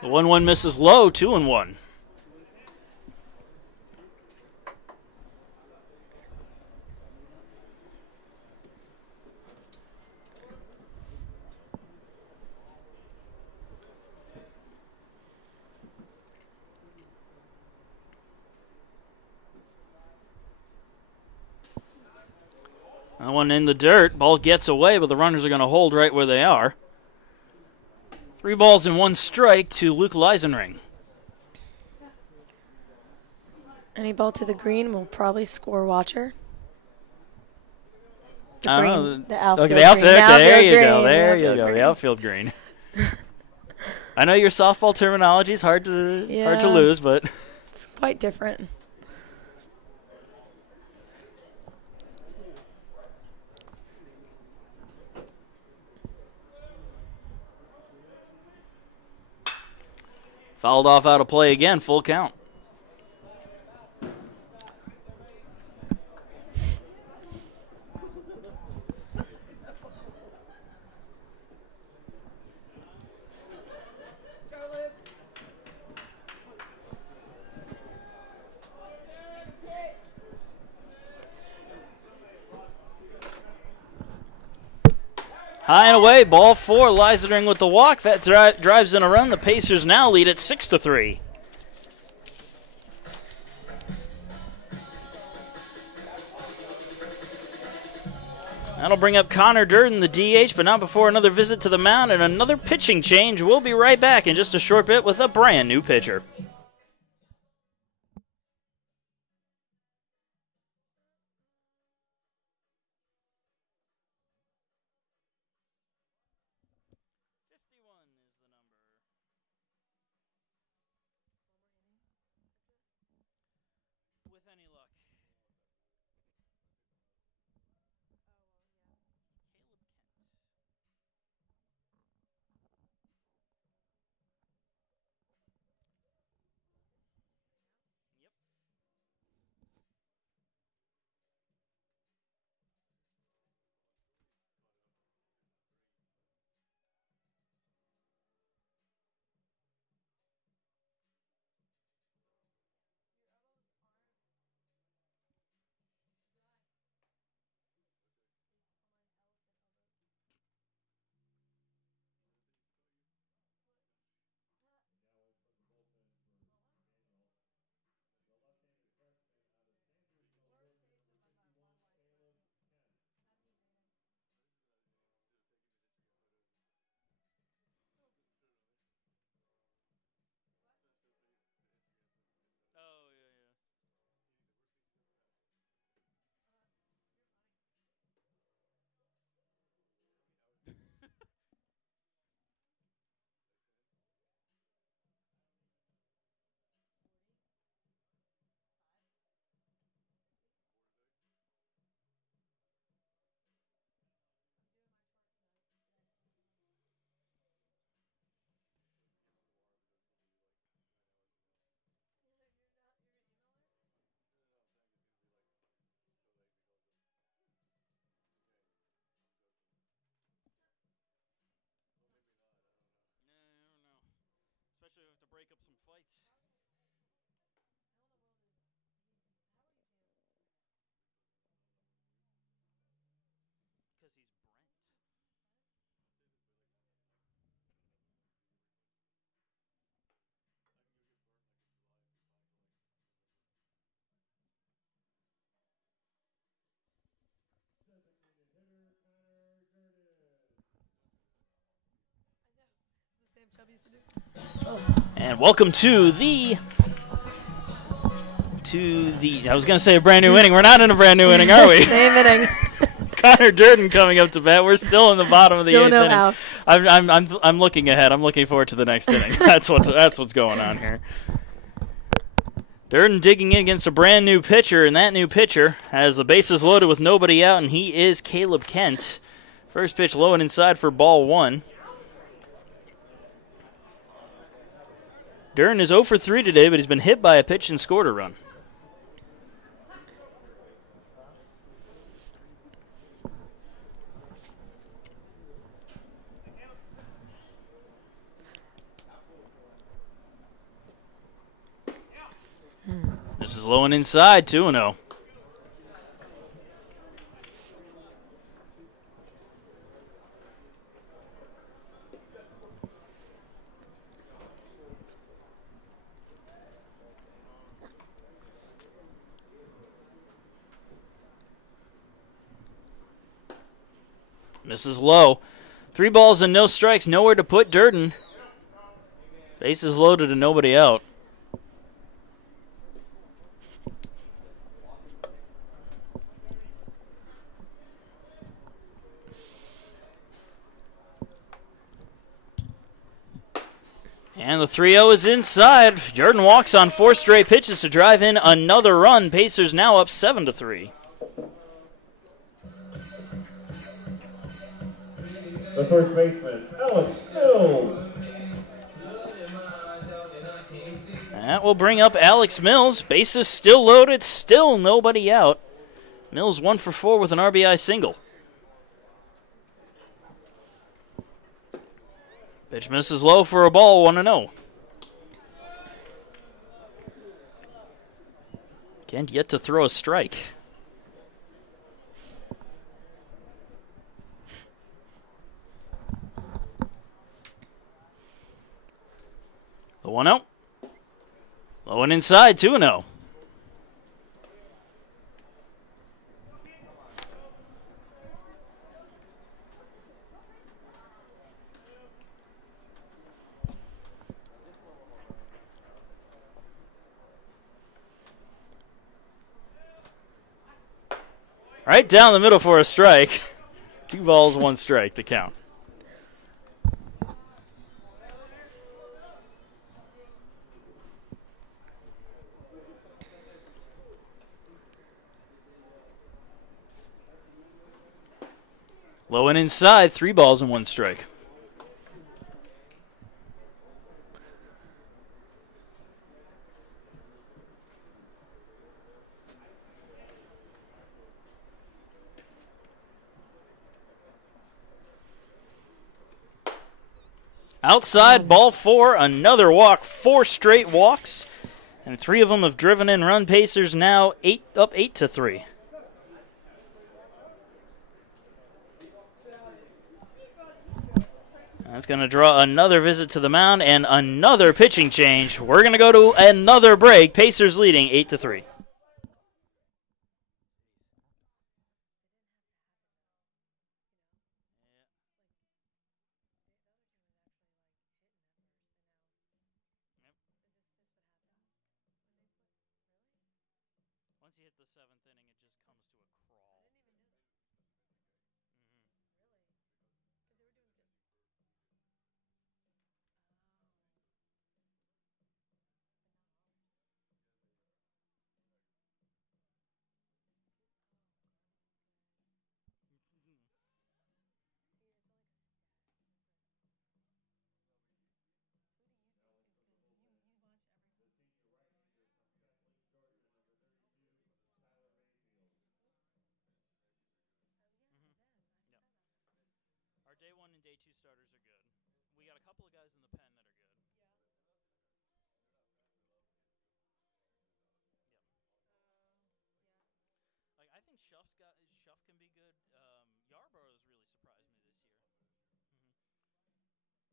The 1-1 misses low, 2-1. That one in the dirt. Ball gets away, but the runners are going to hold right where they are. 3 balls and 1 strike to Luke Leisenring. Any ball to the green will probably score watcher. The I don't green, know. the outfield Okay, the outfield. green. Okay, there you Outfield go. green, There you outfield go. green. The outfield green. I know your softball terminology is hard to Yeah. lose, but It's quite different. fouled off out of play again. Full count. High and away, ball 4. Leisenring with the walk. That drives in a run. The Pacers now lead at 6-3. That'll bring up Connor Durden, the DH, but not before another visit to the mound and another pitching change. We'll be right back in just a short bit with a brand new pitcher. Especially if to break up some fights. Because he's Brent. And welcome to the I was going to say a brand new inning. We're not in a brand new inning, are we? Same inning. Connor Durden coming up to bat. We're still in the bottom of the Still 8th no inning. outs. I'm looking ahead. I'm looking forward to the next inning. That's what's going on here. Durden digging in against a brand new pitcher, and that new pitcher has the bases loaded with nobody out, and he is Caleb Kent. First pitch low and inside for ball 1. Durden is 0 for 3 today, but he's been hit by a pitch and scored a run. This is low and inside, 2-0. Misses low. 3 balls and no strikes. Nowhere to put Durden. Bases loaded and nobody out. And the 3-0 is inside. Jordan walks on 4 straight pitches to drive in another run. Pacers now up 7-3. The first baseman, Alex Mills. That will bring up Alex Mills. Bases still loaded, still nobody out. Mills 1 for 4 with an RBI single. Pitch misses low for a ball, 1-0. Kent yet to throw a strike. The 1-0. Low and inside, 2-0. Right down the middle for a strike. 2 balls, 1 strike, the count. Low and inside, 3 balls and 1 strike. Outside, ball 4, another walk, 4 straight walks, and 3 of them have driven in run. Pacers now up 8-3. That's going to draw another visit to the mound and another pitching change. We're going to go to another break. Pacers leading 8-3. Once you hit the 7th inning, it just comes to a crawl. Our day 1 and day 2 starters are good. We got a couple of guys in the pen that are good. Like I think Schuff can be good. Yarbrough has really surprised me this year. It was like in volleyball, Danielle was behind what's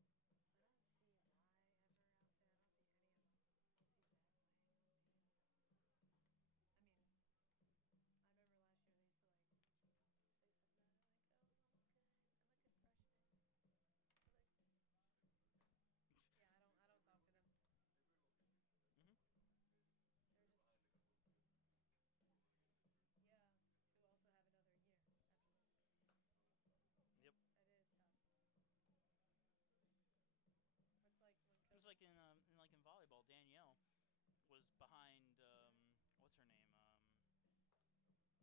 her name? Toman, yeah, she was behind Toman, and then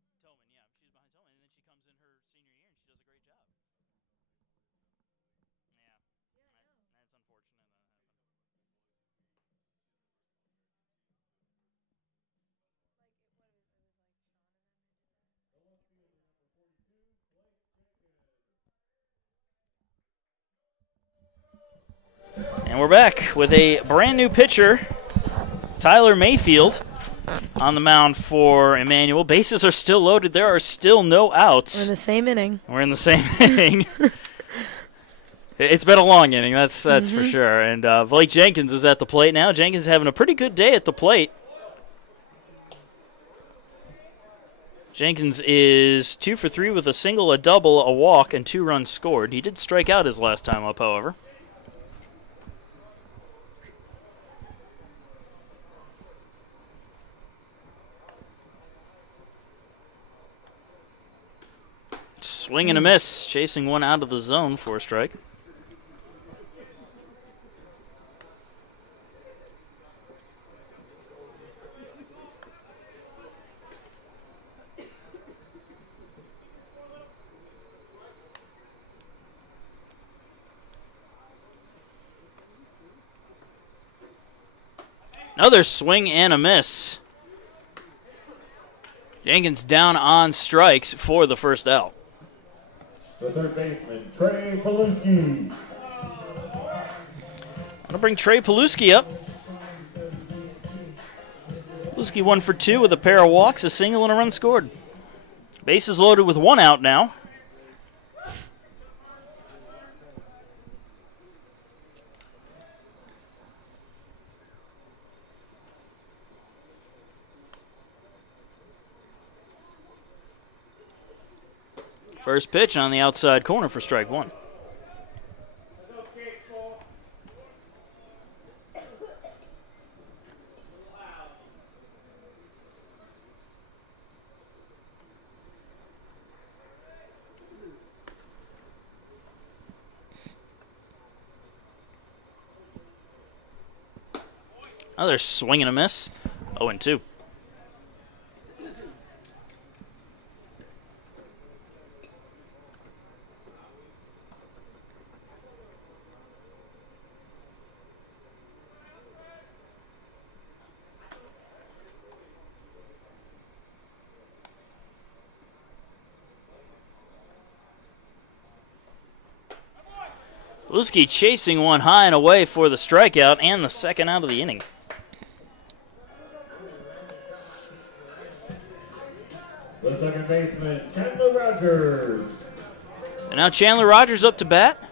she comes in her senior year and she does a great job. Yeah, that's unfortunate that happened. And we're back with a brand new pitcher, Tyler Mayfield, on the mound for Emmanuel. Bases are still loaded. There are still no outs. We're in the same inning. We're in the same inning. It's been a long inning, that's for sure. And Blake Jenkins is at the plate now. Jenkins having a pretty good day at the plate. Jenkins is 2 for 3 with a single, a double, a walk, and 2 runs scored. He did strike out his last time up, however. Swing and a miss, chasing one out of the zone for a strike. Another swing and a miss. Jenkins down on strikes for the first out. The third baseman, Trey Paluski. I'm going to bring Trey Paluski up. Paluski 1 for 2 with a pair of walks, a single, and a run scored. Bases loaded with 1 out now. First pitch on the outside corner for strike 1. Another swing and a miss. 0-2. Paluski chasing one high and away for the strikeout and the second out of the inning. The second baseman, Chandler Rogers. And now Chandler Rogers up to bat. I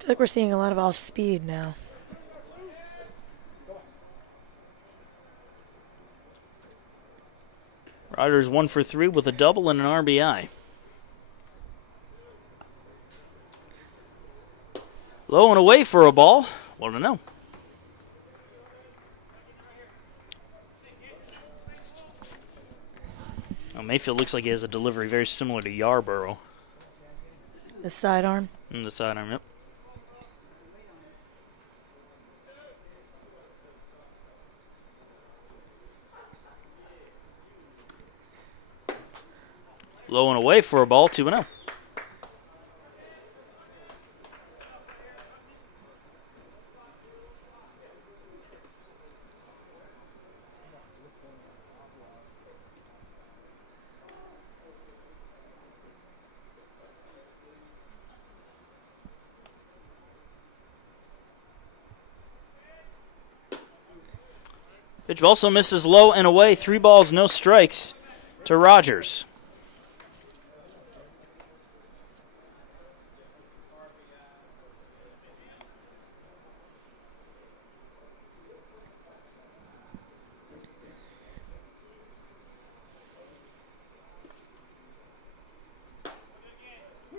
feel like we're seeing a lot of off speed now. Rogers 1 for 3 with a double and an RBI. Low and away for a ball. 1-0. Oh, Mayfield looks like he has a delivery very similar to Yarborough. The sidearm. The sidearm, yep. Low and away for a ball, 2-0. Pitch also misses low and away. 3 balls, no strikes to Rogers.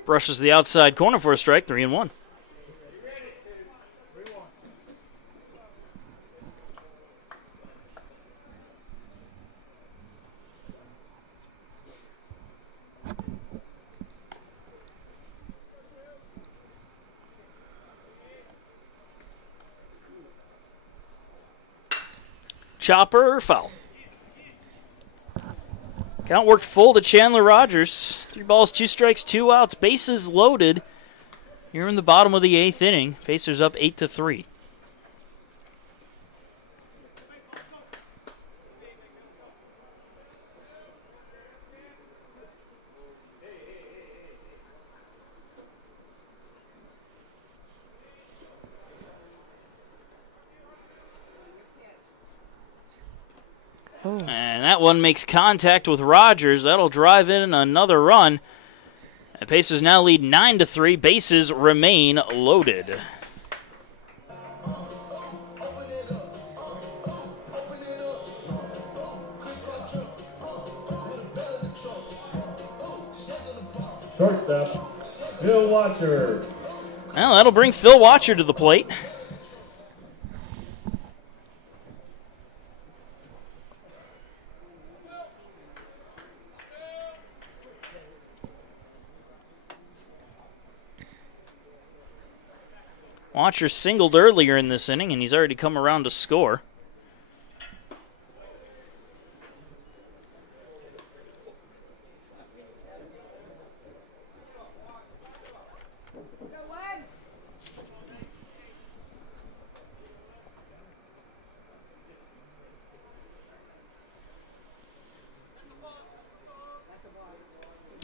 Brushes the outside corner for a strike, 3-1. Chopper, foul. Count worked full to Chandler Rogers. 3 balls, 2 strikes, 2 outs. Bases loaded. Here in the bottom of the 8th inning. Pacers up 8-3. And that one makes contact with Rogers. That'll drive in another run. The Pacers now lead 9-3. Bases remain loaded. Shortstop, Phil Watcher. Well, that'll bring Phil Watcher to the plate. Watcher singled earlier in this inning, and he's already come around to score.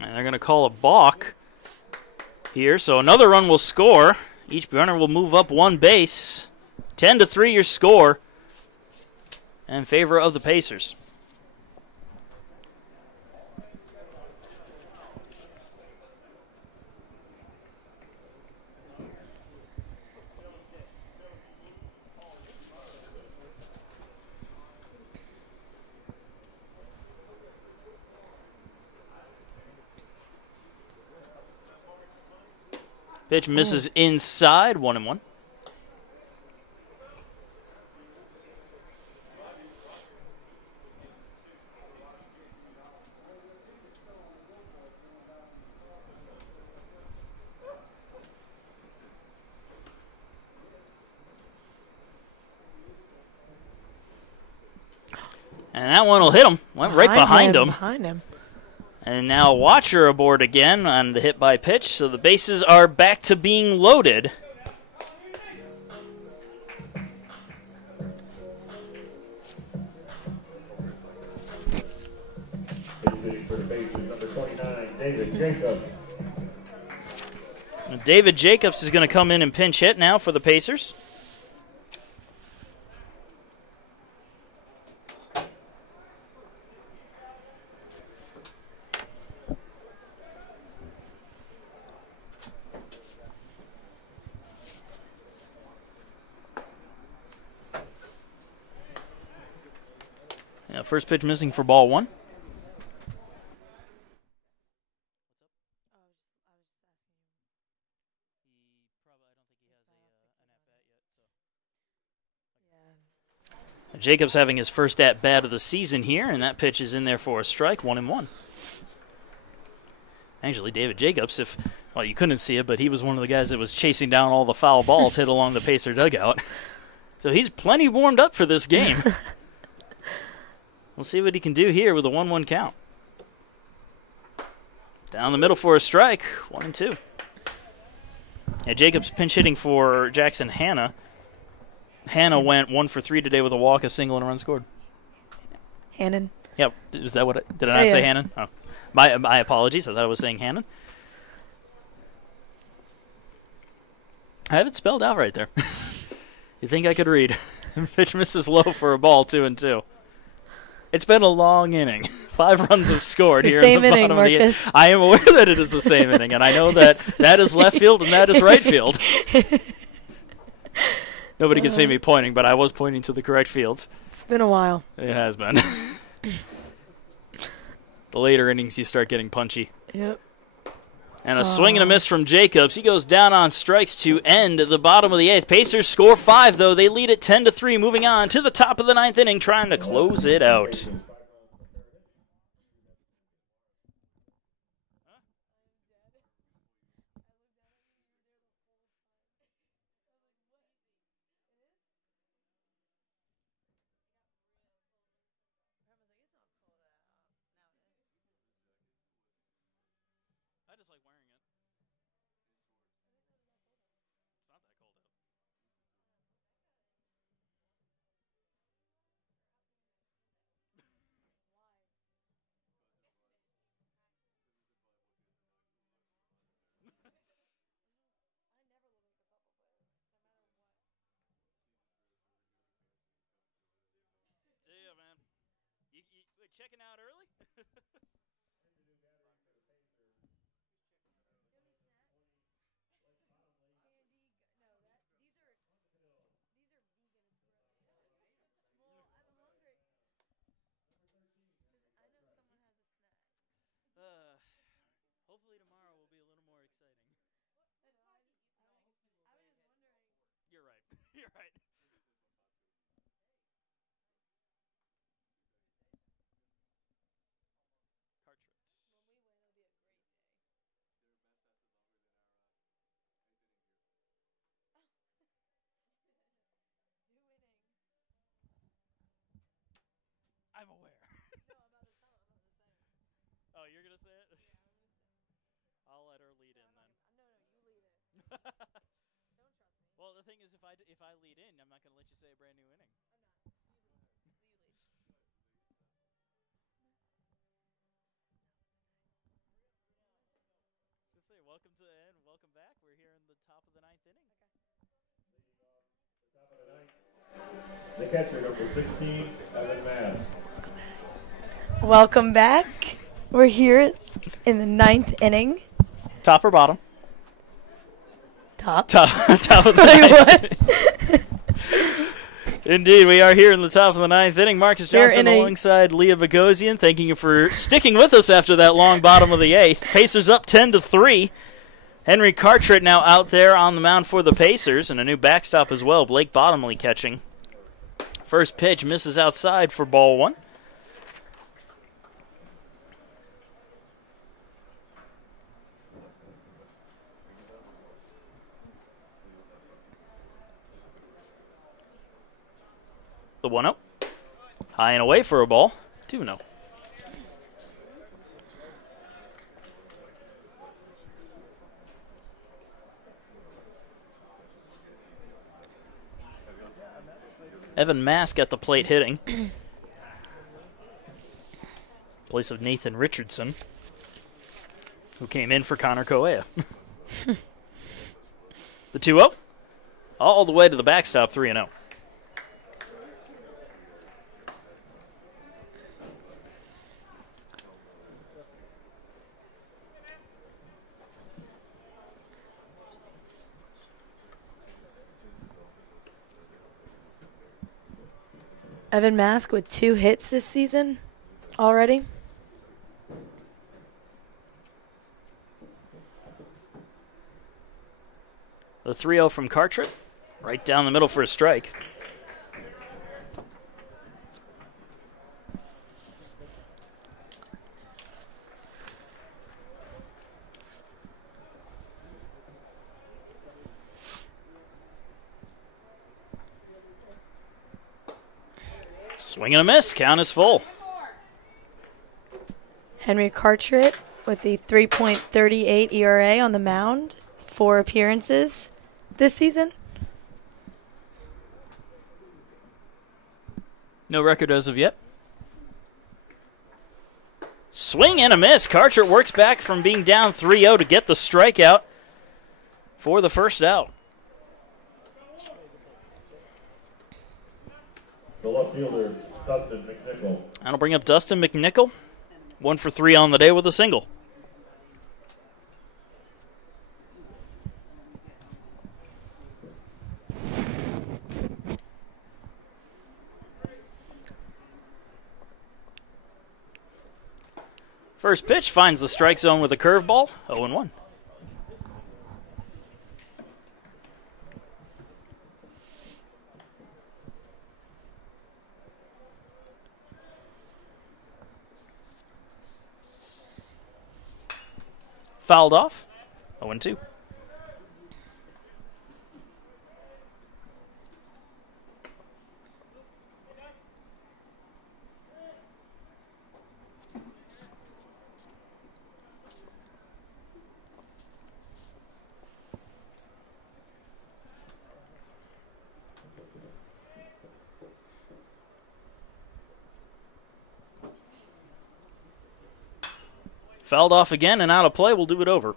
And they're going to call a balk here, so another run will score. Each runner will move up one base. 10-3 your score in favor of the Pacers. Pitch misses inside, 1-1. And that one will hit him. Went right behind him. Behind him. And now Watcher aboard again on the hit by pitch, so the bases are back to being loaded. Hitting for the bases, number 29, David Jacobs. David Jacobs is going to come in and pinch hit now for the Pacers. First pitch missing for ball one. Jacobs having his first at-bat of the season here, and that pitch is in there for a strike, 1-1. Actually, David Jacobs, well, you couldn't see it, but he was one of the guys that was chasing down all the foul balls hit along the Pacer dugout. So he's plenty warmed up for this game. We'll see what he can do here with a 1-1 count. Down the middle for a strike, 1-2. Yeah, Jacobs pinch hitting for Jackson Hanna. Hanna went 1 for 3 today with a walk, a single, and a run scored. Hannon. Yep. Is that what? Did I not say Hannon? Oh, my apologies. I thought I was saying Hannon. I have it spelled out right there. You think I could read? Pitch misses low for a ball, 2-2. It's been a long inning. 5 runs have scored here in the bottom of the inning. I am aware that it is the same inning, and I know that that is left field and that is right field. Nobody can see me pointing, but I was pointing to the correct fields. It's been a while. It has been. The later innings, you start getting punchy. Yep. And a swing and a miss from Jacobs. He goes down on strikes to end the bottom of the 8th. Pacers score 5, though. They lead it 10-3, moving on to the top of the 9th inning, trying to close it out. Checking out early? Hopefully tomorrow will be to say it? I'll let her lead in then. No, you lead it. Don't trust me. Well, the thing is, if I lead in, I'm not going to let you say a brand new inning. I'm not. You lead. Just say welcome to and welcome back. We're here in the top of the 9th inning. Top of the ninth, the catcher, number 16, Evan Mass. Welcome back. We're here in the 9th inning. Top or bottom? Top. Top of the ninth. Indeed, we are here in the top of the 9th inning. Marcus Johnson alongside Leah Bogosian. Thanking you for sticking with us after that long bottom of the 8th. Pacers up 10-3. Henry Cartwright now out there on the mound for the Pacers, and a new backstop as well. Blake Bottomley catching. First pitch misses outside for ball 1. The 1-0. High and away for a ball. 2-0. Evan Mask at the plate hitting. Place of Nathan Richardson, who came in for Connor Coea. The 2-0. All the way to the backstop, 3-0. Evan Mask with 2 hits this season already. The 3-0 from Cartwright, right down the middle for a strike. Swing and a miss. Count is full. Henry Cartwright with the 3.38 ERA on the mound. 4 appearances this season. No record as of yet. Swing and a miss. Cartwright works back from being down 3-0 to get the strikeout for the first out. The left fielder, Dustin McNichol. That'll bring up Dustin McNichol. 1 for 3 on the day with a single. First pitch finds the strike zone with a curveball. 0-1. Fouled off. 0-2. Fouled off again and out of play. We'll do it over.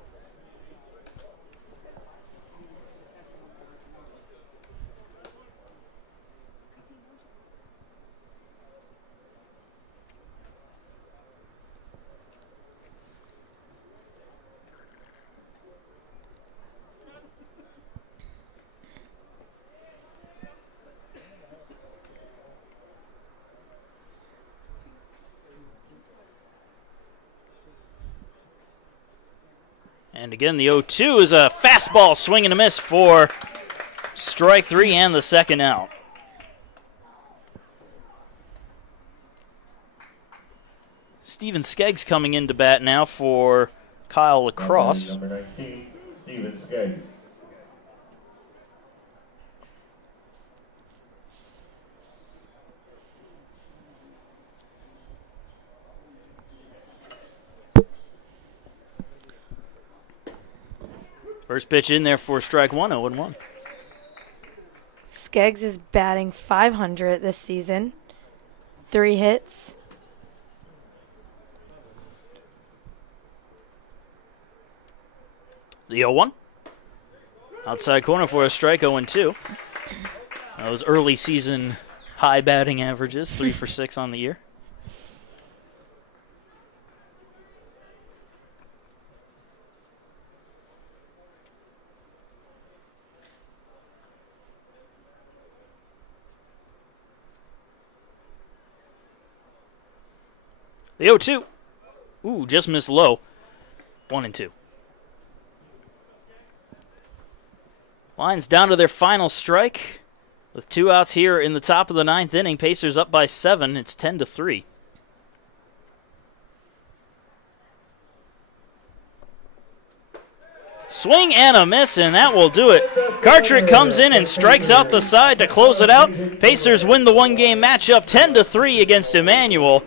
And again, the 0-2 is a fastball swing and a miss for strike 3 and the second out. Steven Skeggs coming into bat now for Kyle Lacrosse. Number 19, Steven Skeggs. First pitch in there for strike one, 0-1. Skeggs is batting .500 this season. 3 hits. The 0-1. Outside corner for a strike, 0-2. Those early season high batting averages, 3 for 6 on the year. The 0-2. Ooh, just missed low. 1-2. Lions down to their final strike. With 2 outs here in the top of the 9th inning. Pacers up by 7. It's 10-3. Swing and a miss, and that will do it. Cartrick comes in and strikes out the side to close it out. Pacers win the one-game matchup 10-3 against Emmanuel.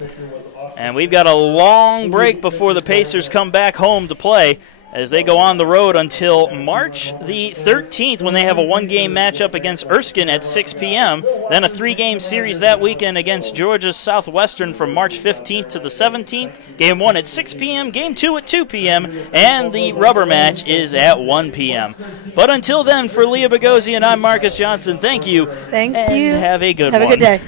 And we've got a long break before the Pacers come back home to play as they go on the road until March the 13th when they have a one-game matchup against Erskine at 6 p.m., then a 3-game series that weekend against Georgia Southwestern from March 15th to the 17th. Game 1 at 6 p.m., Game 2 at 2 p.m., and the rubber match is at 1 p.m. But until then, for Leah Bogosian, I'm Marcus Johnson. Thank you. Thank you. Have a good one. Have a good day.